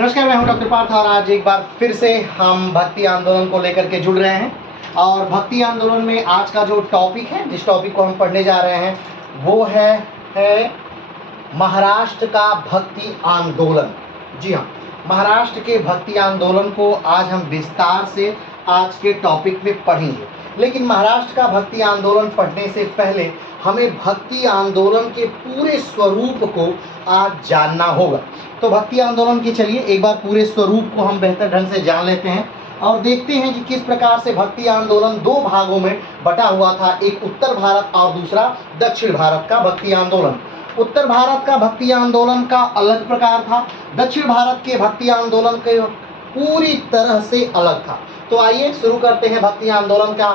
नमस्कार, मैं हूं डॉक्टर पार्थ और आज एक बार फिर से हम भक्ति आंदोलन को लेकर के जुड़ रहे हैं। और भक्ति आंदोलन में आज का जो टॉपिक है, जिस टॉपिक को हम पढ़ने जा रहे हैं वो है महाराष्ट्र का भक्ति आंदोलन। जी हाँ, महाराष्ट्र के भक्ति आंदोलन को आज हम विस्तार से आज के टॉपिक में पढ़ेंगे। लेकिन महाराष्ट्र का भक्ति आंदोलन पढ़ने से पहले हमें भक्ति आंदोलन के पूरे स्वरूप को आज जानना होगा। तो भक्ति आंदोलन के चलिए एक बार पूरे स्वरूप को हम बेहतर ढंग से जान लेते हैं और देखते हैं कि किस प्रकार से भक्ति आंदोलन दो भागों में बटा हुआ था, एक उत्तर भारत और दूसरा दक्षिण भारत का भक्ति आंदोलन। उत्तर भारत का भक्ति आंदोलन का अलग प्रकार था, दक्षिण भारत के भक्ति आंदोलन के पूरी तरह से अलग था। तो आइए शुरू करते हैं भक्ति आंदोलन का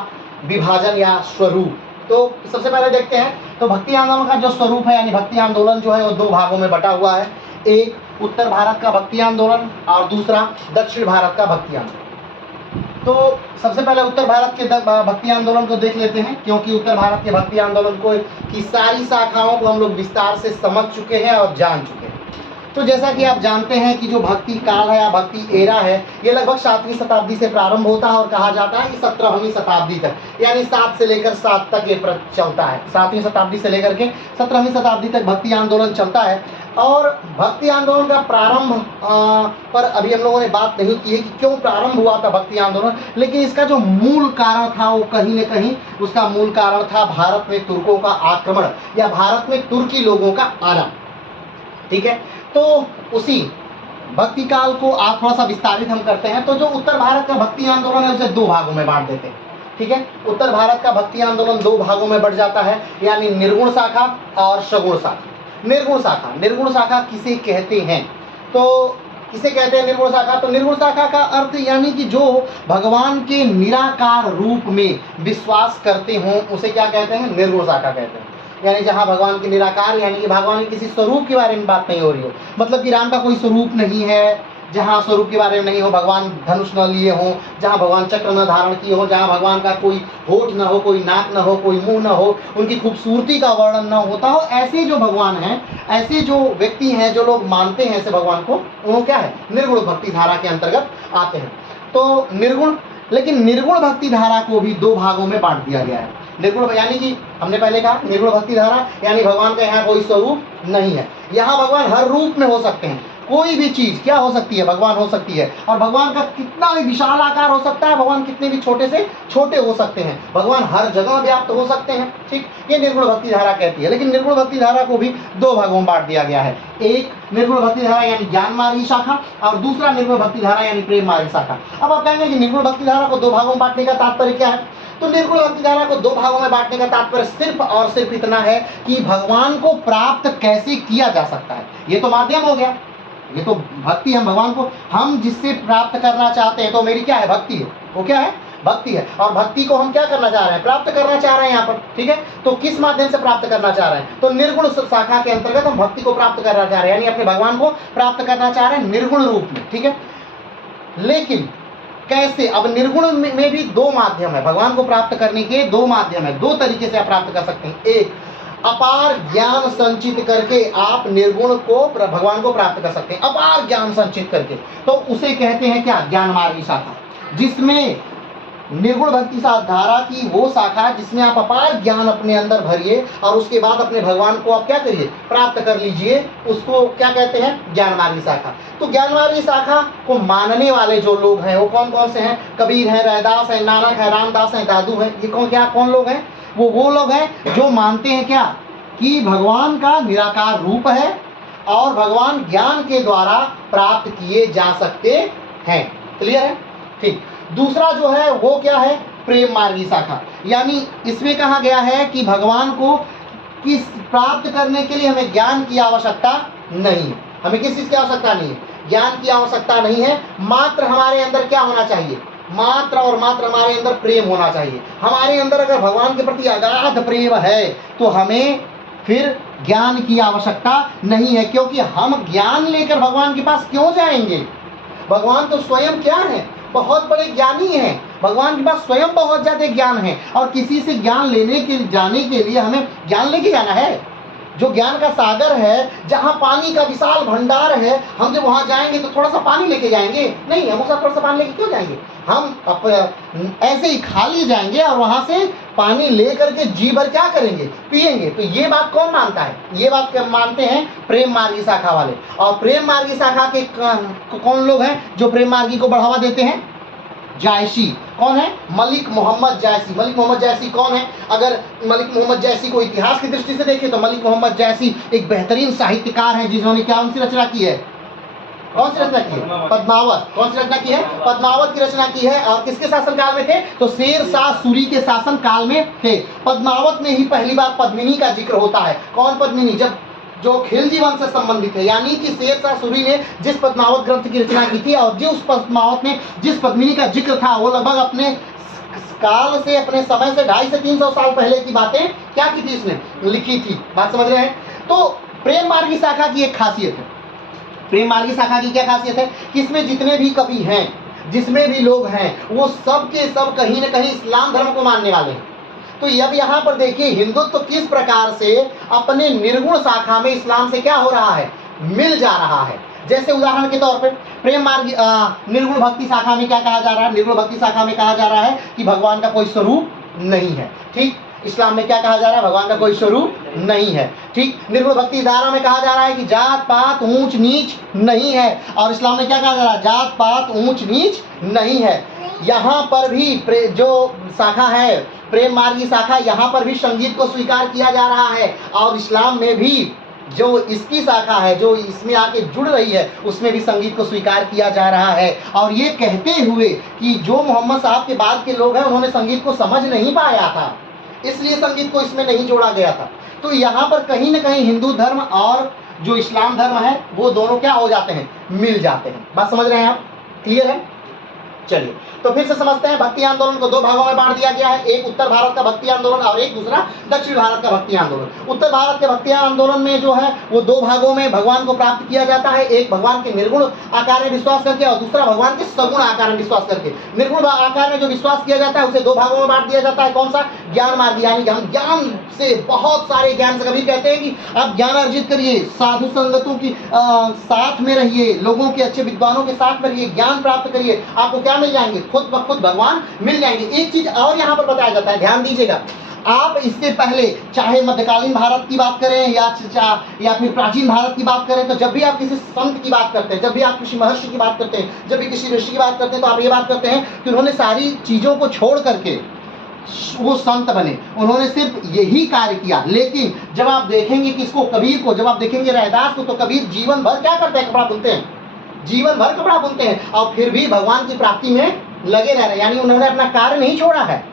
विभाजन या स्वरूप। तो सबसे पहले देखते हैं तो भक्ति आंदोलन का जो स्वरूप है यानी भक्ति आंदोलन जो है वो दो भागों में बटा हुआ है, एक उत्तर भारत का भक्ति आंदोलन और दूसरा दक्षिण भारत का भक्ति आंदोलन। तो सबसे पहले उत्तर भारत के भक्ति आंदोलन को देख लेते हैं, क्योंकि उत्तर भारत के भक्ति आंदोलन को की सारी शाखाओं को हम लोग विस्तार से समझ चुके हैं और जान चुके हैं। तो जैसा कि आप जानते हैं कि जो भक्ति काल है या भक्ति एरा है ये लगभग 7वीं शताब्दी से प्रारंभ होता है और कहा जाता है कि 17वीं शताब्दी तक, यानी 7 से लेकर 7 तक ये चलता है। 7वीं शताब्दी से लेकर के 17वीं शताब्दी तक भक्ति आंदोलन चलता है। और भक्ति आंदोलन का प्रारंभ पर अभी हम लोगों ने बात नहीं की है कि क्यों प्रारंभ हुआ था भक्ति आंदोलन, लेकिन इसका जो मूल कारण था वो कहीं न कहीं उसका मूल कारण था भारत में तुर्कों का आक्रमण या भारत में तुर्की लोगों का आना। ठीक है, तो उसी भक्ति काल को आप थोड़ा सा विस्तारित हम करते हैं। तो जो उत्तर भारत का भक्ति आंदोलन है उसे दो भागों में बांट देते हैं। ठीक है, उत्तर भारत का भक्ति आंदोलन दो भागों में बढ़ जाता है, यानी निर्गुण शाखा और सगुण शाखा। निर्गुण शाखा किसे कहते हैं? तो किसे कहते हैं निर्गुण शाखा? तो निर्गुण शाखा का अर्थ यानी कि जो भगवान के निराकार रूप में विश्वास करते हों उसे क्या कहते हैं? निर्गुण शाखा कहते हैं। यानी जहाँ भगवान के निराकार यानी कि भगवान के किसी स्वरूप के बारे में बात नहीं हो रही हो, मतलब कि राम का कोई स्वरूप नहीं है, जहाँ स्वरूप के बारे में नहीं हो, भगवान धनुष न लिए हों, जहाँ भगवान चक्र न धारण किए हो, जहाँ भगवान का कोई होठ न हो, कोई नाक न हो, कोई मुंह न हो, उनकी खूबसूरती का वर्णन न होता हो, ऐसे जो भगवान हैं, ऐसे जो व्यक्ति हैं जो लोग मानते हैं ऐसे भगवान को, वो क्या है? निर्गुण भक्ति धारा के अंतर्गत आते हैं। तो निर्गुण, लेकिन निर्गुण भक्ति धारा को भी दो भागों में बांट दिया गया है। निर्गुण यानी कि हमने पहले कहा निर्गुण भक्ति धारा यानी भगवान का यहाँ कोई स्वरूप नहीं है, यहाँ भगवान हर रूप में हो सकते हैं। कोई भी चीज क्या हो सकती है? भगवान हो सकती है। और भगवान का कितना भी विशाल आकार हो सकता है, भगवान कितने भी छोटे से छोटे हो सकते हैं, भगवान हर जगह व्याप्त हो सकते हैं। ठीक, ये निर्गुण भक्ति धारा कहती है। लेकिन निर्गुण भक्ति धारा को भी दो भागों में बांट दिया गया है, एक निर्गुण भक्ति धारा यानी ज्ञान मार्गी शाखा और दूसरा निर्गुण भक्ति धारा यानी प्रेम मार्गी शाखा। अब आप कहेंगे कि निर्गुण भक्ति धारा को दो भागों में बांटने का तात्पर्य क्या है? तो निर्गुण भक्ति धारा को दो भागों में बांटने का तात्पर्य सिर्फ और सिर्फ इतना है कि भगवान को प्राप्त कैसे किया जा सकता है। ये तो माध्यम हो गया, ये तो भक्ति हम भगवान को हम जिससे प्राप्त करना चाहते हैं, तो मेरी क्या है? भक्ति है। वो क्या है? भक्ति है। और भक्ति को हम क्या करना चाह रहे हैं? प्राप्त करना चाह रहे हैं यहाँ पर। ठीक है, तो किस माध्यम से प्राप्त करना चाह रहे हैं? तो निर्गुण शाखा के अंतर्गत हम भक्ति को प्राप्त करना चाह रहे हैं, यानी अपने भगवान को प्राप्त करना चाह रहे हैं निर्गुण रूप में। ठीक है, लेकिन कैसे? अब निर्गुण में भी दो माध्यम है, भगवान को प्राप्त करने के दो माध्यम है, दो तरीके से आप प्राप्त कर सकते हैं। एक, अपार ज्ञान संचित करके आप निर्गुण को भगवान को प्राप्त कर सकते हैं, अपार ज्ञान संचित करके। तो उसे कहते हैं क्या? ज्ञान मार्गी शाखा, जिसमें निर्गुण भक्ति धारा की वो शाखा जिसमें आप अपार ज्ञान अपने अंदर भरिए और उसके बाद अपने भगवान को आप क्या करिए? प्राप्त कर लीजिए। उसको क्या कहते हैं? ज्ञान मार्गी शाखा। तो ज्ञान मार्गी शाखा को मानने वाले जो लोग हैं वो कौन कौन से हैं? कबीर है, रैदास है, नानक है, रामदास है, दादू है। ये कौन लोग हैं? वो लोग हैं जो मानते हैं क्या? कि भगवान का निराकार रूप है और भगवान ज्ञान के द्वारा प्राप्त किए जा सकते हैं। क्लियर है? ठीक। दूसरा जो है वो क्या है? प्रेम मार्गी शाखा, यानी इसमें कहा गया है कि भगवान को किस प्राप्त करने के लिए हमें ज्ञान की आवश्यकता नहीं है। हमें किस चीज की आवश्यकता नहीं है? ज्ञान की आवश्यकता नहीं है। मात्र हमारे अंदर क्या होना चाहिए? मात्र और मात्र हमारे अंदर प्रेम होना चाहिए। हमारे अंदर अगर भगवान के प्रति अगाध प्रेम है तो हमें फिर ज्ञान की आवश्यकता नहीं है, क्योंकि हम ज्ञान लेकर भगवान के पास क्यों जाएंगे? भगवान तो स्वयं क्या है? बहुत बड़े ज्ञानी हैं। भगवान के पास स्वयं बहुत ज्यादा ज्ञान है और किसी से ज्ञान जाने के लिए हमें ज्ञान लेके जाना है। जो ज्ञान का सागर है, जहाँ पानी का विशाल भंडार है, हम जब वहाँ जाएंगे तो थोड़ा सा पानी लेके जाएंगे? नहीं, हम उसका थोड़ा सा पानी लेके क्यों जाएंगे? हम ऐसे ही खाली जाएंगे और वहाँ से पानी ले करके जी भर क्या करेंगे? पिएंगे। तो ये बात कौन मानता है? ये बात मानते हैं प्रेम मार्गी शाखा वाले। और प्रेम मार्गी शाखा के कौन लोग हैं जो प्रेम मार्गी को बढ़ावा देते हैं? जायसी। कौन है? मलिक मोहम्मद जायसी। मलिक मोहम्मद जायसी कौन है? अगर मलिक मोहम्मद जायसी को इतिहास की दृष्टि से देखें तो मलिक मोहम्मद जायसी एक बेहतरीन साहित्यकार हैं, जिन्होंने क्या उनकी रचना की है? कौन सी रचना की है? पद्मावत। कौन सी रचना की है? पद्मावत की रचना की है। और किसके शासन काल में थे? तो शेर शाह सूरी के शासन काल में थे। पद्मावत में ही पहली बार पद्मिनी का जिक्र होता है। कौन पद्मिनी? जब जो खिलजी वंश से संबंधित है, यानी कि शेर शाह सूरी ने जिस पद्मावत ग्रंथ की रचना की थी और जो उस पद्मावत में जिस पद्मिनी का जिक्र था, वो लगभग अपने काल से, अपने समय से 250 से 300 साल पहले की बातें क्या की थी? इसने लिखी थी। बात समझ रहे हैं? तो प्रेम मार्गी शाखा की एक खासियत है। प्रेम मार्गी शाखा की क्या खासियत है कि इसमें जितने भी कवि हैं, जिसमें भी लोग हैं, वो सब के सब कहीं ना कहीं इस्लाम धर्म को मानने वाले हैं। तो अब यहाँ पर देखिए हिंदुत्व किस प्रकार से अपने निर्गुण शाखा में इस्लाम से क्या हो रहा है? मिल जा रहा है। जैसे उदाहरण के तौर पे प्रेम मार्ग निर्गुण भक्ति शाखा में क्या कहा जा रहा है? निर्गुण भक्ति शाखा में कहा जा रहा है कि भगवान का कोई स्वरूप नहीं है। ठीक, इस्लाम में क्या कहा जा रहा है? भगवान का कोई स्वरूप नहीं है। ठीक, निर्गुण भक्ति धारा में कहा जा रहा है कि जात पात ऊंच नीच नहीं है। और इस्लाम में क्या कहा जा रहा है? जात पात ऊंच नीच नहीं है। यहाँ पर भी जो शाखा है प्रेम मार्गी शाखा, यहाँ पर भी संगीत को स्वीकार किया जा रहा है। और इस्लाम में भी जो इसकी शाखा है, जो इसमें आके जुड़ रही है, उसमें भी संगीत को स्वीकार किया जा रहा है। और ये कहते हुए कि जो मोहम्मद साहब के बाद के लोग हैं, उन्होंने संगीत को समझ नहीं पाया था, इसलिए संगीत को इसमें नहीं जोड़ा गया था। तो यहाँ पर कहीं ना कहीं हिंदू धर्म और जो इस्लाम धर्म है, वो दोनों क्या हो जाते हैं? मिल जाते हैं। बात समझ रहे हैं आप? क्लियर है? चलिए तो फिर से समझते हैं। भक्ति आंदोलन को दो भागों में बांट दिया गया है, एक उत्तर भारत का भक्ति आंदोलन और एक दूसरा दक्षिण भारत का भक्ति आंदोलन। उत्तर भारत के भक्ति आंदोलन में जो है वो दो भागों में भगवान को प्राप्त किया जाता है, एक भगवान के निर्गुण आकार में विश्वास करके और दूसरा भगवान के सगुण आकार में विश्वास करके। निर्गुण आकार में जो विश्वास किया जाता है उसे दो भागों में बांट दिया जाता है। कौन सा? ज्ञान मार्ग, यानी कि हम ज्ञान से बहुत सारे ज्ञान से, कभी कहते हैं कि आप ज्ञान अर्जित करिए, साधु संगतों की साथ में रहिए, लोगों के अच्छे विद्वानों के साथ में रहिए, ज्ञान प्राप्त करिए, आपको क्या मिल जाएंगे? खुद ब खुद भगवान मिल जाएंगे। एक चीज और यहाँ पर बताया जाता है, ध्यान दीजिएगा। आप इससे पहले चाहे मध्यकालीन भारत की बात करें या फिर प्राचीन भारत की बात करें, तो जब भी आप किसी संत की बात करते हैं, जब भी आप किसी महर्षि की बात करते हैं, जब भी किसी ऋषि की बात करते हैं, तो आप ये बात करते हैं कि उन्होंने सारी चीजों को छोड़ करके वो संत बने, उन्होंने सिर्फ यही कार्य किया। लेकिन जब आप देखेंगे कि इसको कबीर को, जब आप देखेंगे रैदास को, तो कबीर जीवन भर क्या करते हैं? कपड़ा बुनते हैं, जीवन भर कपड़ा बुनते हैं और फिर भी भगवान की प्राप्ति में लगे रह रहे, यानी उन्होंने अपना कार्य नहीं छोड़ा है।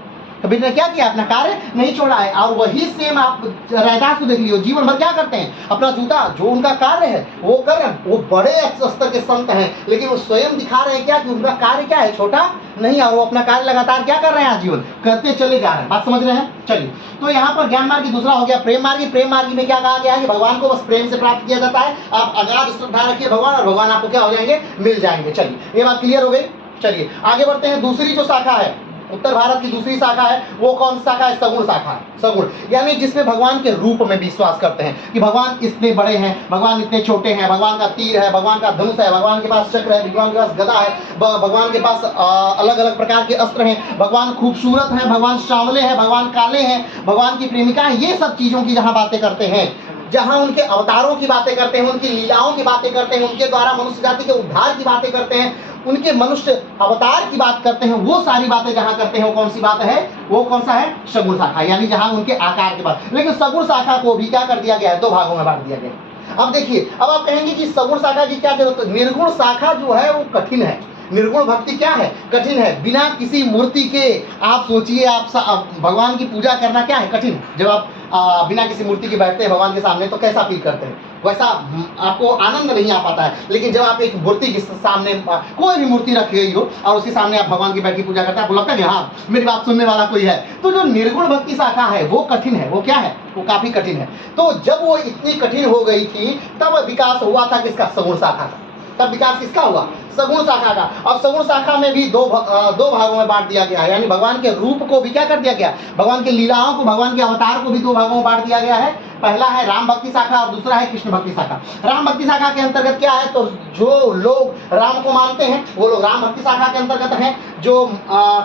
कबीर ने क्या किया? अपना कार्य नहीं छोड़ा है। और वही सेम आप रैदास को देख लियो, जीवन भर क्या करते हैं? अपना जूता, जो उनका कार्य है वो कर रहे हैं। वो बड़े स्तर के संत हैं, लेकिन वो स्वयं दिखा रहे हैं क्या कि उनका कार्य क्या है? छोटा नहीं, और वो अपना कार्य लगातार क्या कर रहे हैं? आजीवन करते चले जा रहे हैं। बात समझ रहे हैं? चलिए तो यहाँ पर ज्ञान मार्गी दूसरा हो गया प्रेम मार्गी। प्रेम मार्गी में क्या कहा गया है कि भगवान को बस प्रेम से प्राप्त किया जाता है। आप अगाध श्रद्धा रखिए भगवान, और भगवान आपको क्या हो जाएंगे? मिल जाएंगे। चलिए ये बात क्लियर हो गई। चलिए आगे बढ़ते हैं। दूसरी जो शाखा है उत्तर भारत की, दूसरी शाखा है, वो कौन सा शाखा है? सगुण शाखा है। सगुण यानी जिसमें भगवान के रूप में विश्वास करते हैं कि भगवान इतने बड़े हैं, भगवान इतने छोटे हैं, भगवान का तीर है, भगवान का धनुष है, भगवान के पास चक्र है, भगवान के पास गदा है, भगवान के पास अलग अलग प्रकार के अस्त्र हैं, भगवान खूबसूरत है, भगवान सांवले हैं, भगवान काले हैं, भगवान की प्रेमिका है। ये सब चीजों की जहाँ बातें करते हैं, जहाँ उनके अवतारों की बातें करते हैं, उनकी लीलाओं की बातें करते हैं, उनके द्वारा मनुष्य जाति के उद्धार की बातें करते हैं, उनके मनुष्य अवतार की बात करते हैं, वो सारी बातें जहाँ करते हैं वो कौन सी बात है? वो कौन सा है? सगुण शाखा, यानी जहाँ उनके आकार की बात। लेकिन सगुण शाखा को भी क्या कर दिया गया है? दो भागों में बांट दिया गया। अब देखिए, अब आप कहेंगे कि सगुण शाखा की क्या जरूरत है? निर्गुण शाखा जो है वो कठिन है। निर्गुण भक्ति क्या है? कठिन है। बिना किसी मूर्ति के आप सोचिए, आप भगवान की पूजा करना क्या है? कठिन है। जब आप बिना किसी मूर्ति के बैठते हैं भगवान के सामने तो कैसा फील करते हैं? वैसा आपको आनंद नहीं आ पाता है। लेकिन जब आप एक मूर्ति के सामने, कोई भी मूर्ति रखी गई हो और उसके सामने आप भगवान की बैठ के पूजा करते हैं, आपको लगता है कि हाँ मेरी बात सुनने वाला कोई है। तो जो निर्गुण भक्ति शाखा है वो कठिन है। वो क्या है? वो काफी कठिन है। तो जब वो इतनी कठिन हो गई थी तब विकास हुआ था किसका? सगुण शाखा का। तब विकास किसका हुआ? सगुण शाखा का। और सगुण शाखा में भी दो भागों में बांट दिया गया है, यानी भगवान के रूप को भी क्या कर दिया गया? भगवान के लीलाओं को, भगवान के अवतार को भी दो भागों में बांट दिया गया है। पहला है राम भक्ति शाखा और दूसरा है कृष्ण भक्ति शाखा। राम भक्ति शाखा के अंतर्गत क्या है, तो जो लोग राम को मानते हैं वो लोग राम भक्ति शाखा के अंतर्गत हैं, जो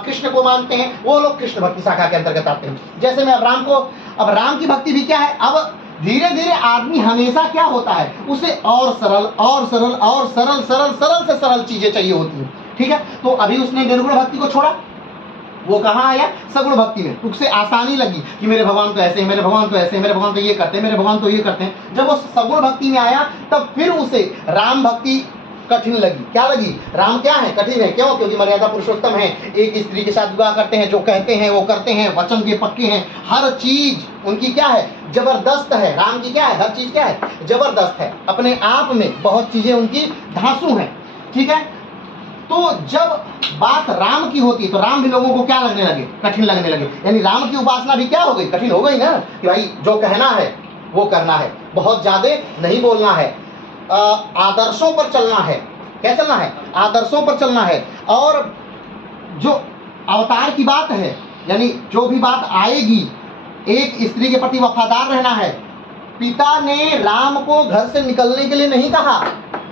कृष्ण को मानते हैं वो लोग कृष्ण भक्ति शाखा के अंतर्गत आते हैं। जैसे मैं अब राम की भक्ति भी क्या है, अब धीरे धीरे आदमी हमेशा क्या होता है, उसे और सरल और सरल और सरल सरल सरल से सरल चीजें चाहिए होती हैं, ठीक है। तो अभी उसने निर्गुण भक्ति को छोड़ा, वो कहाँ आया, सगुण भक्ति में। उसे आसानी लगी कि मेरे भगवान तो ऐसे हैं, मेरे भगवान तो ऐसे हैं, मेरे भगवान तो ये करते हैं, मेरे भगवान तो ये करते हैं। जब वो सगुण भक्ति में आया तब फिर उसे राम भक्ति कठिन लगी। क्या लगी, राम क्या है, कठिन है। क्यों, क्योंकि मर्यादा पुरुषोत्तम है, एक स्त्री के साथ विवाह करते हैं, जो कहते हैं वो करते हैं, वचन के पक्के हैं, हर चीज उनकी क्या है, जबरदस्त है। राम की क्या है, हर चीज क्या है, जबरदस्त है। अपने आप में बहुत चीजें उनकी धांसू हैं, ठीक है। तो जब बात राम की होती है तो राम भी लोगों को क्या लगने लगे, कठिन लगने लगे। यानी राम की उपासना भी क्या हो गई, कठिन हो गई ना, कि भाई जो कहना है वो करना है, बहुत ज्यादा नहीं बोलना है, आदर्शों पर चलना है। क्या चलना है, आदर्शों पर चलना है। और जो अवतार की बात है, यानी जो भी बात आएगी, एक स्त्री के प्रति वफादार रहना है। पिता ने राम को घर से निकलने के लिए नहीं कहा,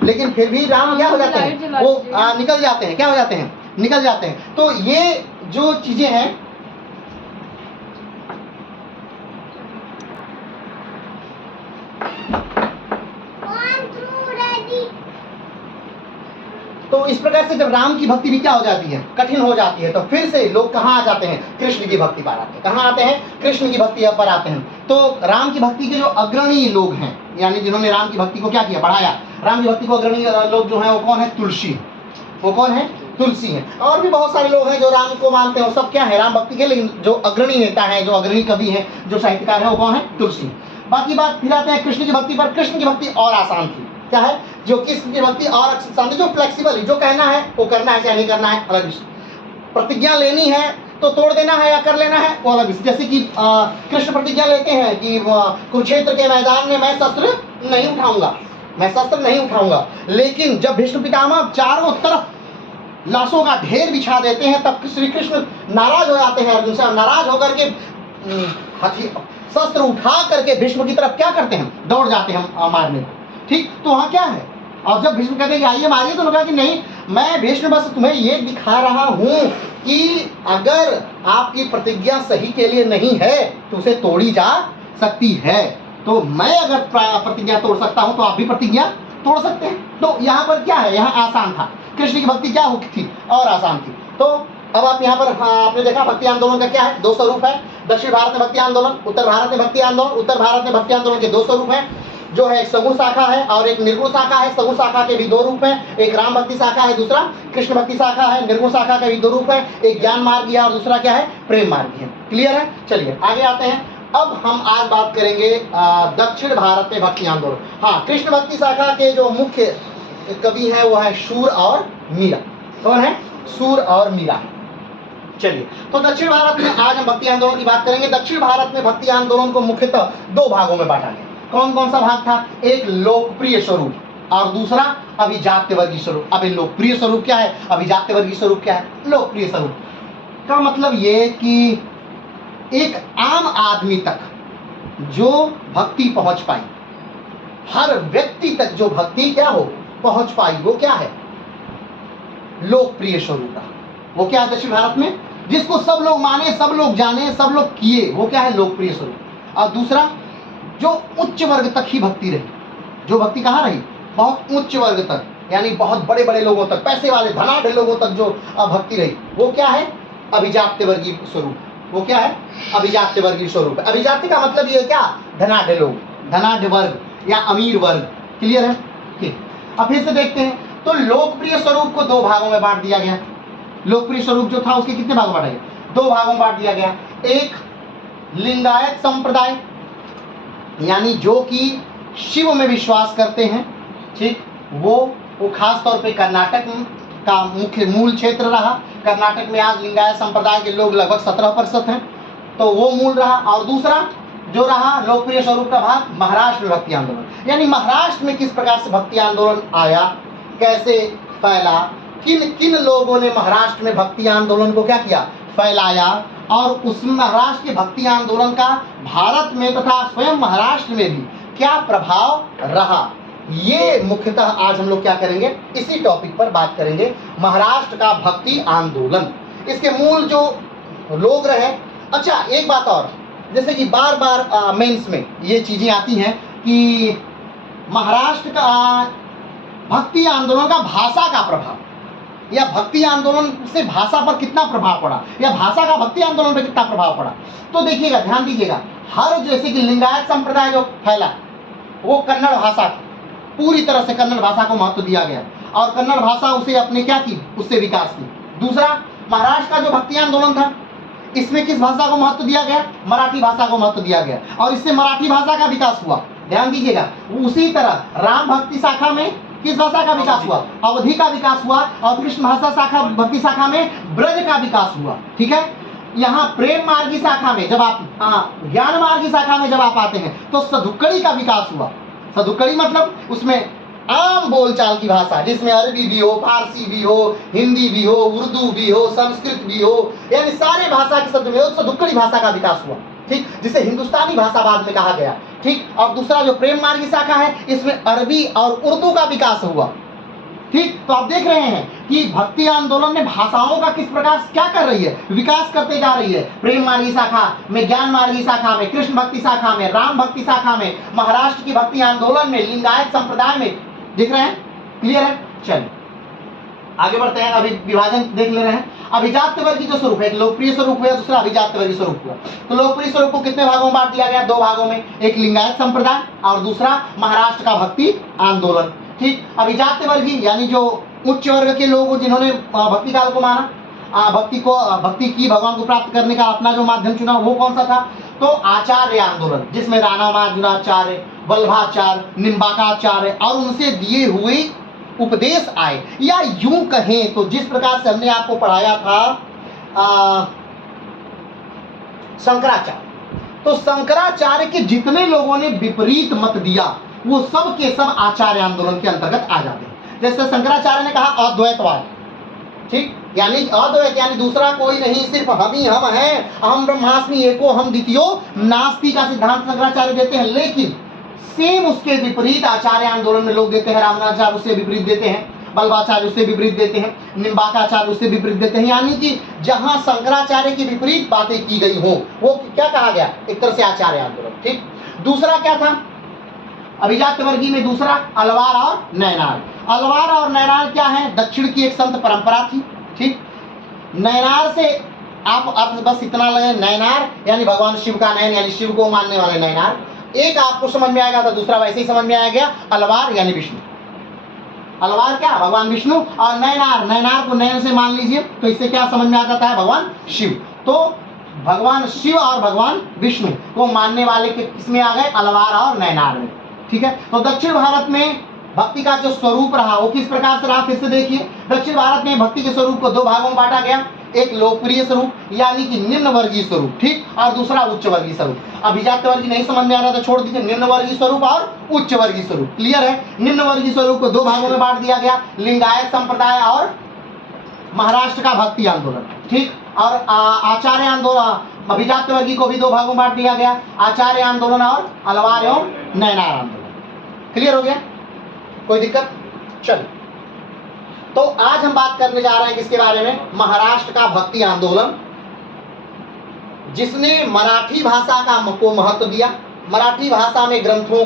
लेकिन फिर भी राम क्या हो जाते हैं, वो निकल जाते हैं, क्या हो जाते हैं, निकल जाते हैं। तो ये जो चीजें हैं, तो इस प्रकार से जब राम की भक्ति भी क्या हो जाती है, कठिन हो जाती है, तो फिर से लोग कहाँ आ जाते हैं, कृष्ण की भक्ति पर आते हैं। कहाँ आते हैं, कृष्ण की भक्ति पर आते हैं। तो राम की भक्ति के जो अग्रणी लोग हैं, यानी जिन्होंने राम की भक्ति को क्या किया, बढ़ाया, राम की भक्ति को अग्रणी लोग जो हैं वो कौन है, तुलसी। वो कौन है, तुलसी है। और भी बहुत सारे लोग हैं जो राम को मानते हैं, वो सब क्या है, राम भक्ति के। लेकिन जो अग्रणी नेता है, जो अग्रणी कवि है, जो साहित्यकार है, वो कौन है, तुलसी। बाकी बात फिर आते हैं कृष्ण की भक्ति पर। कृष्ण की भक्ति और आसान थी। क्या है, जो कृष्ण की भक्ति और आसान थी, जो फ्लेक्सिबल है, जो कहना है वो करना है, क्या नहीं करना है अलग विषय। प्रतिज्ञा लेनी है तो तोड़ देना है या कर लेना है वो अलग विषय। जैसे कि कृष्ण प्रतिज्ञा लेते हैं कि कुरुक्षेत्र के मैदान में मैं शस्त्र नहीं उठाऊंगा, मैं शस्त्र नहीं उठाऊंगा। लेकिन जब भीष्म पितामह चारों तरफ लाशों का ढेर बिछा देते हैं, तब श्री कृष्ण नाराज हो जाते हैं अर्जुन से। नाराज होकर के शस्त्र उठा करके भीष्म की तरफ क्या करते हैं, दौड़ जाते हैं मारने को, ठीक। तो वहाँ क्या है, और जब भीष्म कहते हैं कि आइए मारिए, तो उन्होंने कहा कि नहीं, मैं भीष्म बस तुम्हें ये दिखा रहा हूँ कि अगर आपकी प्रतिज्ञा सही के लिए नहीं है तो उसे तोड़ी जा सकती है। तो मैं अगर प्रतिज्ञा तोड़ सकता हूँ तो आप भी प्रतिज्ञा तोड़ सकते हैं। तो यहाँ पर क्या है, यहाँ आसान था। कृष्ण की भक्ति क्या होती थी, और आसान थी। तो अब आप यहाँ पर आपने देखा भक्ति आंदोलन का क्या है, दो स्वरूप है। दक्षिण भारत में भक्ति आंदोलन, उत्तर भारत में भक्ति आंदोलन। उत्तर भारत में भक्ति आंदोलन के दो स्वरूप हैं, जो है एक सगुण शाखा है और एक निर्गुण शाखा है। सगुण शाखा के भी दो रूप हैं, एक राम भक्ति शाखा है, दूसरा कृष्ण भक्ति शाखा है। निर्गुण शाखा के भी दो रूप है, एक ज्ञान मार्ग है और दूसरा क्या है, प्रेम मार्ग है। क्लियर है, चलिए आगे आते हैं। अब हम आज बात करेंगे दक्षिण भारत में भक्ति आंदोलन। हाँ, कृष्ण भक्ति शाखा के जो मुख्य कवि है वो है शूर और मीरा। कौन है, शूर और मीरा। चलिए, तो दक्षिण भारत में आज हम भक्ति आंदोलन की बात करेंगे। दक्षिण भारत में भक्ति आंदोलन को मुख्यतः दो भागों में बांटा गया। कौन कौन सा भाग था, एक लोकप्रिय स्वरूप और दूसरा अभिजात्यवर्गीय स्वरूप। अब लोकप्रिय स्वरूप क्या है, अभिजात्यवर्गीय स्वरूप क्या है। लोकप्रिय स्वरूप का मतलब ये कि एक आम आदमी तक जो भक्ति पहुंच पाई, हर व्यक्ति तक जो भक्ति क्या हो, पहुंच पाई, वो क्या है, लोकप्रिय स्वरूप का। वो क्या है दक्षिण भारत में, जिसको सब लोग माने, सब लोग जाने, सब लोग किए, वो क्या है, लोकप्रिय स्वरूप। और दूसरा जो उच्च वर्ग तक ही भक्ति रही, जो भक्ति कहाँ रही, बहुत उच्च वर्ग तक, यानी बहुत बड़े बड़े लोगों तक, पैसे वाले धनाढ़ लोगों तक जो भक्ति रही, वो क्या है, अभिजात्यवर्गीय स्वरूप। वो क्या है, अभिजात्यवर्गीय स्वरूप। अभिजात्य का मतलब ये क्या, धनाढ़ लोग, धनाढ़ वर्ग या अमीर वर्ग। क्लियर है, ठीक। अब फिर से देखते हैं, तो लोकप्रिय स्वरूप को दो भागों में बांट दिया गया। लोकप्रिय स्वरूप जो था उसके कितने भागों में बांटा गया, दो भागों में बांट दिया गया। एक लिंगायत संप्रदाय, यानी जो कि शिव में विश्वास करते हैं, ठीक, वो खास तौर पे कर्नाटक का मुख्य मूल क्षेत्र रहा। कर्नाटक में आज लिंगायत संप्रदाय के लोग लगभग 17% हैं, तो वो मूल रहा। और दूसरा जो रहा लोकप्रिय स्वरूप का भाग, महाराष्ट्र में भक्ति आंदोलन, यानी महाराष्ट्र में किस प्रकार से भक्ति आंदोलन आया, कैसे फैला, किन किन लोगों ने महाराष्ट्र में भक्ति आंदोलन को क्या किया, फैलाया, और उस महाराष्ट्र के भक्ति आंदोलन का भारत में तथा स्वयं महाराष्ट्र में भी क्या प्रभाव रहा, ये मुख्यतः आज हम लोग क्या करेंगे, इसी टॉपिक पर बात करेंगे। महाराष्ट्र का भक्ति आंदोलन, इसके मूल जो लोग रहे। अच्छा, एक बात और, जैसे कि बार बार मेंस में ये चीजें आती हैं कि महाराष्ट्र का भक्ति आंदोलन का भाषा का प्रभाव, या भक्ति आंदोलन से भाषा पर कितना प्रभाव पड़ा, या भाषा का भक्ति आंदोलन पर कितना प्रभाव पड़ा। तो देखिएगा, ध्यान दीजिएगा, हर जैसे कि लिंगायत संप्रदाय जो फैला वो कन्नड़ भाषा, पूरी तरह से कन्नड़ भाषा को महत्व दिया गया और कन्नड़ भाषा उसे अपने क्या की, उससे विकास की। दूसरा, महाराष्ट्र का जो भक्ति आंदोलन था इसमें किस भाषा को महत्व दिया गया, मराठी भाषा को महत्व दिया गया और इससे मराठी भाषा का विकास हुआ। ध्यान दीजिएगा, उसी तरह राम भक्ति शाखा में किस भाषा का विकास हुआ, अवधी का विकास हुआ और कृष्ण भाषा शाखा भक्ति शाखा में ब्रज का विकास हुआ। ठीक है, यहाँ प्रेम मार्गी शाखा में जब आप ज्ञान मार्गी शाखा में जब आप आते हैं तो सधुक्कड़ी का विकास हुआ। सधुक्कड़ी मतलब उसमें आम बोलचाल की भाषा, जिसमें अरबी भी हो, फारसी भी हो, हिंदी भी हो, उर्दू भी हो, संस्कृत भी हो, यानी सारे भाषा के शब्द में सधुक्कड़ी भाषा का विकास हुआ। ठीक, जिसे हिंदुस्तानी भाषा बाद में कहा गया। ठीक, और दूसरा जो प्रेम मार्गी शाखा है इसमें अरबी और उर्दू का विकास हुआ। ठीक, तो आप देख रहे हैं कि भक्ति आंदोलन में भाषाओं का किस प्रकार क्या कर रही है, विकास करते जा रही है। प्रेम मार्गी शाखा में, ज्ञान मार्गी शाखा में, कृष्ण भक्ति शाखा में, राम भक्ति शाखा में, महाराष्ट्र की भक्ति आंदोलन में, लिंगायत संप्रदाय में। दिख रहे हैं, क्लियर है। चलिए आगे बढ़ते हैं, अभी विभाजन देख ले रहे हैं। अभिजात्य वर्गीय जो स्वरूप है, एक लोकप्रिय स्वरूप हुआ, दूसरा अभिजात्य वर्गीय स्वरूप हुआ। तो लोकप्रिय स्वरूप को कितने भागों में बांट दिया गया, दो भागों में, एक लिंगायत संप्रदाय और दूसरा महाराष्ट्र का भक्ति आंदोलन। ठीक, अभिजात्य वर्गीय यानी जो उच्च वर्ग के लोग जिन्होंने भक्ति काल को माना, भक्ति की, भगवान को प्राप्त करने का अपना जो माध्यम चुना, वो कौन सा था, तो आचार्य आंदोलन, जिसमें रामानुजाचार्य, वल्लभाचार्य, निम्बाकाचार्य और उनसे दिए हुए उपदेश आए, या यूं कहें तो जिस प्रकार से हमने आपको पढ़ाया था शंकराचार्य, तो शंकराचार्य के जितने लोगों ने विपरीत मत दिया वो सब के सब आचार्य आंदोलन के अंतर्गत आ जाते हैं। जैसे शंकराचार्य ने कहा अद्वैतवाद, ठीक, यानी अद्वैत यानी दूसरा कोई नहीं, सिर्फ हम ही हम हैं, अहम ब्रह्मास्मि एको हम द्वितीयो नास्ति का सिद्धांत शंकराचार्य देते हैं। लेकिन सेम उसके विपरीत आचार्य आंदोलन में लोग देते हैं, रामानुजाचार्य उससे विपरीत देते हैं, वल्लभाचार्य उससे विपरीत देते हैं, निम्बाकाचार्य उससे विपरीत देते हैं। यानी कि जहां शंकराचार्य की विपरीत बातें की गई हो वो क्या कहा गया, एक तरह से आचार्य आंदोलन। ठीक, दूसरा क्या था अभिजात वर्गीय में, दूसरा अलवार और नैनार। अलवार और नैनार क्या है, दक्षिण की एक संत परंपरा थी। ठीक, नैनार से आप अर्थ बस इतना लगे, नैनार यानी भगवान शिव का नैन, यानी शिव को मानने वाले नैनार, एक आपको समझ में आएगा तो दूसरा वैसे ही समझ में आ गया, अलवार यानी विष्णु। अलवार क्या, भगवान विष्णु, और नैनार, नैनार को नैन से मान लीजिए तो इससे क्या समझ में आ जाता है, भगवान शिव। तो भगवान शिव और भगवान विष्णु को मानने वाले के किसमें आ गए, अलवार और नैनार में। ठीक है, तो दक्षिण भारत में भक्ति का जो स्वरूप रहा वो किस प्रकार से रहा, फिर से देखिए। दक्षिण भारत में भक्ति के स्वरूप को दो भागों में बांटा गया, एक लोकप्रिय स्वरूप यानी कि निम्न वर्गीय स्वरूप, ठीक, और दूसरा उच्च वर्गीय स्वरूप। अभिजात वर्गीय नहीं समझ में आ रहा तो छोड़ दीजिए, निम्न वर्गीय स्वरूप और उच्च वर्गीय स्वरूप। क्लियर है, निम्न वर्गीय स्वरूप को दो भागों में बांट दिया गया, लिंगायत संप्रदाय और महाराष्ट्र का भक्ति आंदोलन। ठीक, और आचार्य आंदोलन, अभिजात वर्गीय को भी दो भागों में बांट दिया गया, आचार्य आंदोलन और अलवार एवं नैनार आंदोलन। क्लियर हो गया, कोई दिक्कत। चलिए, तो आज हम बात करने जा रहे हैं किसके बारे में, महाराष्ट्र का भक्ति आंदोलन, जिसने मराठी भाषा को महत्व दिया। मराठी भाषा में ग्रंथों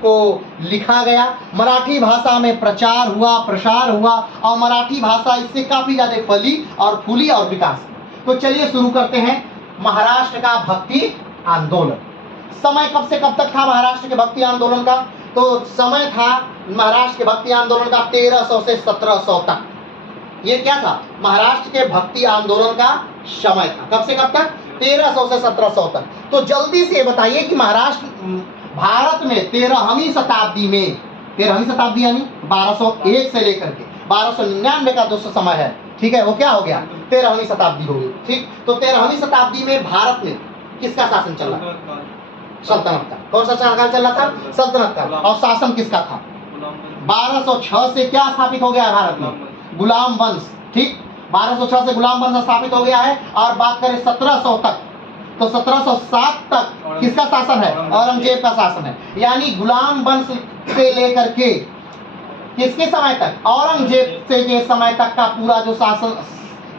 को लिखा गया, मराठी भाषा में प्रचार हुआ, प्रसार हुआ, और मराठी भाषा इससे काफी ज्यादा फली और फूली और विकास। तो चलिए शुरू करते हैं महाराष्ट्र का भक्ति आंदोलन। समय कब से कब तक था महाराष्ट्र के भक्ति आंदोलन का, तो समय था महाराष्ट्र के भक्ति आंदोलन का 1300 से 1700 तक। ये क्या था, महाराष्ट्र के भक्ति आंदोलन का समय था। कब से कब तक, 1300 से 1700 तक। तो जल्दी से बताइए कि महाराष्ट्र भारत में 13वीं शताब्दी में, 13वीं शताब्दी यानी 1201 से लेकर के 1299 का जो समय है, ठीक है, वो क्या हो गया, 13वीं शताब्दी हो गई। ठीक, तो 13वीं शताब्दी में भारत में किसका शासन चल रहा था, सल्तनत का। कौन सा शासन चल रहा था, सल्तनत का। और शासन किसका था, 1206 से क्या स्थापित हो गया भारत में, गुलाम वंश। ठीक, 1206 से गुलाम वंश स्थापित हो गया है। और बात करें 1700 तक, तो 1707 तक किसका शासन है? औरंगजेब का शासन है। यानी गुलाम वंश से लेकर के किसके समय तक? औरंगजेब से के समय तक का पूरा जो शासन,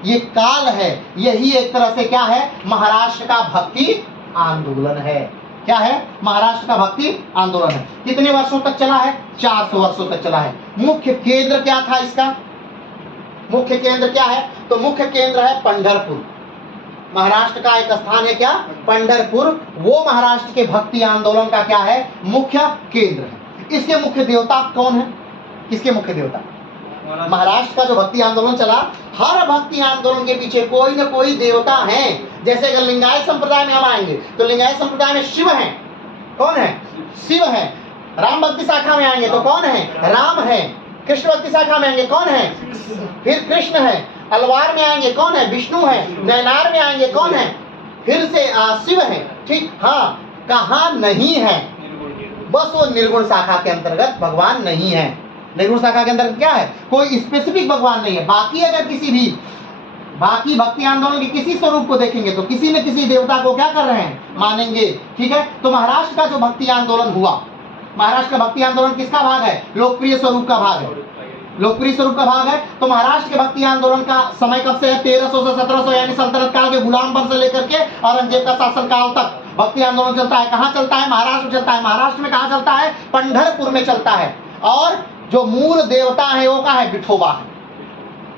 ये काल है, यही एक तरह से क्या है? महाराष्ट्र का भक्ति आंदोलन है। क्या है? महाराष्ट्र का भक्ति आंदोलन है। कितने वर्षों तक चला है? 400 वर्षों तक चला है। मुख्य केंद्र क्या था इसका? मुख्य केंद्र क्या है? तो मुख्य केंद्र है पंढरपुर। महाराष्ट्र का एक स्थान है क्या? पंढरपुर। वो महाराष्ट्र के भक्ति आंदोलन का क्या है? मुख्य केंद्र है। इसके मुख्य देवता कौन है? किसके मुख्य देवता? महाराष्ट्र का जो भक्ति आंदोलन चला, हर भक्ति आंदोलन के पीछे कोई न कोई देवता है। जैसे अगर लिंगायत संप्रदाय में हम आएंगे तो लिंगायत संप्रदाय में शिव है। कौन है? शिव है। राम भक्ति शाखा में आएंगे तो कौन है? राम है। कृष्ण भक्ति शाखा में आएंगे कौन है? फिर कृष्ण है। अलवार में आएंगे कौन है? विष्णु है। नैनार में आएंगे कौन है? फिर से शिव है। ठीक, हाँ। कहाँ नहीं है? बस वो निर्गुण शाखा के अंतर्गत भगवान नहीं है। निर्गुण शाखा के अंदर क्या है? कोई स्पेसिफिक भगवान नहीं है। बाकी अगर किसी भी बाकी भक्ति आंदोलन के किसी स्वरूप को देखेंगे तो किसी न किसी देवता को क्या कर रहे हैं? मानेंगे। ठीक है, तो महाराष्ट्र का जो भक्ति आंदोलन हुआ, महाराष्ट्र का भक्ति आंदोलन किसका भाग है? लोकप्रिय स्वरूप का भाग है। लोकप्रिय स्वरूप का भाग है। तो महाराष्ट्र के भक्ति आंदोलन का समय कब से है? 1300 से 1700, यानी सल्तनत काल के गुलाम वंश से लेकर के औरंगजेब का शासन काल तक भक्ति आंदोलन चलता है। कहाँ चलता है? महाराष्ट्र में चलता है। महाराष्ट्र में कहाँ चलता है? पंढरपुर में चलता है। और जो मूल देवता है वो क्या है? विठोबा है।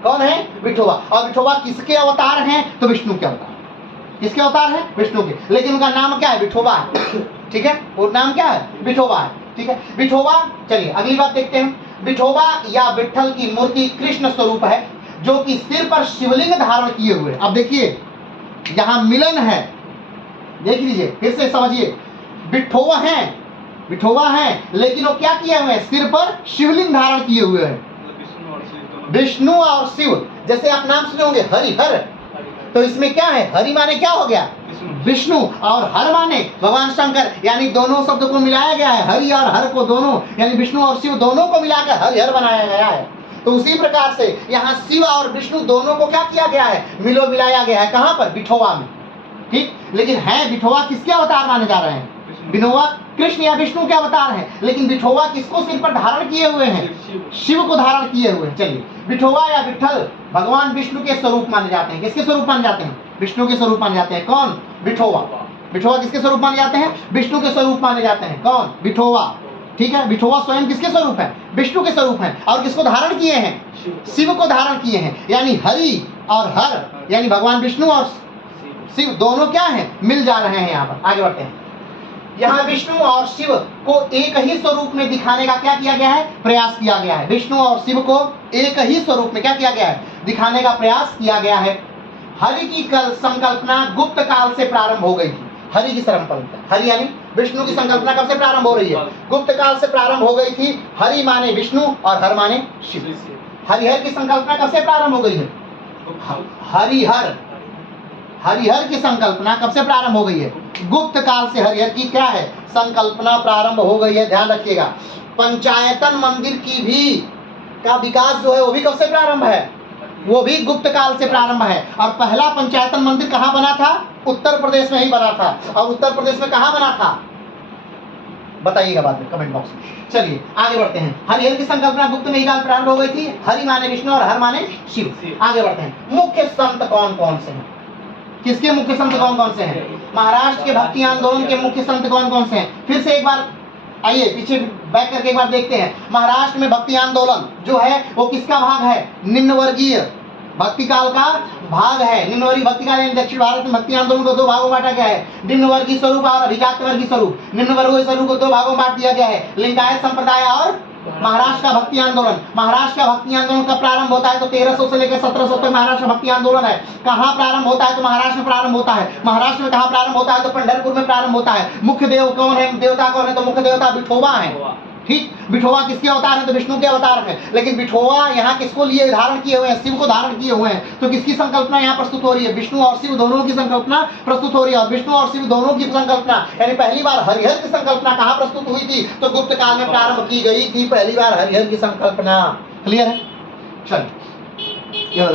कौन है? विठोबा। और विठोबा किसके अवतार हैं? तो विष्णु के अवतार। किसके अवतार हैं? विष्णु के। लेकिन उनका नाम क्या है? विठोबा है। ठीक है, वो नाम क्या है? विठोबा है। ठीक है, विठोबा। चलिए अगली बात देखते हैं। विठोबा या विठल की मूर्ति कृष्ण स्वरूप है, जो कि सिर पर शिवलिंग धारण किए हुए। अब देखिए यहां मिलन है, देख लीजिए, फिर से समझिए। विठोबा है, विठोबा है, लेकिन वो क्या किए हुए हैं? सिर पर शिवलिंग धारण किए हुए हैं। विष्णु और शिव, जैसे आप नाम सुने होंगे हरिहर, तो इसमें क्या है? हरि माने क्या हो गया? विष्णु, और हर माने भगवान शंकर, यानी दोनों शब्द को मिलाया गया है। हरि और हर को दोनों, यानी विष्णु और शिव दोनों को मिलाकर हरिहर बनाया गया है। तो उसी प्रकार से यहाँ शिव और विष्णु दोनों को क्या किया गया है? मिलाया गया है। कहाँ पर? विठोबा में। ठीक, लेकिन है विठोबा किसके अवतार माने जा रहे हैं? विठोबा कृष्ण या विष्णु के अवतार हैं, लेकिन विठोबा किसको सिर पर धारण किए हुए हैं? शिव को धारण किए हुए हैं। चलिए, विठोबा या विठल भगवान विष्णु के स्वरूप माने जाते हैं। किसके स्वरूप माने जाते हैं? विष्णु के स्वरूप माने जाते हैं। कौन? विठोबा। विठोबा किसके स्वरूप माने जाते हैं? विष्णु के स्वरूप माने जाते हैं। कौन? विठोबा। ठीक है, विठोबा स्वयं किसके स्वरूप है? विष्णु के स्वरूप है। और किसको धारण किए हैं? शिव को धारण किए हैं। यानी हरि और हर, यानी भगवान विष्णु और शिव दोनों क्या है? मिल जा रहे हैं। यहाँ पर आगे बढ़ते हैं। यहाँ विष्णु और शिव को एक ही स्वरूप में दिखाने का क्या किया गया है? प्रयास किया गया है। विष्णु और शिव को एक ही स्वरूप में क्या किया गया है? दिखाने का प्रयास किया गया है। हरि की संकल्पना गुप्त काल से प्रारंभ हो गई थी। हरि की संकल्पना, हरि यानी विष्णु की संकल्पना कब से प्रारंभ हो रही है? गुप्त काल से प्रारंभ हो गई थी। हरि माने विष्णु और हर माने शिव। हरिहर की संकल्पना कब से प्रारंभ हो गई है? हरिहर, हरिहर की संकल्पना कब से प्रारंभ हो गई है? गुप्त काल से हरिहर की क्या है? संकल्पना प्रारंभ हो गई है। ध्यान रखिएगा। पंचायतन मंदिर की भी का विकास जो है वो भी कब से प्रारंभ है? वो भी गुप्त काल से प्रारंभ है। और पहला पंचायतन मंदिर कहाँ बना था? उत्तर प्रदेश में ही बना था। और उत्तर प्रदेश में कहाँ बना था? बताइएगा बाद में कमेंट बॉक्स में। चलिए आगे बढ़ते हैं। हरिहर की संकल्पना गुप्त में ही काल प्रारंभ हो गई थी। हरि माने विष्णु और हर माने शिव। आगे बढ़ते हैं। मुख्य संत कौन कौन से हैं? किसके मुख्य संत कौन कौन से हैं? महाराष्ट्र के भक्ति आंदोलन के मुख्य संत कौन कौन से हैं? फिर से एक बार आइए पीछे बैक करके एक बार देखते हैं। महाराष्ट्र में भक्ति आंदोलन जो है वो किसका भाग है? निम्न वर्गीय भक्ति काल का भाग है। निम्न वर्गीय भक्ति काल यानी दक्षिण भारत में भक्ति आंदोलन को दो भागों में बांटा गया है। निम्न वर्गीय स्वरूप और अभिजात वर्गीय स्वरूप। निम्न वर्गीय स्वरूप को दो भागों में बांट दिया गया है, लिंगायत संप्रदाय और महाराष्ट्र का भक्ति आंदोलन। महाराष्ट्र का भक्ति आंदोलन कब प्रारंभ होता है? तो 1300 से लेकर 1700 तक महाराष्ट्र भक्ति आंदोलन है। कहाँ प्रारंभ होता है? तो महाराष्ट्र में प्रारंभ होता है। महाराष्ट्र में कहाँ प्रारंभ होता है? तो पंढरपुर में प्रारंभ होता है। मुख्य देव कौन है? देवता कौन है? तो मुख्य देवता विठोबा है। ठीक, विठोबा किसके अवतार है? तो विष्णु के अवतार है। लेकिन विठोबा यहाँ किसको लिए धारण किए हुए हैं? शिव को धारण किए हुए हैं। तो किसकी संकल्पना यहाँ प्रस्तुत हो रही है? विष्णु और शिव दोनों की संकल्पना प्रस्तुत हो रही है। और विष्णु और शिव दोनों की संकल्पना यानी पहली बार हरिहर की संकल्पना कहाँ प्रस्तुत हुई थी? तो गुप्त काल में प्रारंभ की गई थी पहली बार हरिहर की संकल्पना। क्लियर है? चलिए ये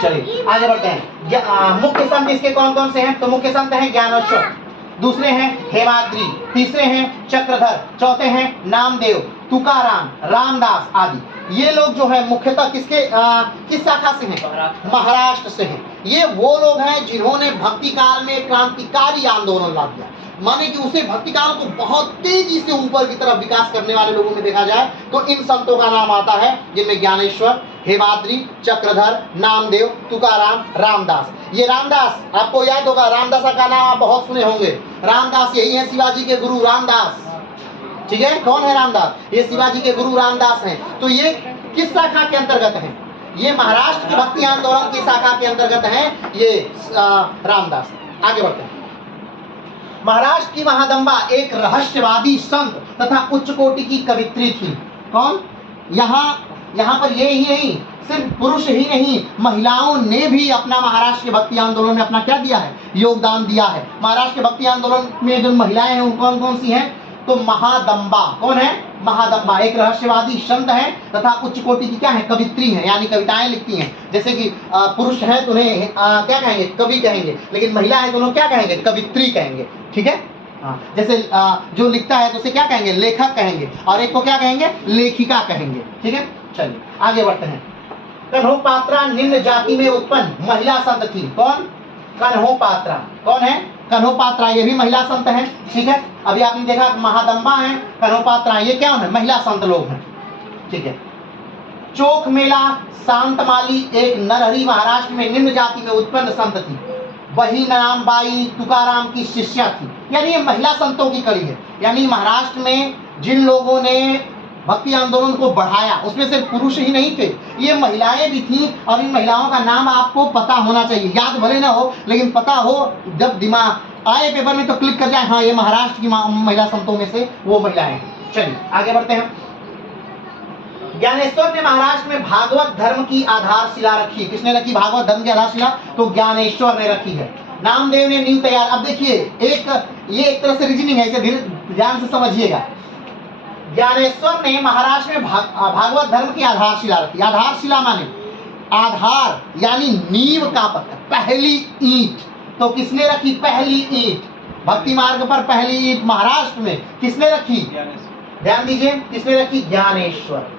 चलिए आगे बढ़ते हैं। मुख्य संत इसके कौन कौन से हैं? तो मुख्य संत हैं ज्ञानेश्वर, दूसरे हैं हेमाद्री, तीसरे हैं चक्रधर, चौथे हैं नामदेव, तुकाराम, रामदास आदि। ये लोग जो है मुख्यतः किस शाखा से हैं? महाराष्ट्र से हैं। ये वो लोग हैं जिन्होंने भक्ति काल में क्रांतिकारी आंदोलन ला दिया, माने कि उसे भक्ति काल को बहुत तेजी से ऊपर की तरफ विकास करने वाले लोगों में देखा जाए तो इन संतों का नाम आता है, जिनमें ज्ञानेश्वर, हेमाद्री, चक्रधर, नामदेव, तुकाराम, रामदास। ये रामदास आपको याद होगा, रामदास का नाम आप बहुत सुने होंगे। रामदास यही है शिवाजी के गुरु रामदास, ठीक है। कौन है रामदास? ये शिवाजी के गुरु रामदास हैं। तो ये किस शाखा के अंतर्गत हैं? ये महाराष्ट्र की भक्ति आंदोलन की शाखा के अंतर्गत हैं ये रामदास। आगे बढ़ते हैं। महाराष्ट्र की महादंबा एक रहस्यवादी संत तथा उच्च कोटि की कवित्री थी। कौन? यहाँ पर ये ही नहीं, सिर्फ पुरुष ही नहीं, महिलाओं ने भी अपना महाराष्ट्र के भक्ति आंदोलन में अपना क्या दिया है? योगदान दिया है। महाराष्ट्र के भक्ति आंदोलन में जो महिलाएं हैं उन कौन कौन सी हैं? तो महादंबा। कौन है? महादंबा एक रहस्यवादी संत है तथा उच्च कोटि की क्या है? कवित्री है, यानी कविताएं लिखती हैं। जैसे कि पुरुष है तो उन्हें क्या कहेंगे? कवि कहेंगे, लेकिन महिला है तो उन्हें क्या कहेंगे? कवित्री कहेंगे, ठीक है। जैसे जो लिखता है तो उसे क्या कहेंगे? लेखक कहेंगे, और एक को क्या कहेंगे? लेखिका कहेंगे, ठीक है। चलिए आगे बढ़ते हैं। कन्होपात्रा निम्न जाति में उत्पन्न महिला संत थी। कौन? कन्होपात्रा। कौन है? कन्होपात्रा, ये भी महिला संत हैं, ठीक है। अभी आपने देखा महादंबा है, कन्होपात्रा, ये क्या है? महिला संत लोग हैं, ठीक है। चोख मेला शांतमाली एक नरहरी महाराष्ट्र में निम्न जाति में उत्पन्न संत थी। वही नामबाई तुकाराम की शिष्या थी। यानी ये महिला संतों की कड़ी है। यानी महाराष्ट्र में जिन लोगों ने भक्ति आंदोलन को बढ़ाया उसमें सिर्फ पुरुष ही नहीं थे, ये महिलाएं भी थी। और इन महिलाओं का नाम आपको पता होना चाहिए, याद भले ना हो लेकिन पता हो, जब दिमाग आए पेपर में तो क्लिक कर जाए, हाँ ये महाराष्ट्र की महिला संतों में से वो महिलाएं हैं। चलिए आगे बढ़ते हैं। ज्ञानेश्वर ने महाराष्ट्र में भागवत धर्म की आधारशिला रखी। किसने रखी भागवत धर्म की आधारशिला? तो ज्ञानेश्वर ने रखी है। नामदेव ने नींव तैयार। अब देखिए ये एक तरह से रीजनिंग है, इसे ध्यान से समझिएगा। ज्ञानेश्वर ने महाराष्ट्र में भागवत धर्म की आधारशिला रखी। आधारशिला माने आधार यानी नींव का पत्थर, पहली ईंट। तो किसने रखी पहली ईंट? भक्ति मार्ग पर पहली ईंट महाराष्ट्र में किसने रखी? ध्यान दीजिए, किसने रखी? ज्ञानेश्वर।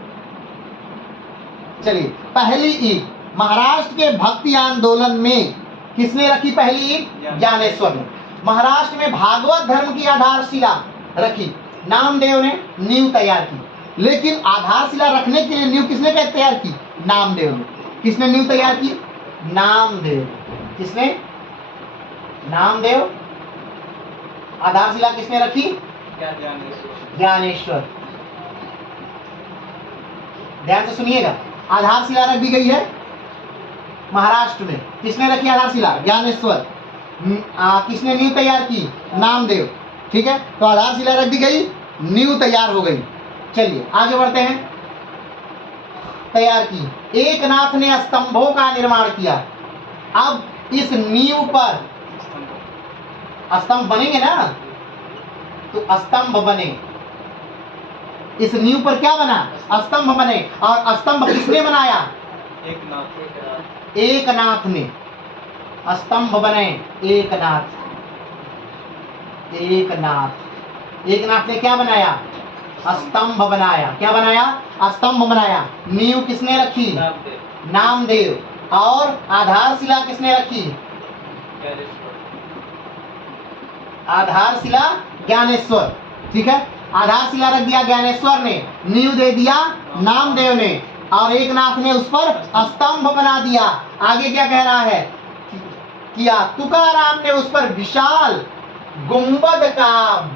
चलिए पहली ईंट महाराष्ट्र के भक्ति आंदोलन में किसने रखी पहली ईंट? ज्ञानेश्वर ने। महाराष्ट्र में भागवत धर्म की आधारशिला रखी, नामदेव ने नींव तैयार की। लेकिन आधारशिला रखने के लिए नींव किसने तैयार की? नामदेव ने। किसने नींव तैयार की? नामदेव। किसने? नामदेव। आधारशिला किसने रखी? ज्ञानेश्वर। ध्यान से सुनिएगा, आधारशिला रख दी गई है महाराष्ट्र में। किसने रखी आधारशिला? ज्ञानेश्वर। किसने नींव तैयार की? नामदेव, ठीक है। तो आधारशिला रख दी गई, नींव तैयार हो गई। चलिए आगे बढ़ते हैं। तैयार की। एकनाथ ने स्तंभों का निर्माण किया। अब इस नींव पर स्तंभ बनेंगे ना, तो स्तंभ बने। इस नींव पर क्या बना? स्तंभ बने। और स्तंभ किसने बनाया? एकनाथ ने। स्तंभ बने एकनाथ। एकनाथ ने क्या बनाया? स्तंभ बनाया। क्या बनाया? स्तंभ बनाया। नींव किसने रखी? नामदेव। और आधारशिला किसने रखी? आधारशिला ज्ञानेश्वर, ठीक है। आधारशिला रख दिया ज्ञानेश्वर ने, नींव दे दिया नामदेव ने, और एकनाथ ने उस पर स्तंभ बना दिया। आगे क्या कह रहा है? किया। तुकाराम ने उस पर विशाल गुंबद का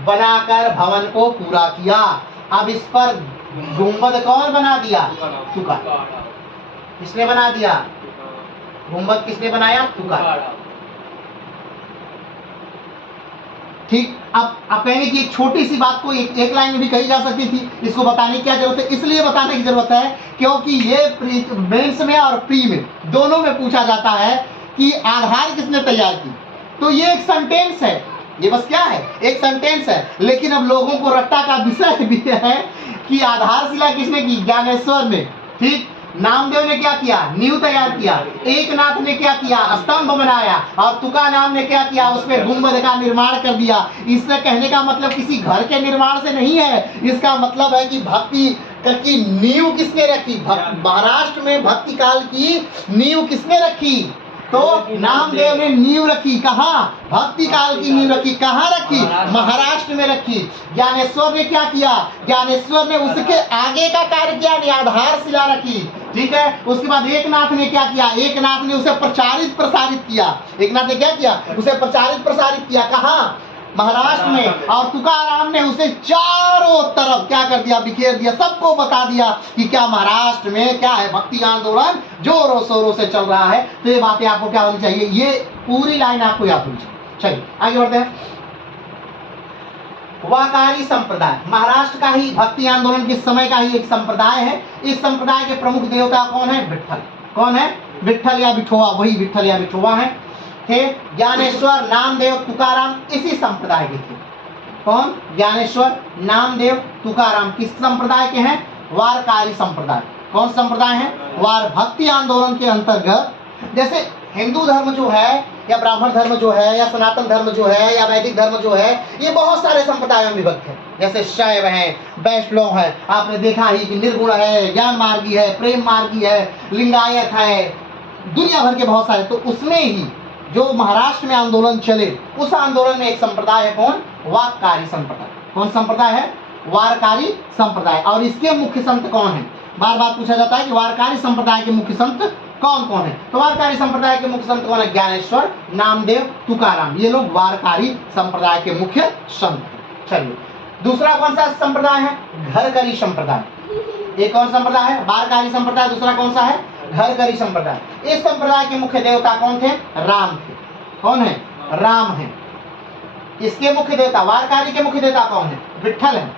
बनाकर भवन को पूरा किया। अब इस पर गुंबद कौन बना दिया? तुकाराम। किसने बना दिया गुंबद? किसने बनाया? तुकाराम, ठीक। अब आप कहेंगे कि एक छोटी सी बात को एक लाइन में भी कही जा सकती थी, इसको बताने की क्या जरूरत है? इसलिए बताने की जरूरत है क्योंकि ये मेंस में और प्री में दोनों में पूछा जाता है कि आधार किसने तैयार की। तो ये एक सेंटेंस है, ये बस क्या है? एक सेंटेंस है। लेकिन अब लोगों को रट्टा का विषय भी है कि आधारशिला किसने की? ज्ञानेश्वर ने, ठीक। नामदेव ने क्या किया? नींव तैयार किया। एकनाथ ने क्या किया? स्तंभ बनाया। और तुकाराम ने क्या किया? उसमें गुंबद का निर्माण कर दिया। इससे कहने का मतलब किसी घर के निर्माण से नहीं है, इसका मतलब है कि भक्ति की नींव किसने रखी? महाराष्ट्र में भक्ति काल की नींव किसने रखी? तो नामदेव ने नींव रखी। कहाँ? भक्ति काल की नींव रखी। कहाँ रखी? महाराष्ट्र में रखी। ज्ञानेश्वर ने क्या किया? ज्ञानेश्वर ने उसके आगे का कार्य किया, आधारशिला रखी। ठीक है। उसके बाद एकनाथ ने क्या किया? एकनाथ ने उसे प्रचारित प्रसारित किया। एकनाथ ने क्या किया? उसे प्रचारित प्रसारित किया। कहाँ? महाराष्ट्र में। और तुकाराम ने उसे चारों तरफ क्या कर दिया? बिखेर दिया। सबको बता दिया कि क्या महाराष्ट्र में क्या है, भक्ति आंदोलन जोरों शोरों से चल रहा है। तो ये बातें आपको क्या होनी चाहिए? ये पूरी लाइन आपको याद होनी चाहिए। चलिए आगे बढ़ते हैं। वाकारी संप्रदाय महाराष्ट्र का ही भक्ति आंदोलन के समय का ही एक संप्रदाय है। इस संप्रदाय के प्रमुख देवता कौन है? विट्ठल। कौन है? विट्ठल या विठोवा, वही विट्ठल या विठोवा है। थे ज्ञानेश्वर, नामदेव, तुकाराम इसी संप्रदाय के थे। कौन? ज्ञानेश्वर, नामदेव, तुकाराम किस संप्रदाय के हैं? वारकारी संप्रदाय। कौन संप्रदाय है? वार भक्ति आंदोलन के अंतर्गत। जैसे हिंदू धर्म जो है या ब्राह्मण धर्म जो है या सनातन धर्म जो है या वैदिक धर्म जो है, ये बहुत सारे संप्रदायों में विभक्त है। जैसे शैव है, वैष्णव है, आपने देखा ही कि निर्गुण है, ज्ञान मार्गी है, प्रेम मार्गी है, लिंगायत है, दुनिया भर के बहुत सारे। तो उसमें ही जो महाराष्ट्र में आंदोलन चले, उस आंदोलन में एक संप्रदाय है। कौन? वारकारी संप्रदाय। कौन संप्रदाय है? वारकारी संप्रदाय। और इसके मुख्य संत कौन है? बार बार पूछा जाता है कि वारकारी संप्रदाय के मुख्य संत कौन कौन है। तो वारकारी संप्रदाय के मुख्य संत कौन है? ज्ञानेश्वर, नामदेव, तुकाराम, ये लोग वारकारी संप्रदाय के मुख्य संत हैं। चलिए दूसरा कौन सा संप्रदाय है? घरकरी संप्रदाय। एक कौन संप्रदाय है? वारकारी संप्रदाय। दूसरा कौन सा है? घरकरी संप्रदाय। इस संप्रदाय के मुख्य देवता कौन थे? राम थे। कौन है? राम है। इसके मुख्य देवता, वारकारी के मुख्य देवता कौन है? विट्ठल है।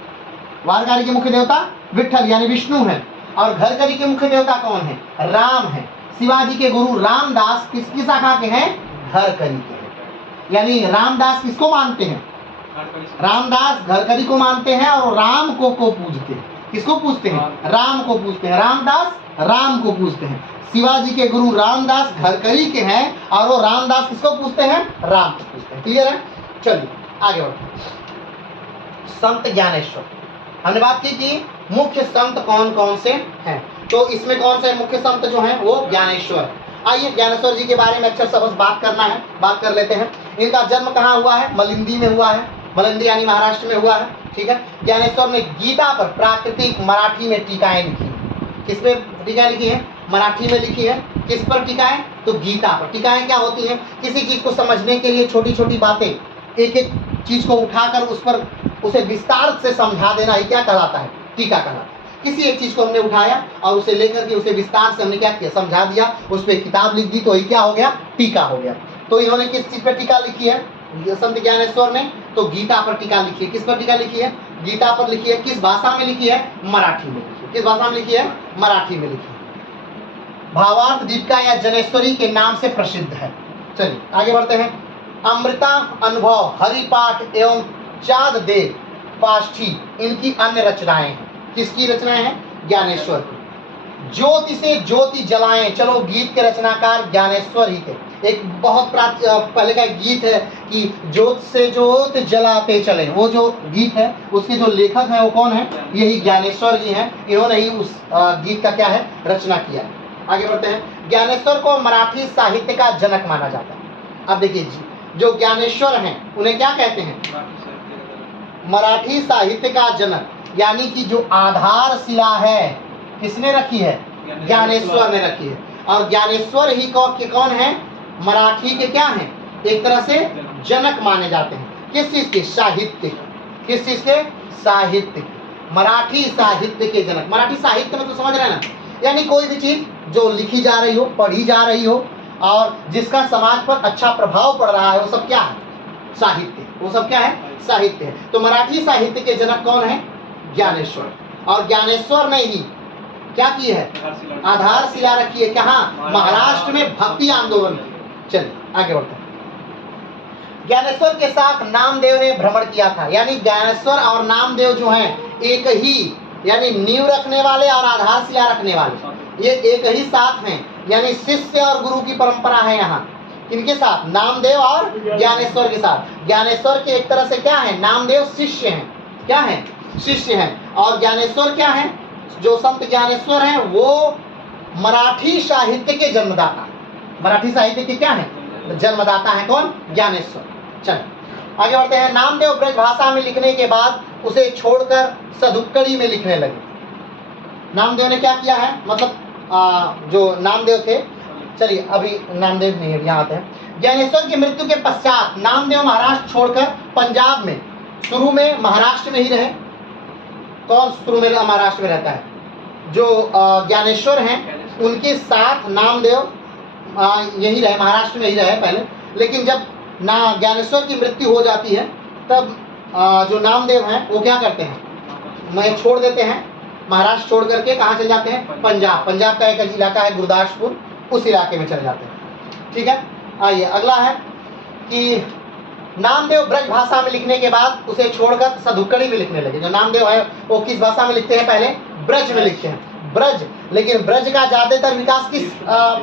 वारकारी के मुख्य देवता विट्ठल यानी विष्णु है। और घरकरी के मुख्य देवता कौन है? राम है। शिवाजी के गुरु रामदास किसकी शाखा के हैं? घरकरी के हैं। यानी रामदास किसको मानते हैं? रामदास घरकरी को मानते हैं और राम को पूजते हैं। किसको पूजते हैं? राम को पूजते हैं। रामदास राम को पूजते हैं। शिवाजी के गुरु रामदास घरकरी के हैं और वो रामदास किसको पूजते हैं? राम को पूजते हैं। क्लियर है? चलिए आगे बढ़ते हैं। संत ज्ञानेश्वर, हमने बात की कि मुख्य संत कौन कौन से हैं। तो इसमें कौन से मुख्य संत जो हैं? वो ज्ञानेश्वर। आइए ज्ञानेश्वर जी के बारे में अक्षर शब्द बात करना है, बात कर लेते हैं। इनका जन्म कहाँ हुआ है? मलिंदी में हुआ है। मलिंदी यानी महाराष्ट्र में हुआ है। ठीक है। ज्ञानेश्वर ने गीता पर प्राकृतिक मराठी में टीकाएं लिखी। किस पे टीका लिखी है? मराठी में लिखी है। किस पर टीकाएं? तो गीता पर। टीकाएं क्या होती हैं? किसी चीज को समझने के लिए छोटी छोटी बातें, एक एक चीज को उठाकर उस पर उसे विस्तार से समझा देना ही क्या कहलाता है? टीका कहलाता है। किसी एक चीज को हमने उठाया और उसे लेकर के उसे विस्तार से हमने क्या किया? समझा दिया, उस पर किताब लिख दी, तो ये क्या हो गया? टीका हो गया। तो इन्होंने किस चीज पर टीका लिखी है? संत ज्ञानेश्वर ने तो गीता पर टीका लिखी है। किस पर टीका लिखी है? गीता पर लिखी है। किस भाषा में लिखी है? मराठी में लिखी है। किस भाषा में लिखी है? मराठी में लिखी है। भावार्थ दीपिका या जनेश्वरी के नाम से प्रसिद्ध है। चलिए आगे बढ़ते हैं। अमृता अनुभव, हरिपाठ एवं चाँद देव पाष्ठी इनकी अन्य रचनाएं हैं। किसकी रचनाएं हैं? ज्ञानेश्वर की। ज्योति से ज्योति जलाएं, चलो गीत के रचनाकार ज्ञानेश्वर ही थे। एक बहुत पहले का गीत है कि ज्योत से ज्योत जलाते चले, वो जो गीत है उसके जो लेखक हैं वो कौन है? यही ज्ञानेश्वर जी हैं। इन्होंने ही उस गीत का क्या है? रचना किया। आगे बढ़ते हैं। ज्ञानेश्वर को मराठी साहित्य का जनक माना जाता है। अब देखिए जी, जो ज्ञानेश्वर हैं उन्हें क्या कहते हैं? मराठी साहित्य का जनक, यानी कि जो आधारशिला है किसने रखी है? ज्ञानेश्वर ने रखी है। और ज्ञानेश्वर ही कौन है? मराठी के क्या हैं? एक तरह से जनक माने जाते हैं। किस चीज के? साहित्य। किस चीज के? साहित्य। मराठी साहित्य के जनक। मराठी साहित्य में तो समझ रहे हैं ना, यानी कोई भी चीज जो लिखी जा रही हो, पढ़ी जा रही हो और जिसका समाज पर अच्छा प्रभाव पड़ रहा है, वो सब क्या है? साहित्य। वो सब क्या है? साहित्य है। तो मराठी साहित्य के जनक कौन है? ज्ञानेश्वर। और ज्ञानेश्वर ने ही क्या की है? आधारशिला रखी है। कहाँ? महाराष्ट्र में भक्ति आंदोलन की। चलिए आगे बढ़ते हैं। ज्ञानेश्वर के साथ नामदेव ने भ्रमण किया था। यानी ज्ञानेश्वर और नामदेव जो हैं एक ही, यानी नींव रखने वाले और आधारशिला रखने वाले, ये एक ही साथ हैं, यानी शिष्य और गुरु की परंपरा है यहाँ। किनके साथ? नामदेव और ज्ञानेश्वर के साथ। ज्ञानेश्वर के एक तरह से क्या है? नामदेव शिष्य हैं। क्या है? शिष्य हैं। और ज्ञानेश्वर क्या है? जो संत ज्ञानेश्वर हैं वो मराठी साहित्य के जन्मदाता। मराठी साहित्य के क्या है? जन्मदाता है। कौन? ज्ञानेश्वर। चलो आगे बढ़ते हैं। नामदेव ब्रज भाषा में लिखने के बाद उसे छोड़कर सदुक्कड़ी में लिखने लगे। नामदेव ने क्या किया है? मतलब जो नामदेव थे, चलिए अभी नामदेव नहीं है, यहाँ आते हैं। ज्ञानेश्वर की मृत्यु के पश्चात नामदेव महाराष्ट्र छोड़कर पंजाब में, शुरू में महाराष्ट्र में ही रहे। कौन शुरू में महाराष्ट्र में रहता है? जो ज्ञानेश्वर हैं उनके साथ नामदेव यही रहे, महाराष्ट्र में ही रहे पहले। लेकिन जब ना ज्ञानेश्वर की मृत्यु हो जाती है तब जो नामदेव हैं वो क्या करते हैं? मैं छोड़ देते हैं, महाराष्ट्र छोड़ करके कहाँ चले जाते हैं? पंजाब। पंजाब का एक इलाका है गुरदासपुर, उस इलाके में चले जाते हैं। ठीक है, आइए अगला है कि नामदेव ब्रज भाषा में लिखने के बाद उसे छोड़कर सदुक्कड़ी में लिखने लगे। जो नामदेव है वो किस भाषा में लिखते हैं? पहले ब्रज में लिखते हैं, ब्रज। लेकिन ब्रज का ज्यादातर विकास किस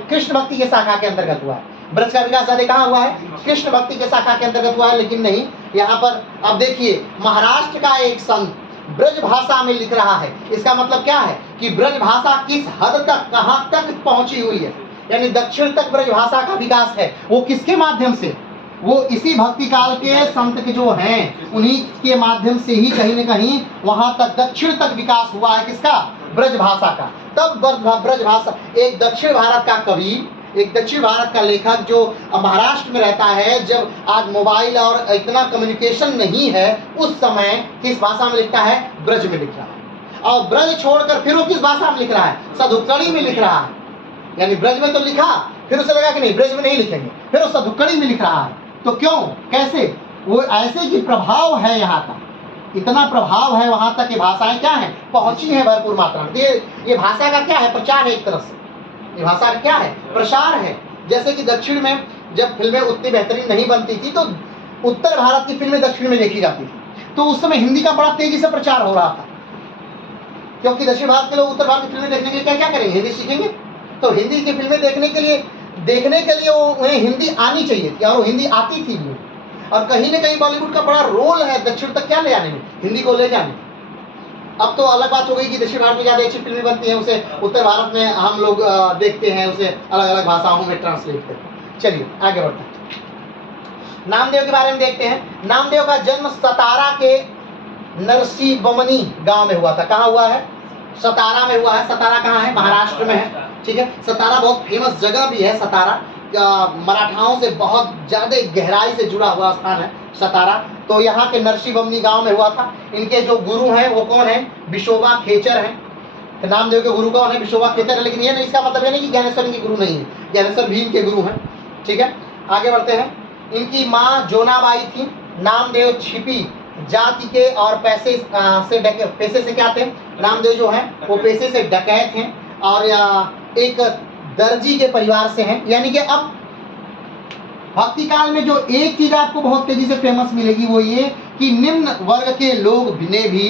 कृष्ण भक्ति के शाखा के अंतर्गत हुआ है। ब्रज का विकास ज्यादा कहाँ हुआ है? कृष्ण भक्ति के शाखा के अंतर्गत हुआ है। लेकिन नहीं, यहाँ पर अब देखिए, महाराष्ट्र का एक संत ब्रज भाषा में लिख रहा है। इसका मतलब क्या है कि ब्रज भाषा किस हद तक, कहाँ तक पहुंची हुई है, यानी दक्षिण तक ब्रज भाषा का विकास है। वो किसके माध्यम से? वो इसी भक्ति काल के संत के जो हैं उन्हीं के माध्यम से ही कहीं न कहीं वहां तक दक्षिण तक विकास हुआ है। किसका? ब्रज भाषा का। तब ब्रज भाषा, एक दक्षिण भारत का कवि, एक दक्षिण भारत का लेखक जो महाराष्ट्र में रहता है, जब आज मोबाइल और इतना कम्युनिकेशन नहीं है, उस समय किस भाषा में लिखता है? ब्रज में लिख रहा है। और ब्रज छोड़कर फिर वो किस भाषा में लिख रहा है? सदुक्कड़ी में लिख रहा है। यानी ब्रज में तो लिखा, फिर उसे लगा कि नहीं ब्रज में नहीं लिखेंगे, फिर वो सदुक्कड़ी में लिख रहा है। तो क्यों, कैसे? वो ऐसे कि प्रभाव है यहाँ का, इतना प्रभाव है वहां तक कि भाषाएं क्या है? पहुंची है भरपूर मात्रा में। ये भाषा का क्या है? प्रचार है एक तरफ से। ये भाषा का क्या है? प्रसार है। जैसे कि दक्षिण में जब फिल्में उतनी बेहतरीन नहीं बनती थी तो उत्तर भारत की फिल्में दक्षिण में देखी जाती थी, तो उस समय हिंदी का बड़ा तेजी से प्रचार हो रहा था। क्योंकि दक्षिण भारत के लोग उत्तर भारत की फिल्में देखने के लिए क्या क्या करेंगे? हिंदी सीखेंगे। तो हिंदी की फिल्में देखने के लिए उन्हें हिंदी आनी चाहिए थी, और वो हिंदी आती थी भी। और कहीं न कहीं बॉलीवुड का बड़ा रोल है दक्षिण तक क्या ले आने में? हिंदी को ले जाने। अब तो अलग बात हो गई कि दक्षिण भारत में ज़्यादा अच्छी फिल्में बनती हैं, उसे उत्तर भारत में हम लोग देखते हैं, उसे अलग अलग भाषाओं में ट्रांसलेट करते हैं। चलिए आगे बढ़ते हैं, नामदेव के बारे में देखते हैं। नामदेव का जन्म सतारा के नरसीबमनी गांव में हुआ था। कहाँ हुआ है? सतारा में हुआ है। सतारा कहाँ है? महाराष्ट्र में है। ठीक है, सतारा बहुत फेमस जगह भी है। सतारा मराठाओं से बहुत ज़्यादा गहराई से जुड़ा हुआ स्थान है सतारा। तो यहाँ के नरसीबमनी गांव में हुआ था। इनके जो गुरु हैं वो कौन है? विशोबा खेचर हैं। तो नामदेव के गुरु कौन है? विशोबा खेचर है। लेकिन ये नहीं, इसका मतलब ये नहीं कि ज्ञानेश्वर इनके गुरु नहीं है, ज्ञानेश्वर भी इनके गुरु हैं। ठीक है, आगे बढ़ते हैं। इनकी माँ जोनाबाई थी। नामदेव छिपी जाति के और पैसे से क्या थे? नामदेव जो है वो पैसे से डकैत हैं और एक दर्जी के परिवार से हैं। यानी कि अब भक्ति काल में जो एक चीज आपको बहुत तेजी से फेमस मिलेगी वो ये कि निम्न वर्ग के लोग ने भी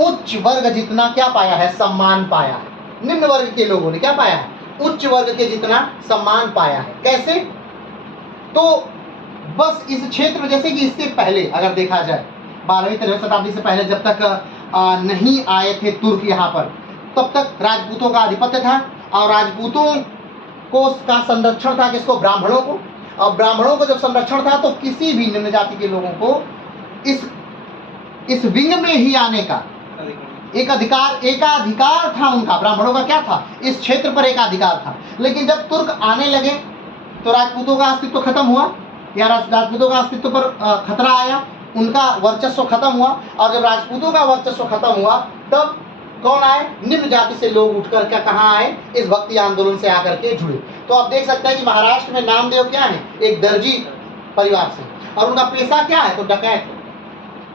उच्च वर्ग जितना क्या पाया है? सम्मान पाया है। निम्न वर्ग के लोगों ने क्या पाया है? उच्च वर्ग के जितना सम्मान पाया है। कैसे? तो बस इस क्षेत्र में, जैसे कि इससे पहले अगर देखा जाए 12वीं 13वीं शताब्दी से पहले जब तक नहीं आए थे तुर्क यहाँ पर, तब तक राजपूतों का आधिपत्य था। और राजपूतों को का संरक्षण था किसको? ब्राह्मणों को। और ब्राह्मणों को जब संरक्षण था तो किसी भी निम्न जाति के लोगों को इस विंग में ही आने का एकाधिकार था उनका। ब्राह्मणों का क्या था? इस क्षेत्र पर एकाधिकार था। लेकिन जब तुर्क आने लगे तो राजपूतों का अस्तित्व खत्म हुआ, या राजपूतों का अस्तित्व पर खतरा आया, उनका वर्चस्व खत्म हुआ। और जब राजपूतों का वर्चस्व खत्म हुआ तब कौन आए? निम्न जाति से लोग उठकर क्या कहाँ आए? इस भक्ति आंदोलन से आकर के जुड़े। तो आप देख सकते हैं कि महाराष्ट्र में नामदेव क्या है? एक दर्जी परिवार से, और उनका पेशा क्या है? तो डकैत है।